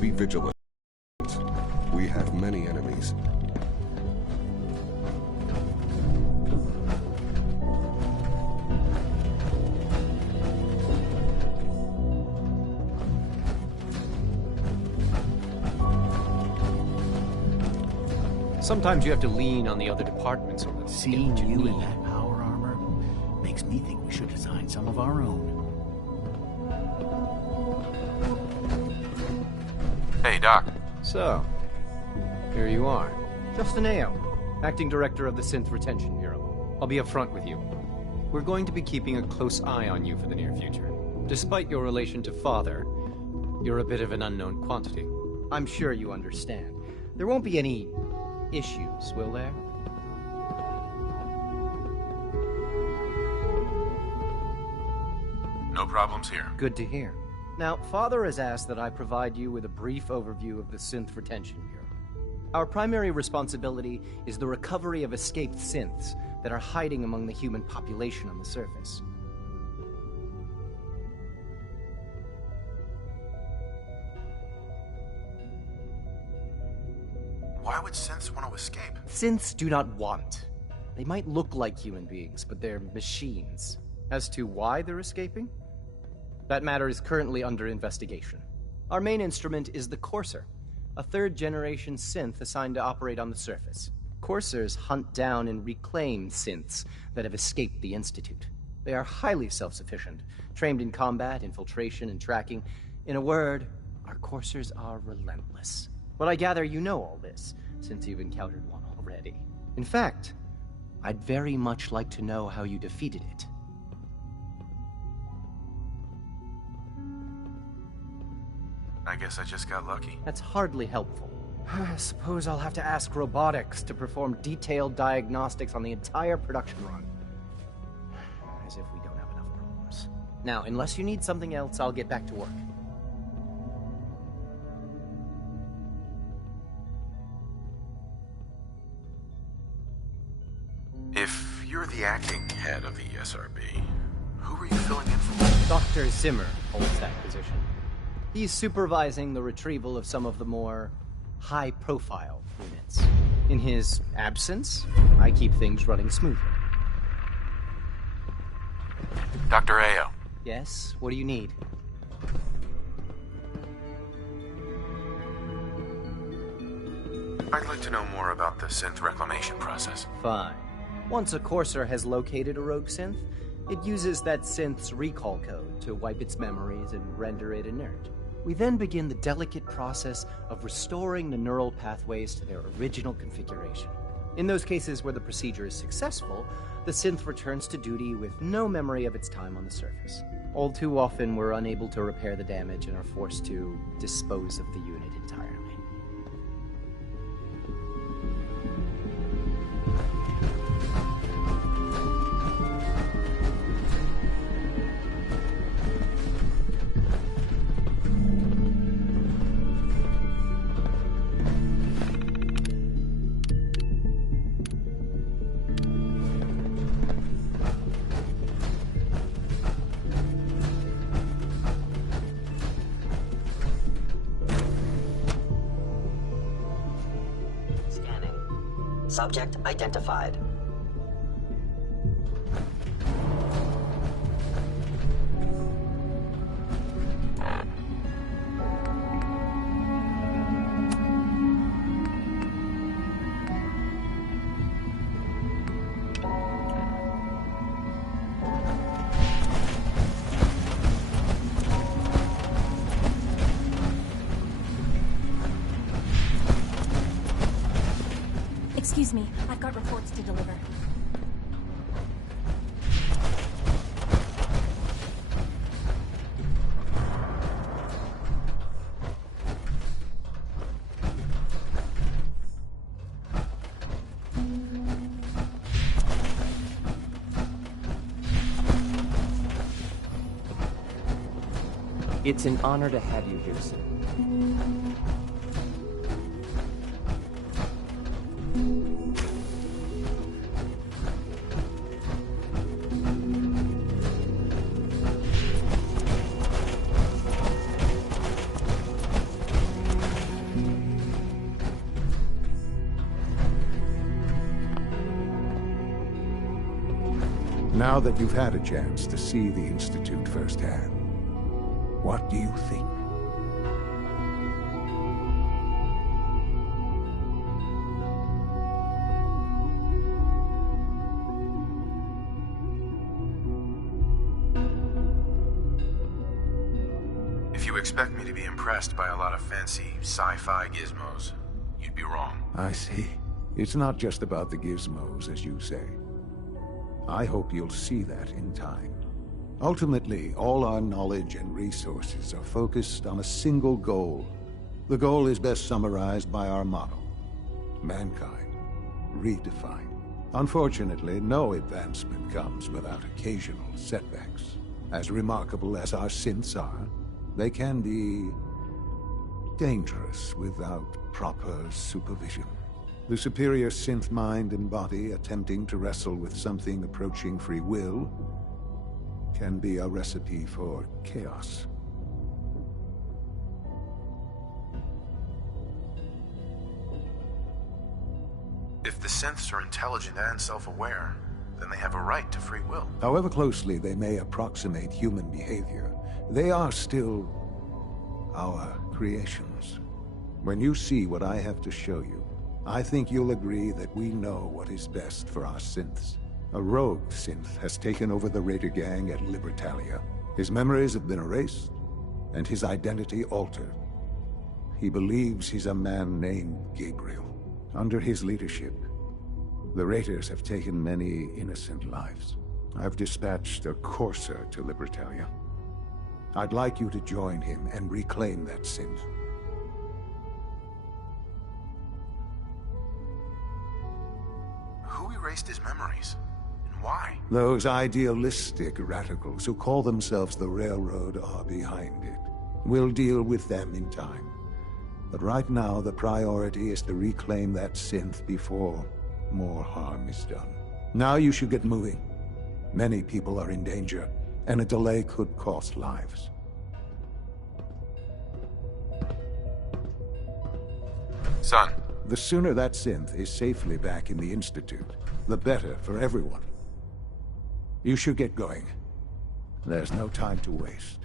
be vigilant. We have many enemies. Sometimes you have to lean on the other departments. Seeing you in that power armor makes me think we should design some of our own. Hey, Doc. So, here you are. Justin Ao, Acting Director of the Synth Retention Bureau. I'll be upfront with you. We're going to be keeping a close eye on you for the near future. Despite your relation to Father, you're a bit of an unknown quantity. I'm sure you understand. There won't be any issues, will there? No problems here. Good to hear. Now, Father has asked that I provide you with a brief overview of the Synth Retention Bureau. Our primary responsibility is the recovery of escaped synths that are hiding among the human population on the surface. Why would synths want to escape? Synths do not want. They might look like human beings, but they're machines. As to why they're escaping? That matter is currently under investigation. Our main instrument is the Courser, a third-generation synth assigned to operate on the surface. Coursers hunt down and reclaim synths that have escaped the Institute. They are highly self-sufficient, trained in combat, infiltration, and tracking. In a word, our Coursers are relentless. But I gather you know all this, since you've encountered one already. In fact, I'd very much like to know how you defeated it. I guess I just got lucky. That's hardly helpful. I suppose I'll have to ask robotics to perform detailed diagnostics on the entire production run. As if we don't have enough problems. Now, unless you need something else, I'll get back to work. If you're the acting head of the SRB, who are you filling in for? Dr. Zimmer holds that position. He's supervising the retrieval of some of the more high-profile units. In his absence, I keep things running smoothly. Dr. Ao. Yes? What do you need? I'd like to know more about the synth reclamation process. Fine. Once a Courser has located a rogue synth, it uses that synth's recall code to wipe its memories and render it inert. We then begin the delicate process of restoring the neural pathways to their original configuration. In those cases where the procedure is successful, the synth returns to duty with no memory of its time on the surface. All too often, we're unable to repair the damage and are forced to dispose of the unit entirely. Subject identified. Excuse me, I've got reports to deliver. It's an honor to have you here, sir. Now that you've had a chance to see the Institute firsthand, what do you think? If you expect me to be impressed by a lot of fancy sci-fi gizmos, you'd be wrong. I see. It's not just about the gizmos, as you say. I hope you'll see that in time. Ultimately, all our knowledge and resources are focused on a single goal. The goal is best summarized by our motto: mankind, redefined. Unfortunately, no advancement comes without occasional setbacks. As remarkable as our synths are, they can be dangerous without proper supervision. The superior synth mind and body attempting to wrestle with something approaching free will can be a recipe for chaos. If the synths are intelligent and self-aware, then they have a right to free will. However closely they may approximate human behavior, they are still our creations. When you see what I have to show you, I think you'll agree that we know what is best for our synths. A rogue synth has taken over the Raider gang at Libertalia. His memories have been erased, and his identity altered. He believes he's a man named Gabriel. Under his leadership, the Raiders have taken many innocent lives. I've dispatched a courser to Libertalia. I'd like you to join him and reclaim that synth. Who erased his memories? And why? Those idealistic radicals who call themselves the Railroad are behind it. We'll deal with them in time. But right now, the priority is to reclaim that synth before more harm is done. Now you should get moving. Many people are in danger, and a delay could cost lives. Son. The sooner that synth is safely back in the Institute, the better for everyone. You should get going. There's no time to waste.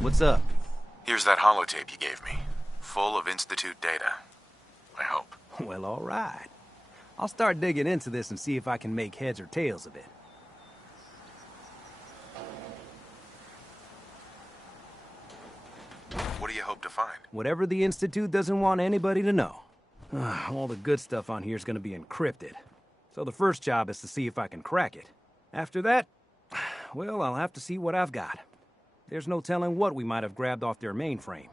What's up? Here's that holotape you gave me. Full of Institute data. I hope. Well, all right. I'll start digging into this and see if I can make heads or tails of it. What do you hope to find? Whatever the Institute doesn't want anybody to know. All the good stuff on here is gonna be encrypted. So the first job is to see if I can crack it. After that, well, I'll have to see what I've got. There's no telling what we might have grabbed off their mainframe.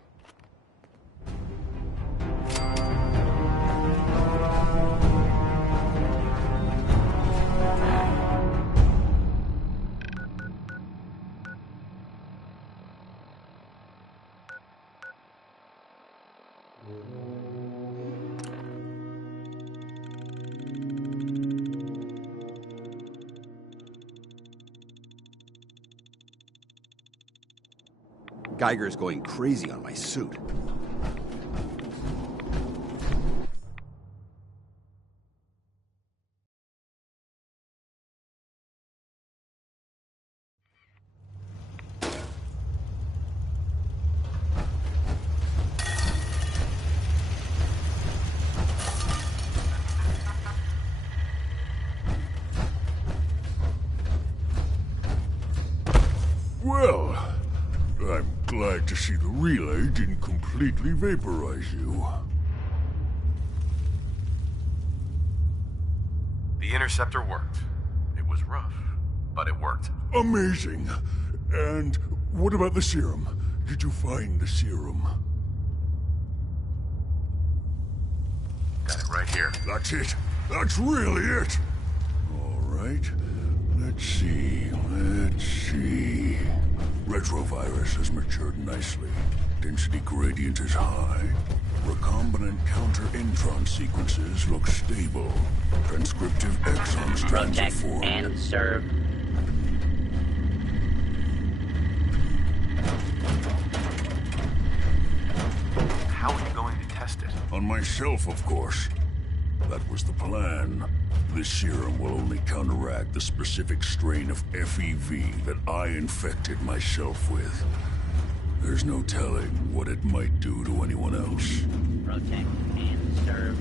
Geiger's going crazy on my suit. Well, I'm glad to see the relay didn't completely vaporize you. The interceptor worked. It was rough, but it worked. Amazing. And what about the serum? Did you find the serum? Got it right here. That's it. That's really it. All right. Let's see. Retrovirus has matured nicely. Density gradient is high. Recombinant counter-intron sequences look stable. Transcriptive exon strands are Protect formed. and serve. How are you going to test it? On myself, of course. That was the plan. This serum will only counteract the specific strain of FEV that I infected myself with. There's no telling what it might do to anyone else. Protect and serve.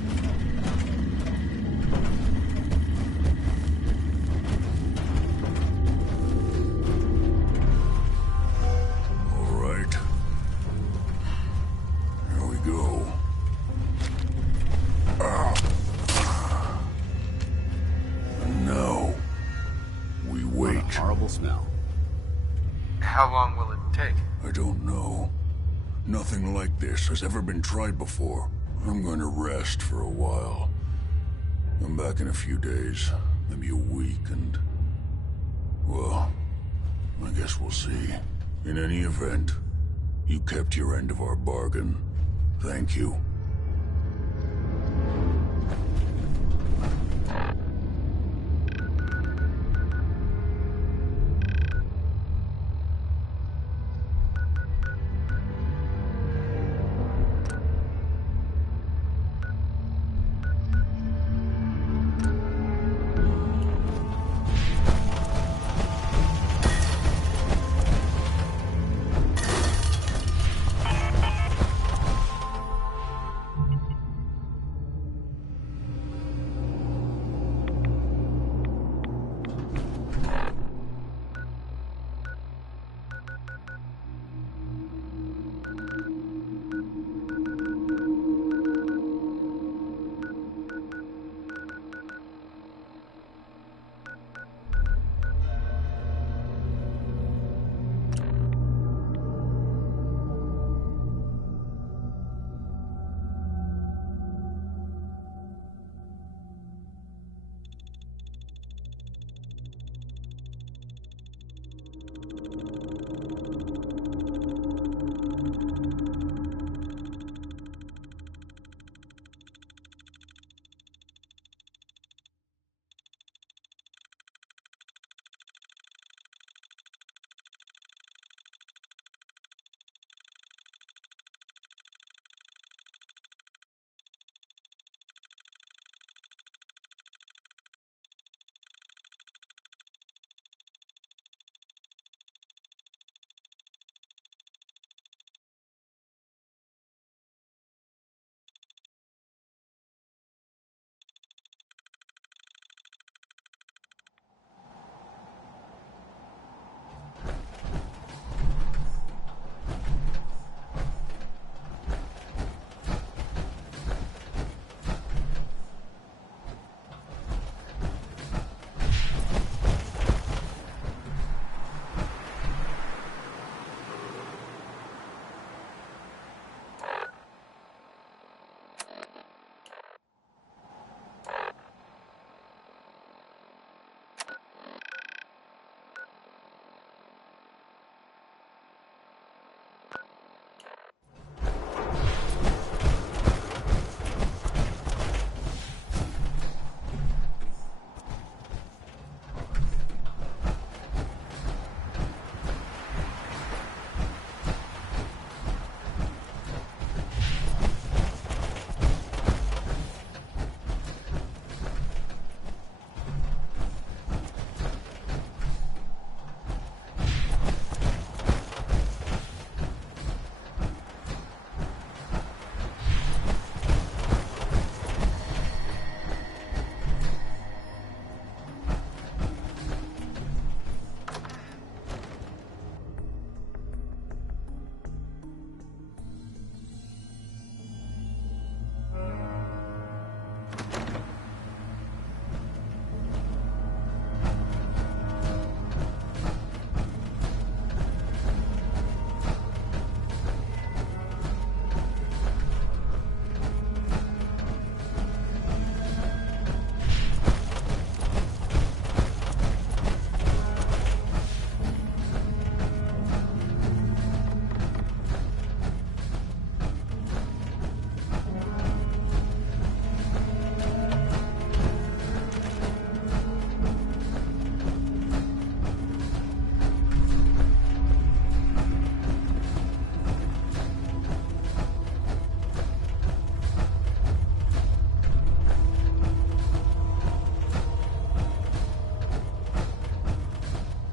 All right. Here we go. And now, we wait. What a horrible smell. How long will it take? I don't know. Nothing like this has ever been tried before. I'm going to rest for a while. I'm back in a few days, maybe a week, and... well, I guess we'll see. In any event, you kept your end of our bargain. Thank you.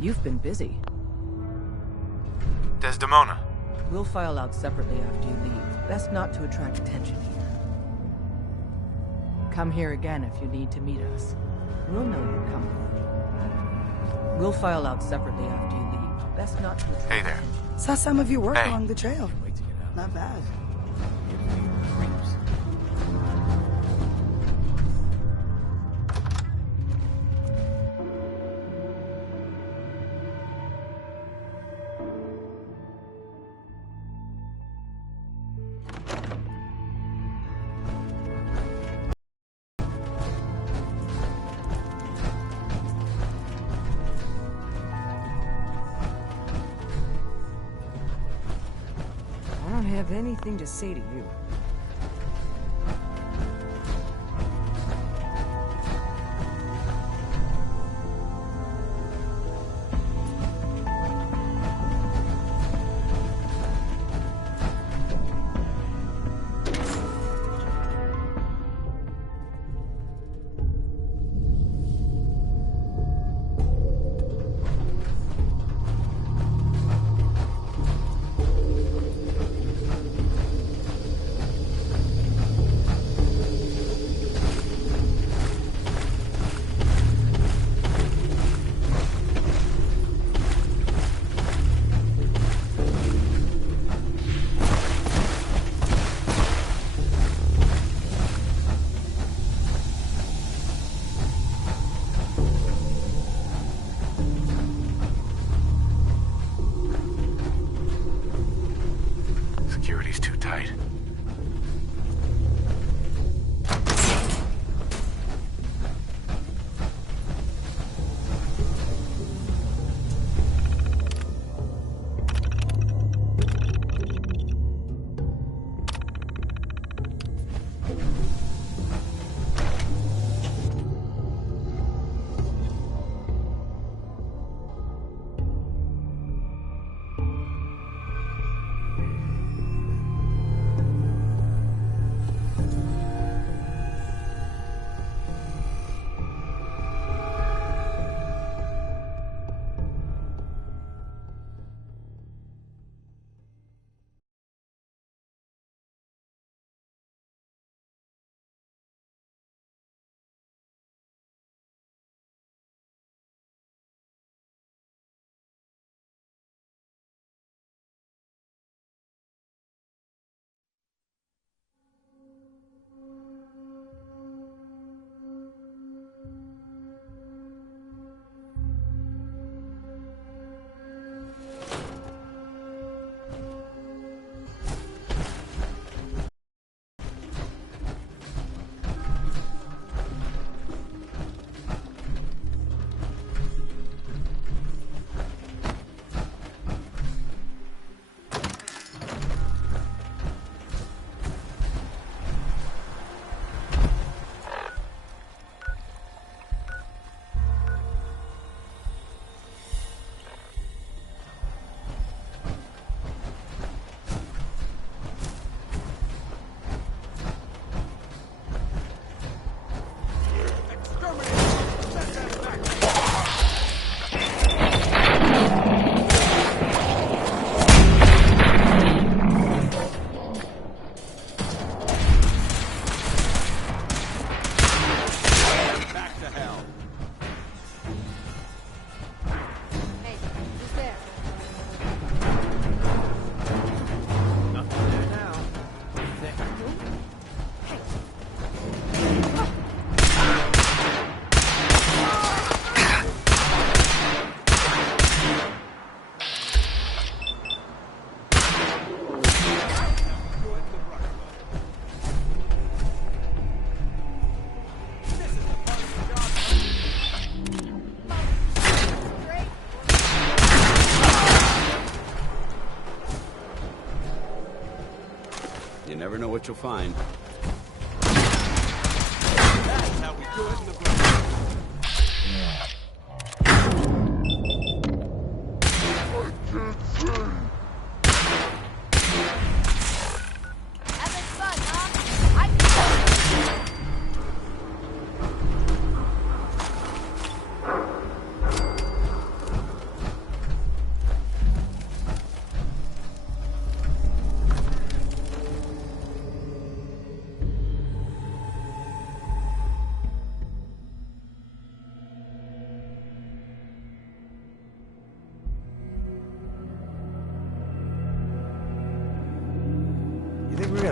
You've been busy. Desdemona. We'll file out separately after you leave. Best not to attract attention here. Come here again if you need to meet us. We'll know you're coming. We'll file out separately after you leave. Best not to attract Hey there. attention. Saw some of your work Hey. along the trail. Not bad. I don't have anything to say to you. Security's too tight. You never know what you'll find. That's how we do it in the blue.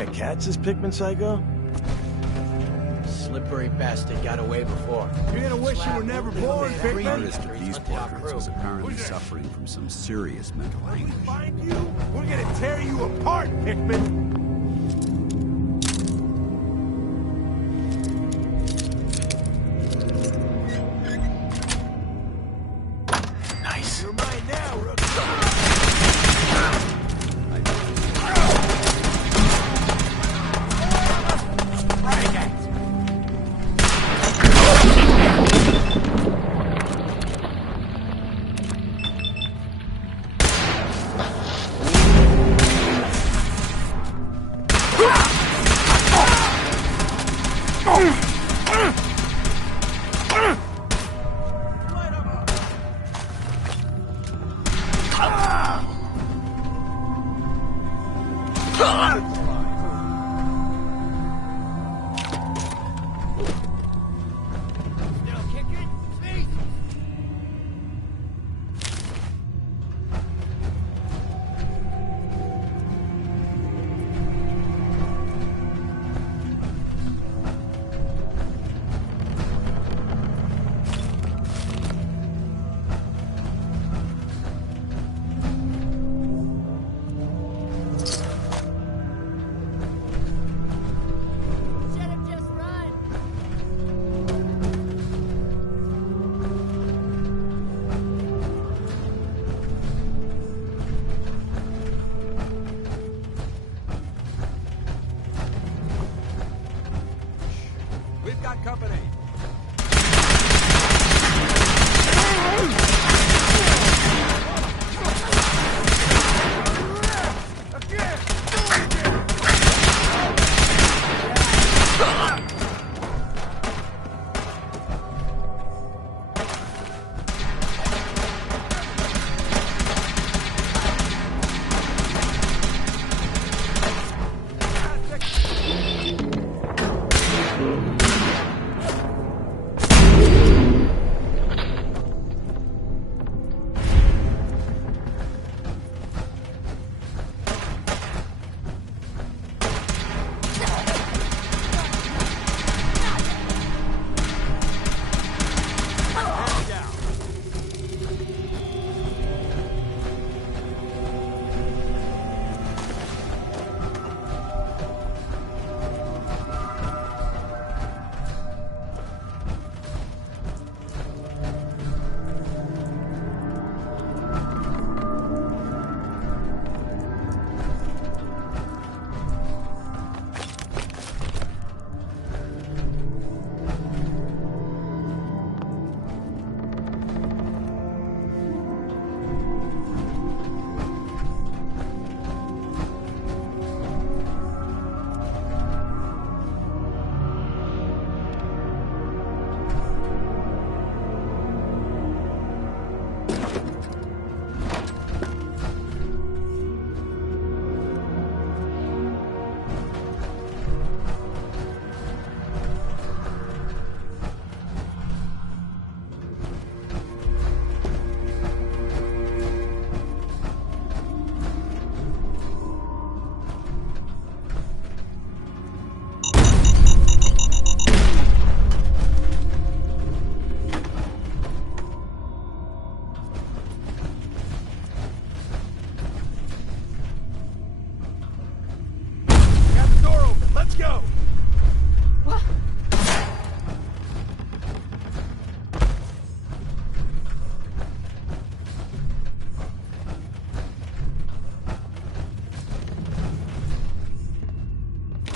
kind of cat's this Pikmin psycho? Slippery bastard got away before. You're gonna wish you were never born, Pikmin. Artist of these portraits was apparently suffering from some serious mental anguish. Find you, we're gonna tear you apart, Pikmin. Nice. You're mine now, Rookie.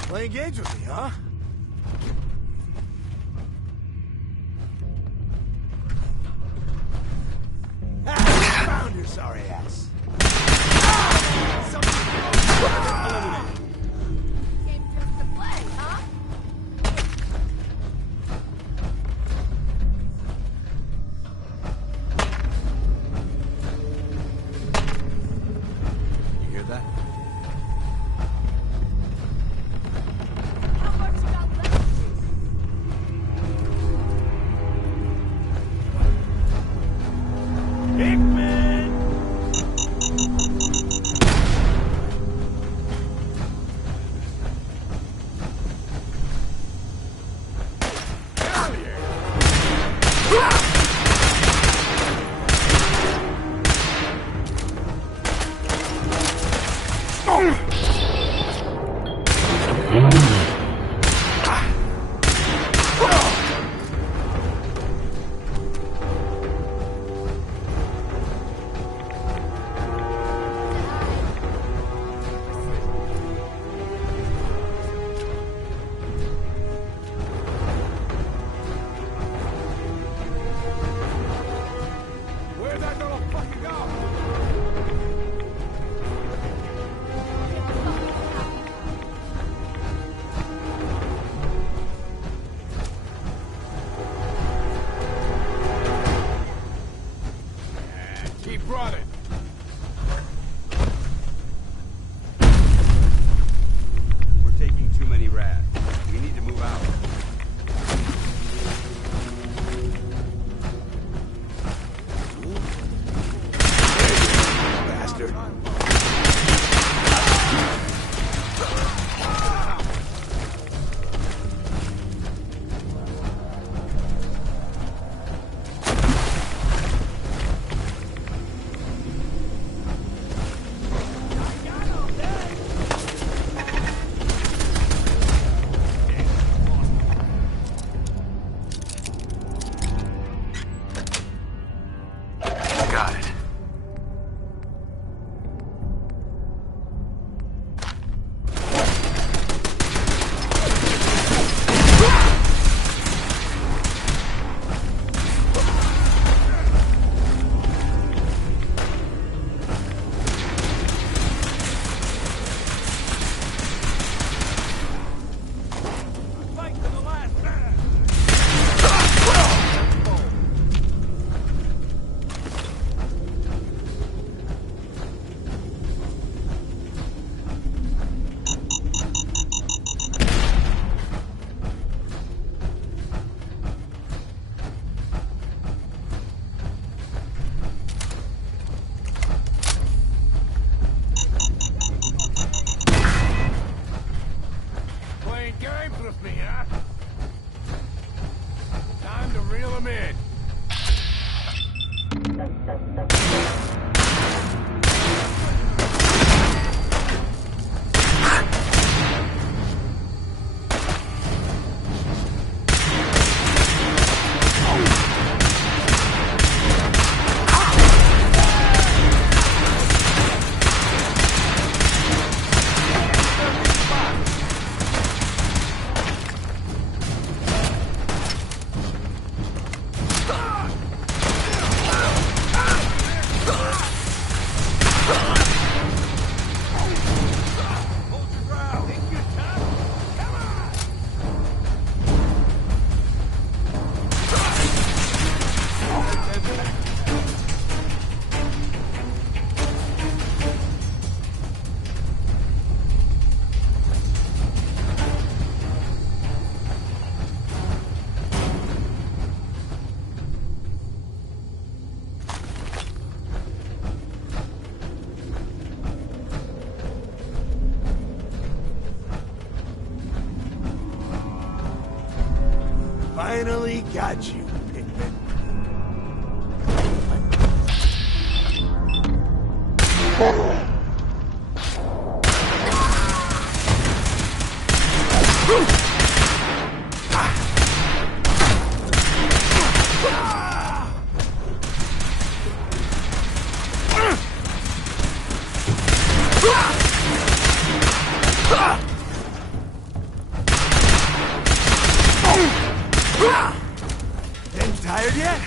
Playing games with me, huh? Found your sorry ass. You hear that? Finally got you, Pikmin. Getting tired yet?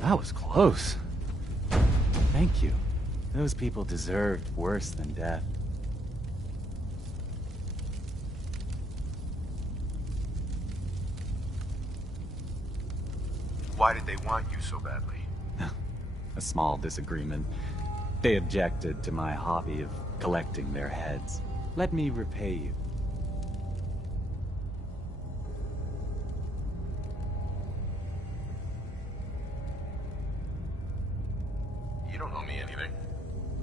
That was close. Thank you. Those people deserved worse than death. Why did they want you so badly? A small disagreement. They objected to my hobby of collecting their heads. Let me repay you. You don't owe me anything.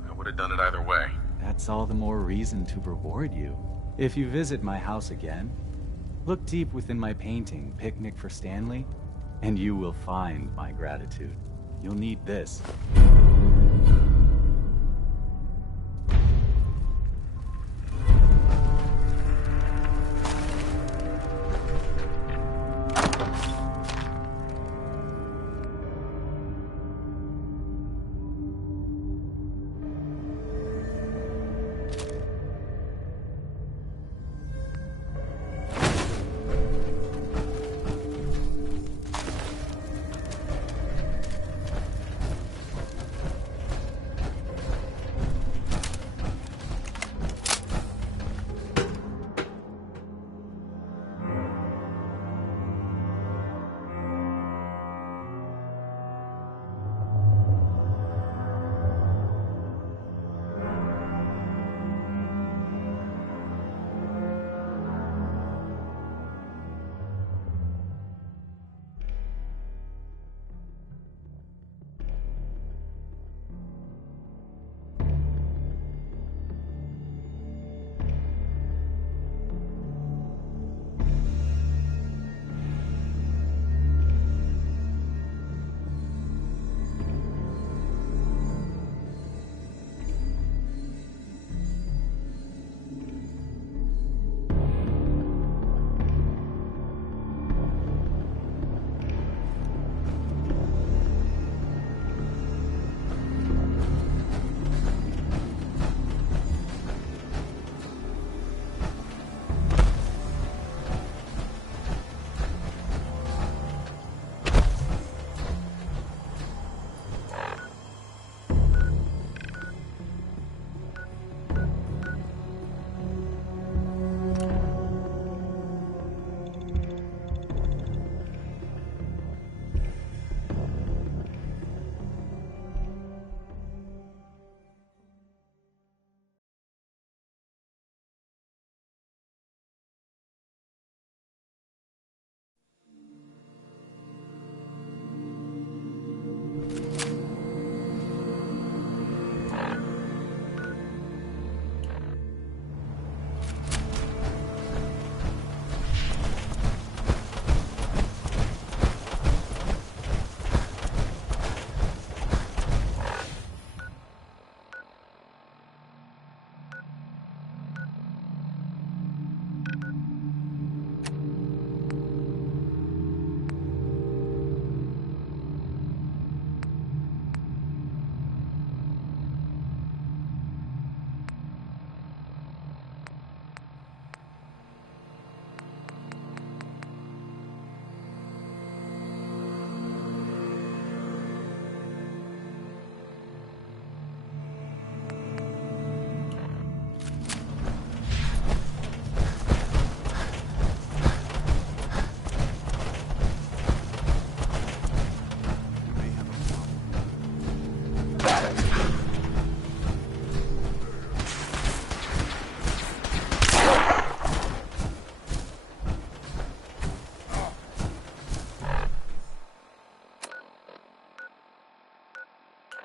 I would have done it either way. That's all the more reason to reward you. If you visit my house again, look deep within my painting, Picnic for Stanley, and you will find my gratitude. You'll need this.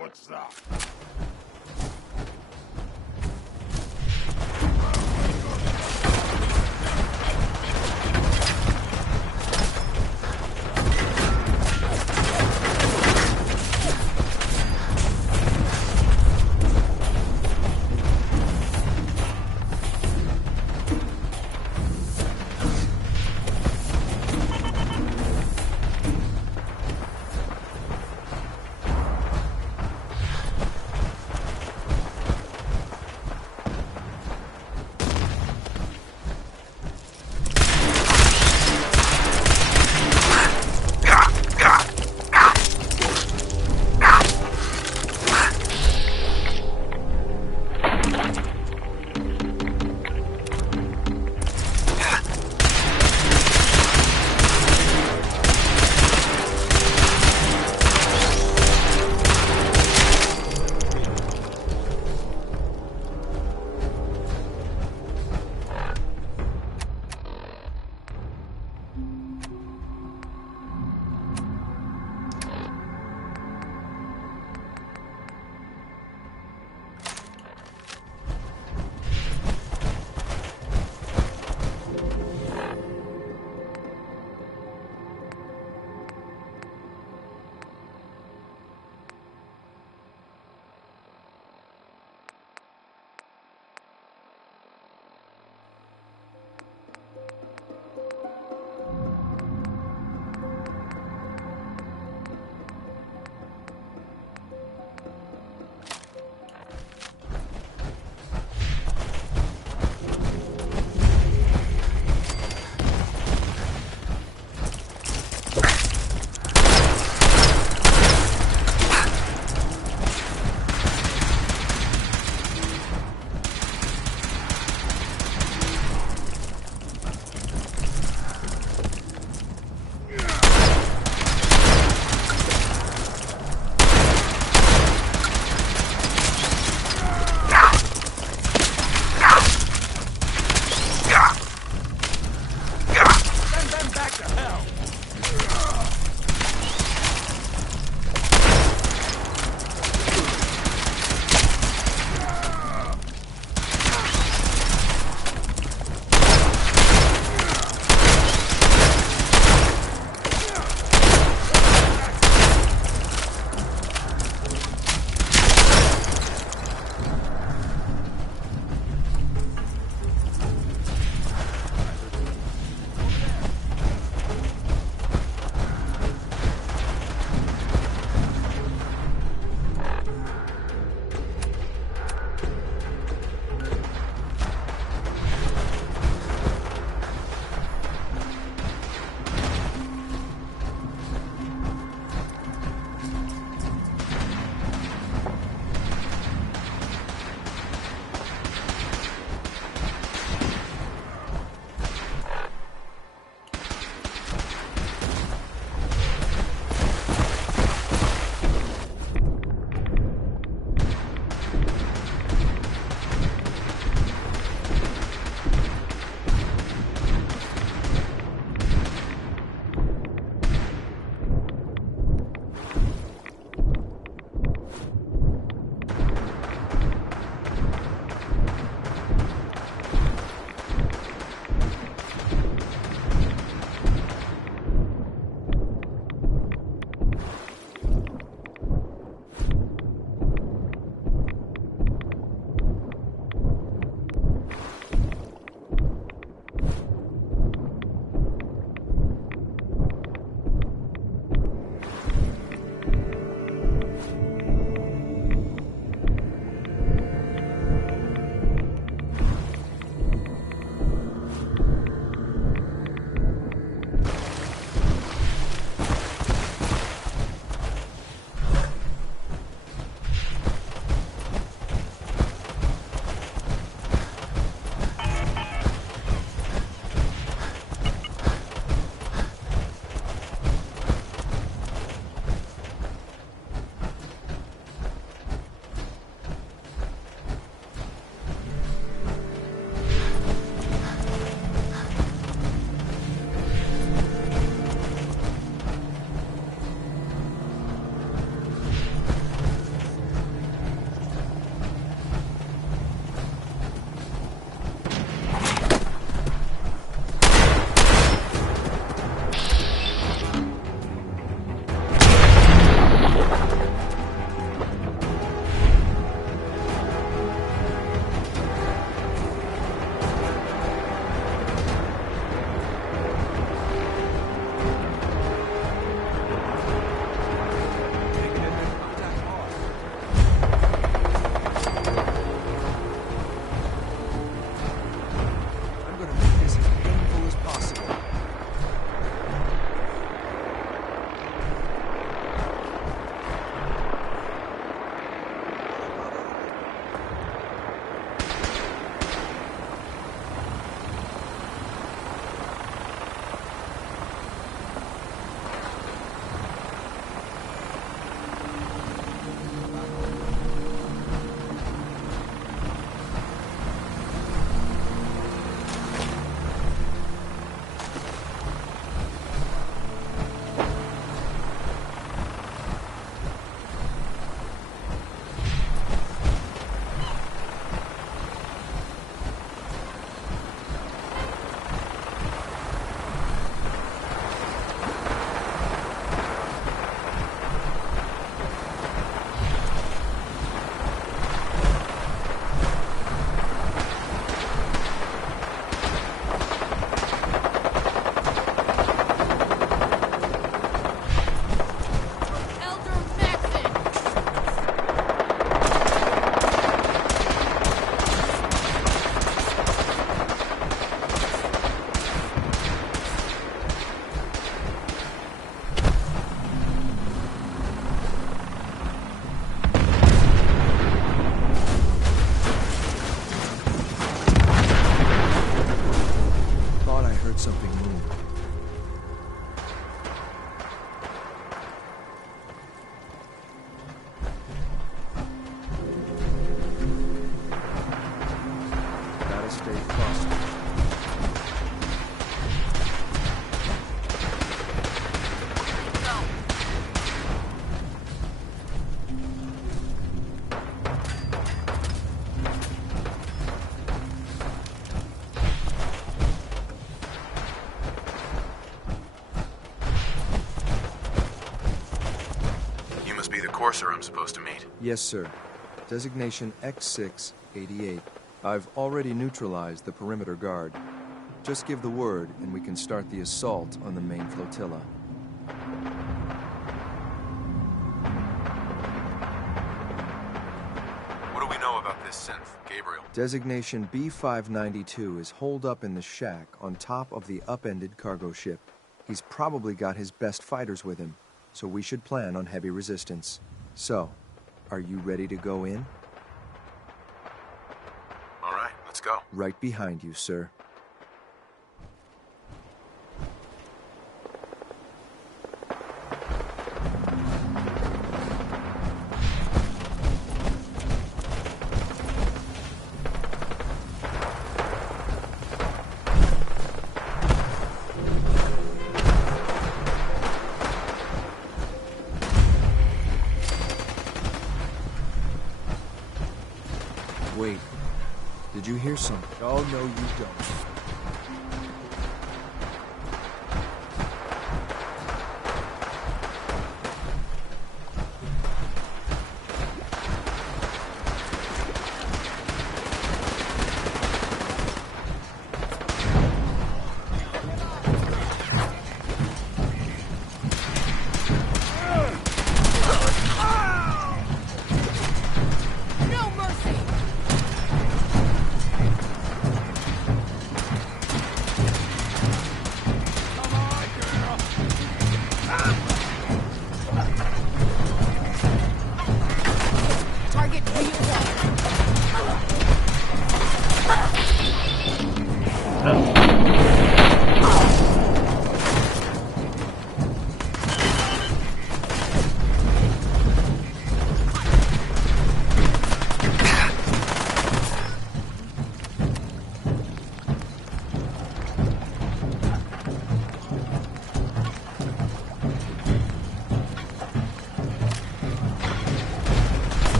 What's that? enforcer I'm supposed to meet? Yes, sir. Designation X688. I've already neutralized the perimeter guard. Just give the word, and we can start the assault on the main flotilla. What do we know about this synth, Gabriel? Designation B592 is holed up in the shack on top of the upended cargo ship. He's probably got his best fighters with him, so we should plan on heavy resistance. So, are you ready to go in? All right, let's go. Right behind you, sir. Wait, did you hear something? Oh, no, you don't.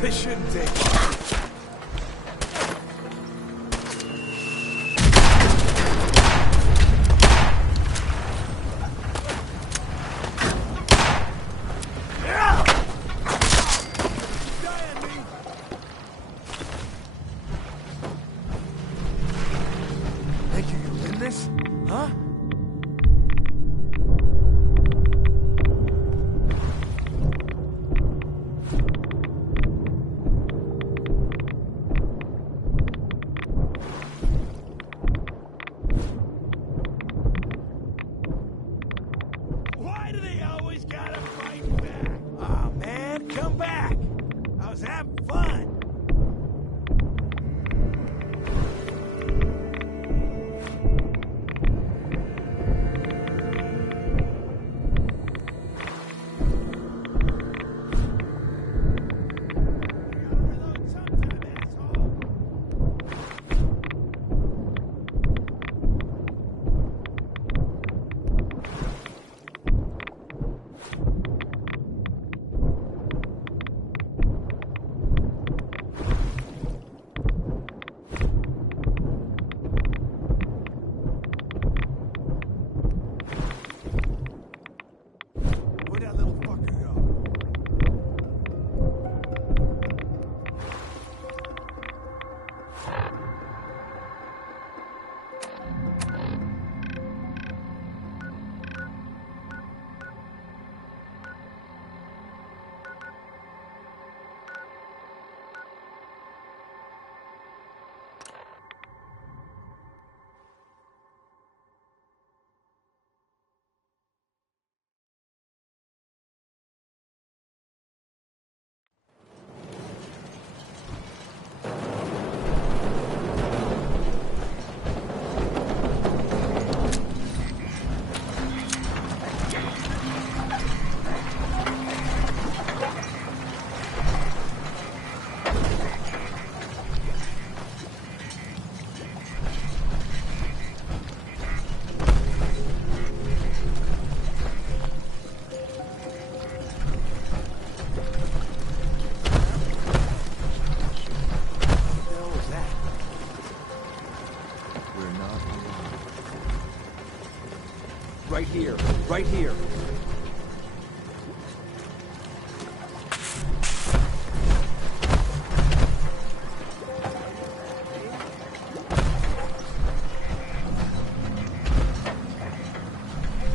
This shouldn't take long. Right here. Right here.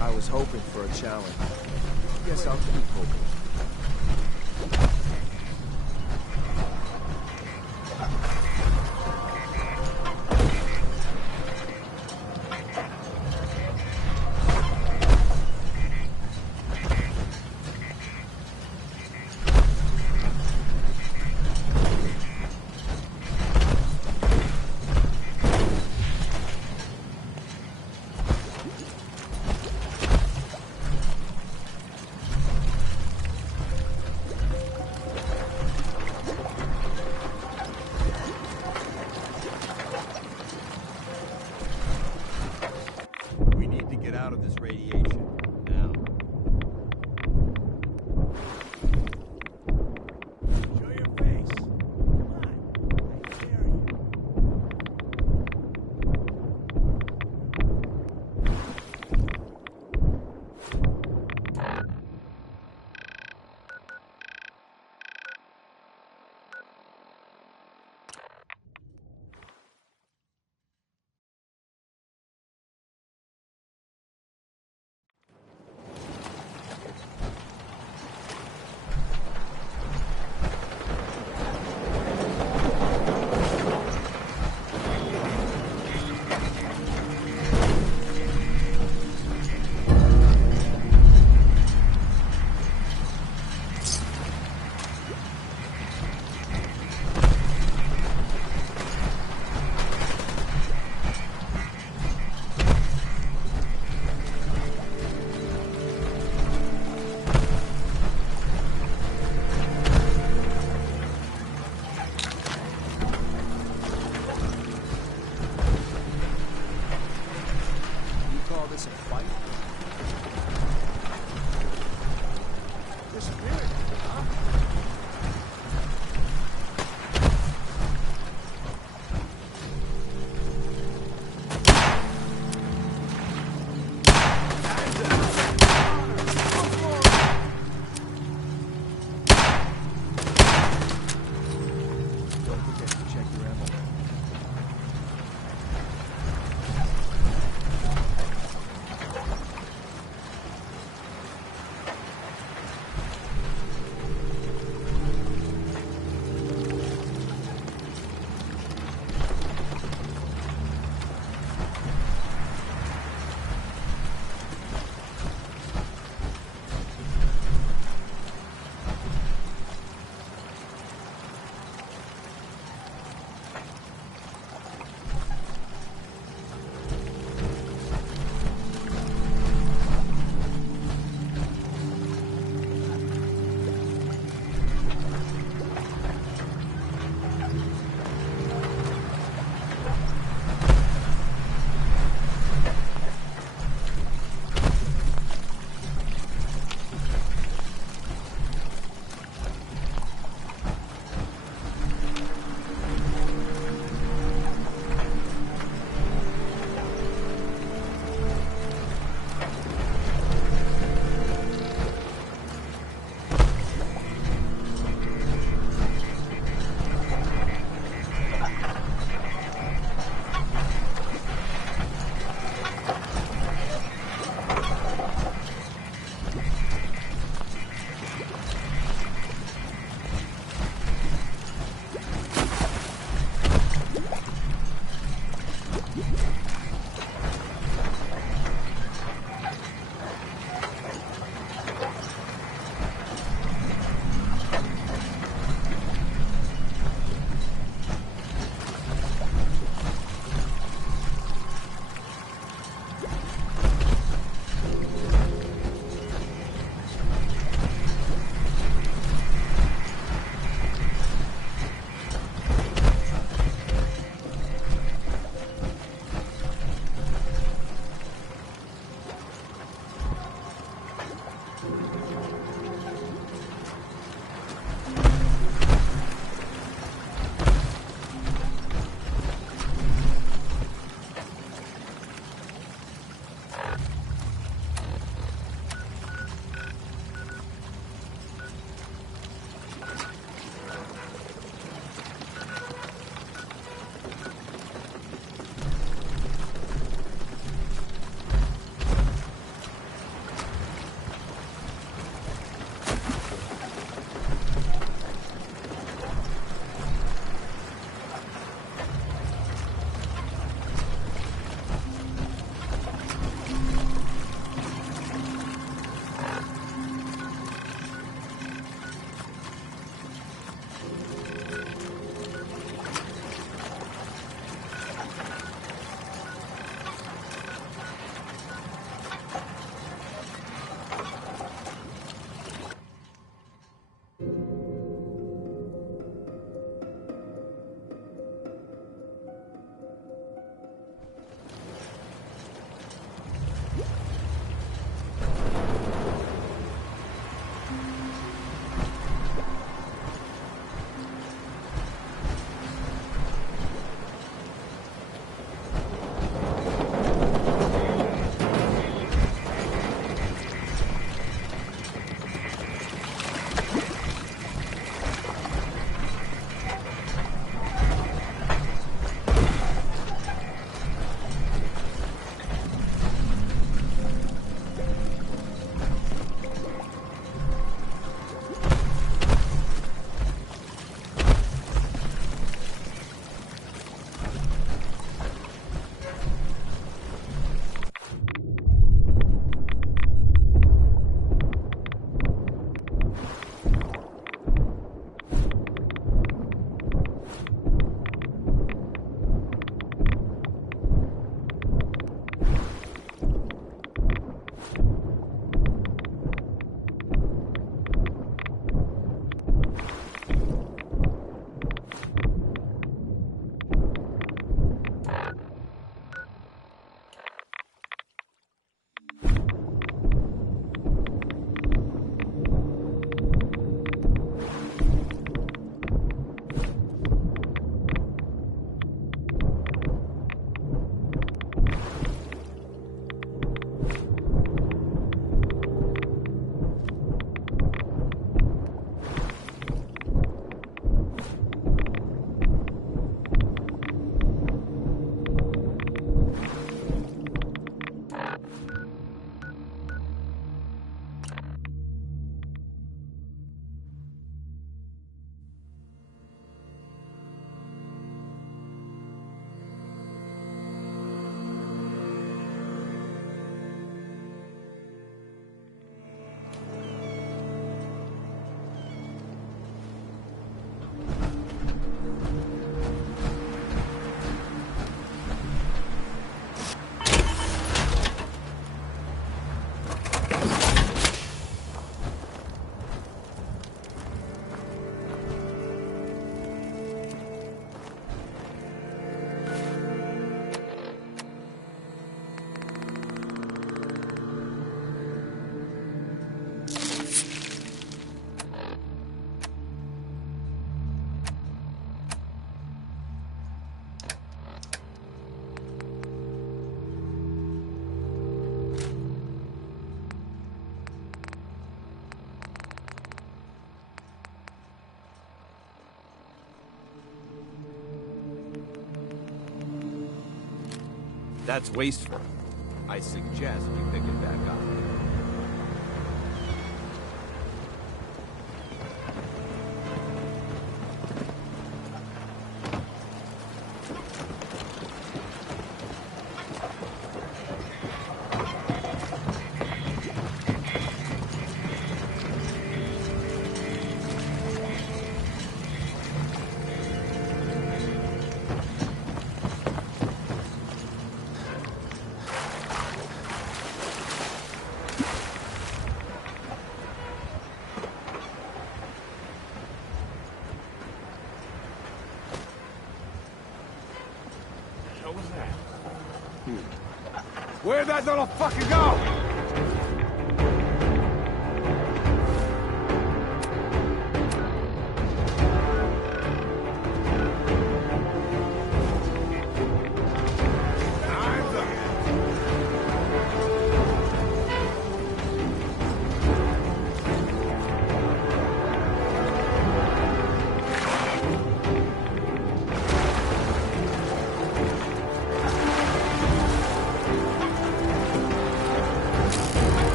I was hoping for a challenge. Guess I'll keep hoping. Out of this radiation now. Show your face. Come on. I dare you. This a fight? Disappeared, huh? That's wasteful. I suggest you pick it back up. Where'd that little fucker go?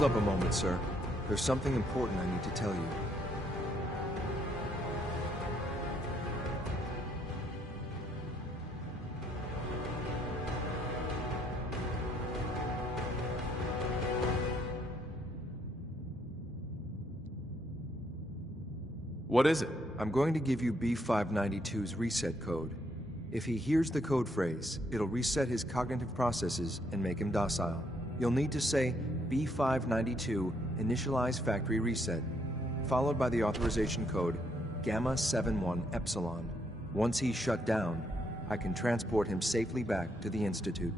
Hold up a moment, sir. There's something important I need to tell you. What is it? I'm going to give you B592's reset code. If he hears the code phrase, it'll reset his cognitive processes and make him docile. You'll need to say B592 initialize factory reset, followed by the authorization code Gamma 71 Epsilon. Once he's shut down, I can transport him safely back to the Institute.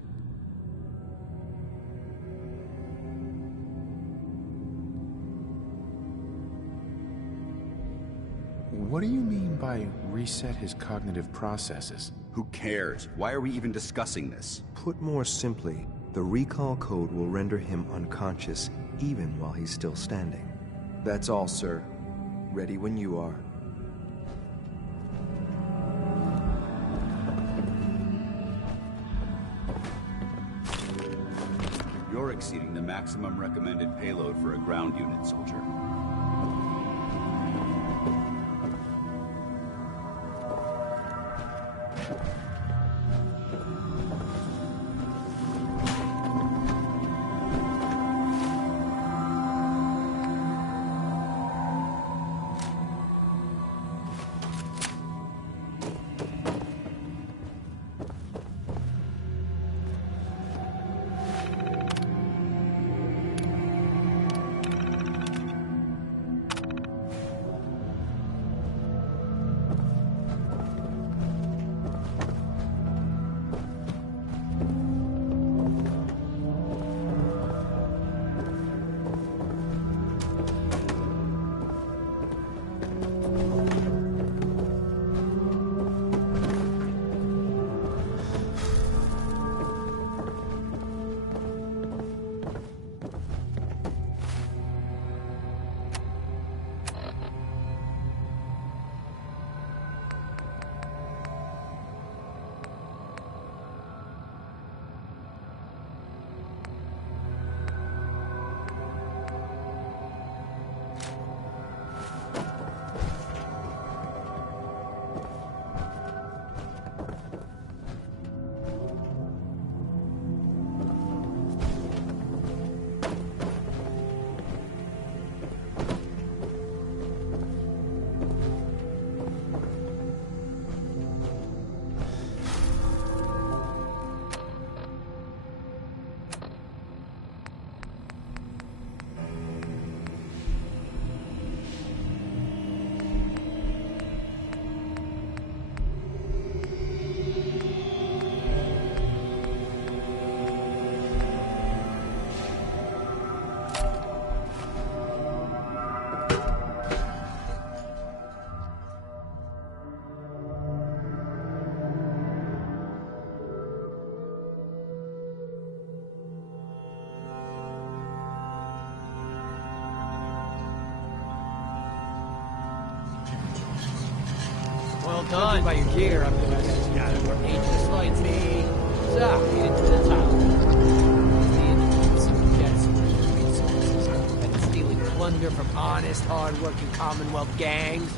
What do you mean by reset his cognitive processes? Who cares? Why are we even discussing this? Put more simply, the recall code will render him unconscious even while he's still standing. That's all, sir. Ready when you are. You're exceeding the maximum recommended payload for a ground unit, soldier. Well done. By your gear, I'm gonna just like me. So, into the top. And stealing plunder from honest, hard-working Commonwealth gangs.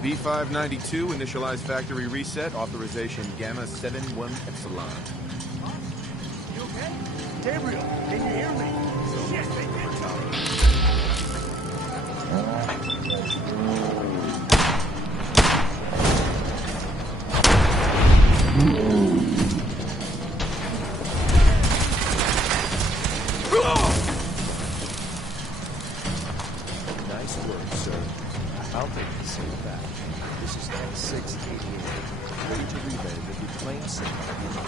B592, initialize factory reset, authorization Gamma 71 Epsilon. You okay? Gabriel, can you hear me? Yes, they did, Tony. Nice work, sir. I'll take the same back. This is L688. Ready to relay with your plane signal in the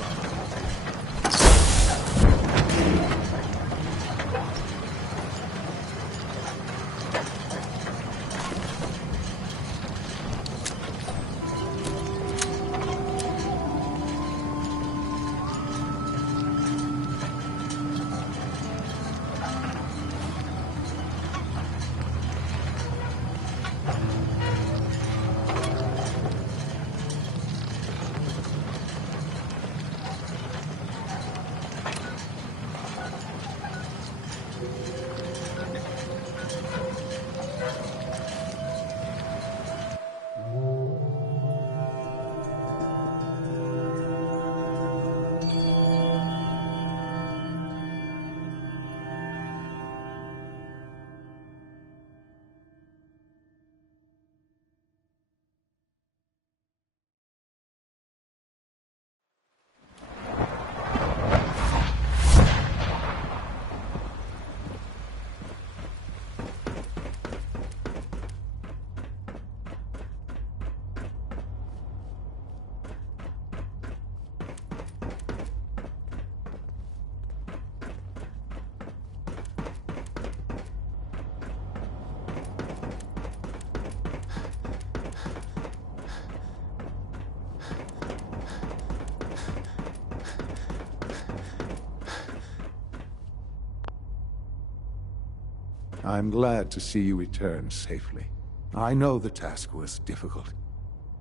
I'm glad to see you return safely. I know the task was difficult,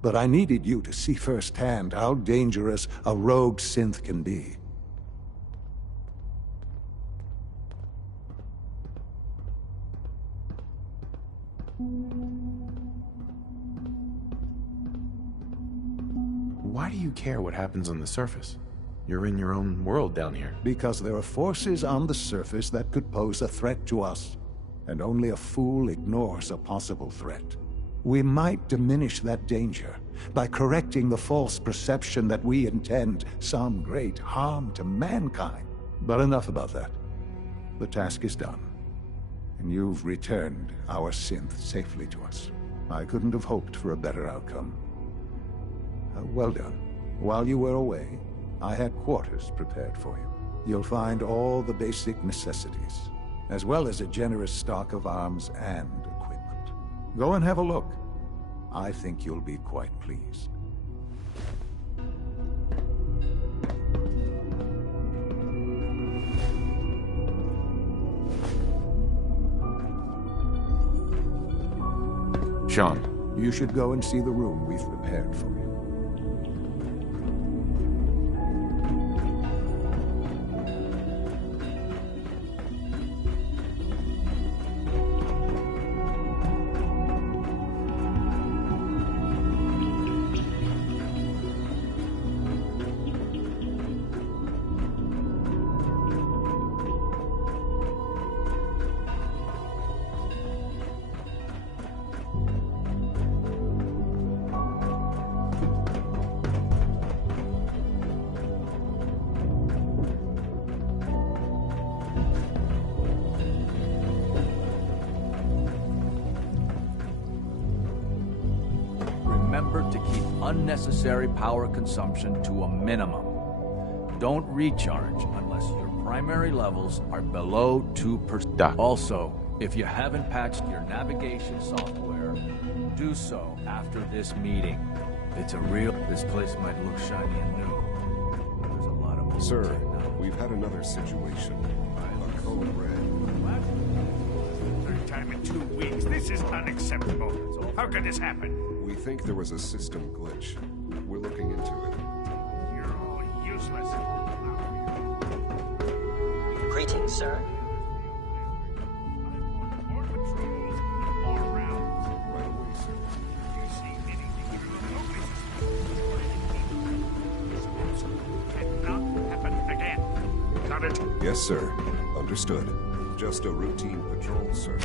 but I needed you to see firsthand how dangerous a rogue synth can be. Why do you care what happens on the surface? You're in your own world down here. Because there are forces on the surface that could pose a threat to us, and only a fool ignores a possible threat. We might diminish that danger by correcting the false perception that we intend some great harm to mankind. But enough about that. The task is done, and you've returned our synth safely to us. I couldn't have hoped for a better outcome. Well done. While you were away, I had quarters prepared for you. You'll find all the basic necessities, as well as a generous stock of arms and equipment. Go and have a look. I think you'll be quite pleased. Sean. You should go and see the room we've prepared for you. Remember to keep unnecessary power consumption to a minimum. Don't recharge unless your primary levels are below 2%. Also, if you haven't patched your navigation software, do so after this meeting. It's a real... This place might look shiny and new. There's a lot of... Sir, we've had another situation. A code red. Third time in 2 weeks. This is unacceptable. How could this happen? We think there was a system glitch. We're looking into it. You're all useless. Greetings, sir. More patrols, more rounds. Right away, sir. You see anything cannot happen again. Got it? Yes, sir. Understood. Just a routine patrol, sir.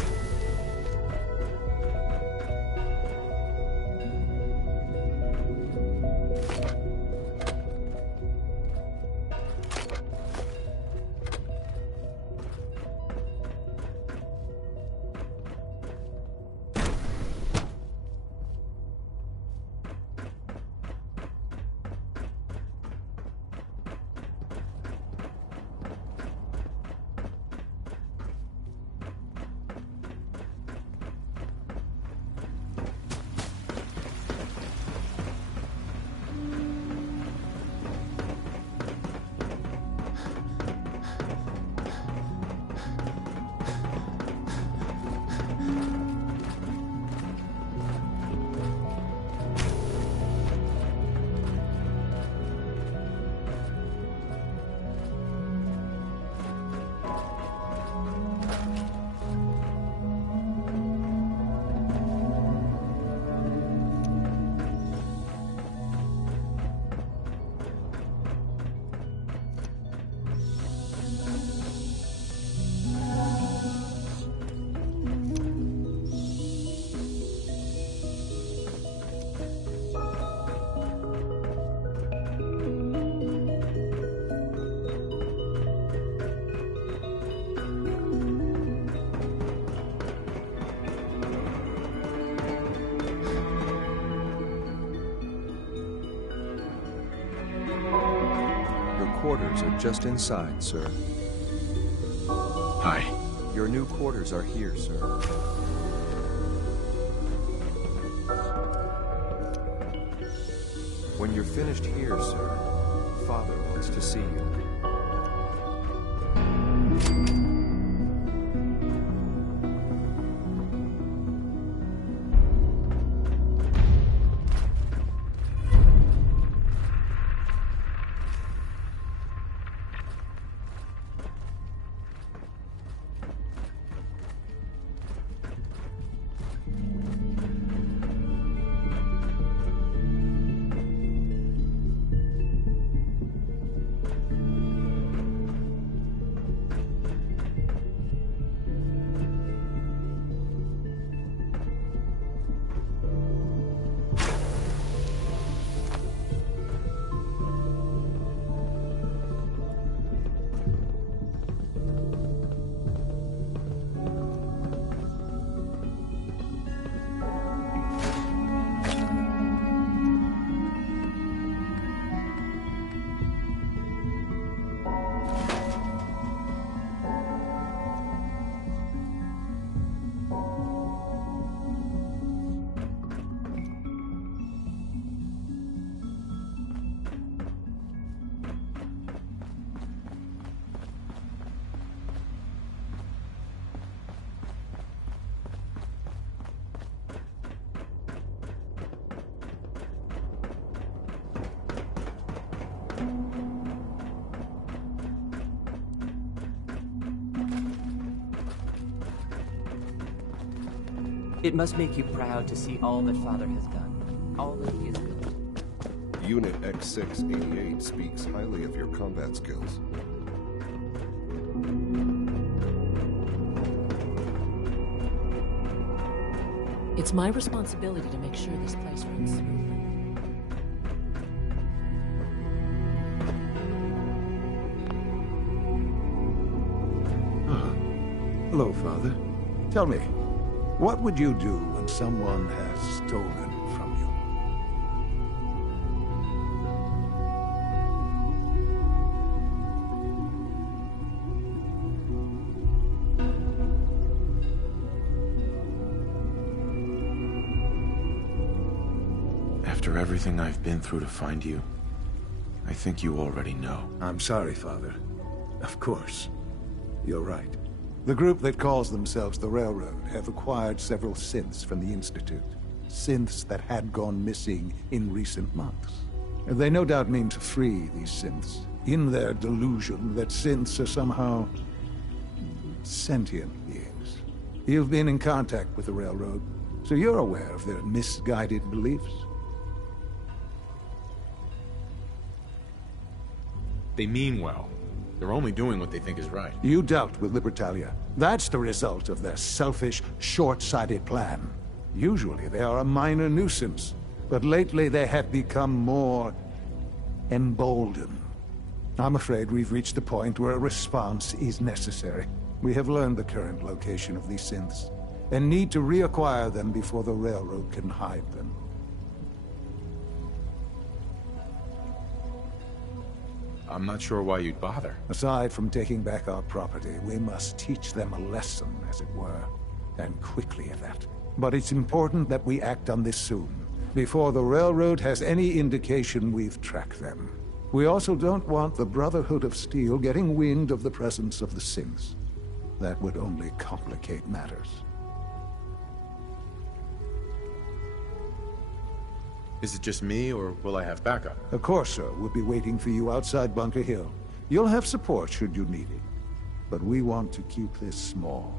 Quarters are just inside, sir. Hi. Your new quarters are here, sir. When you're finished here, sir, Father wants to see you. It must make you proud to see all that Father has done, all that he has built. Unit X688 speaks highly of your combat skills. It's my responsibility to make sure this place runs smoothly. Hello, Father. Tell me, what would you do when someone has stolen from you? After everything I've been through to find you, I think you already know. I'm sorry, Father. Of course. You're right. The group that calls themselves the Railroad have acquired several synths from the Institute. Synths that had gone missing in recent months. They no doubt mean to free these synths, in their delusion that synths are somehow sentient beings. You've been in contact with the Railroad, so you're aware of their misguided beliefs. They mean well. They're only doing what they think is right. You dealt with Libertalia. That's the result of their selfish, short-sighted plan. Usually they are a minor nuisance, but lately they have become more emboldened. I'm afraid we've reached the point where a response is necessary. We have learned the current location of these synths, and need to reacquire them before the Railroad can hide them. I'm not sure why you'd bother. Aside from taking back our property, we must teach them a lesson, as it were. And quickly at that. But it's important that we act on this soon, before the Railroad has any indication we've tracked them. We also don't want the Brotherhood of Steel getting wind of the presence of the synths. That would only complicate matters. Is it just me, or will I have backup? A Corso will be waiting for you outside Bunker Hill. You'll have support should you need it. But we want to keep this small.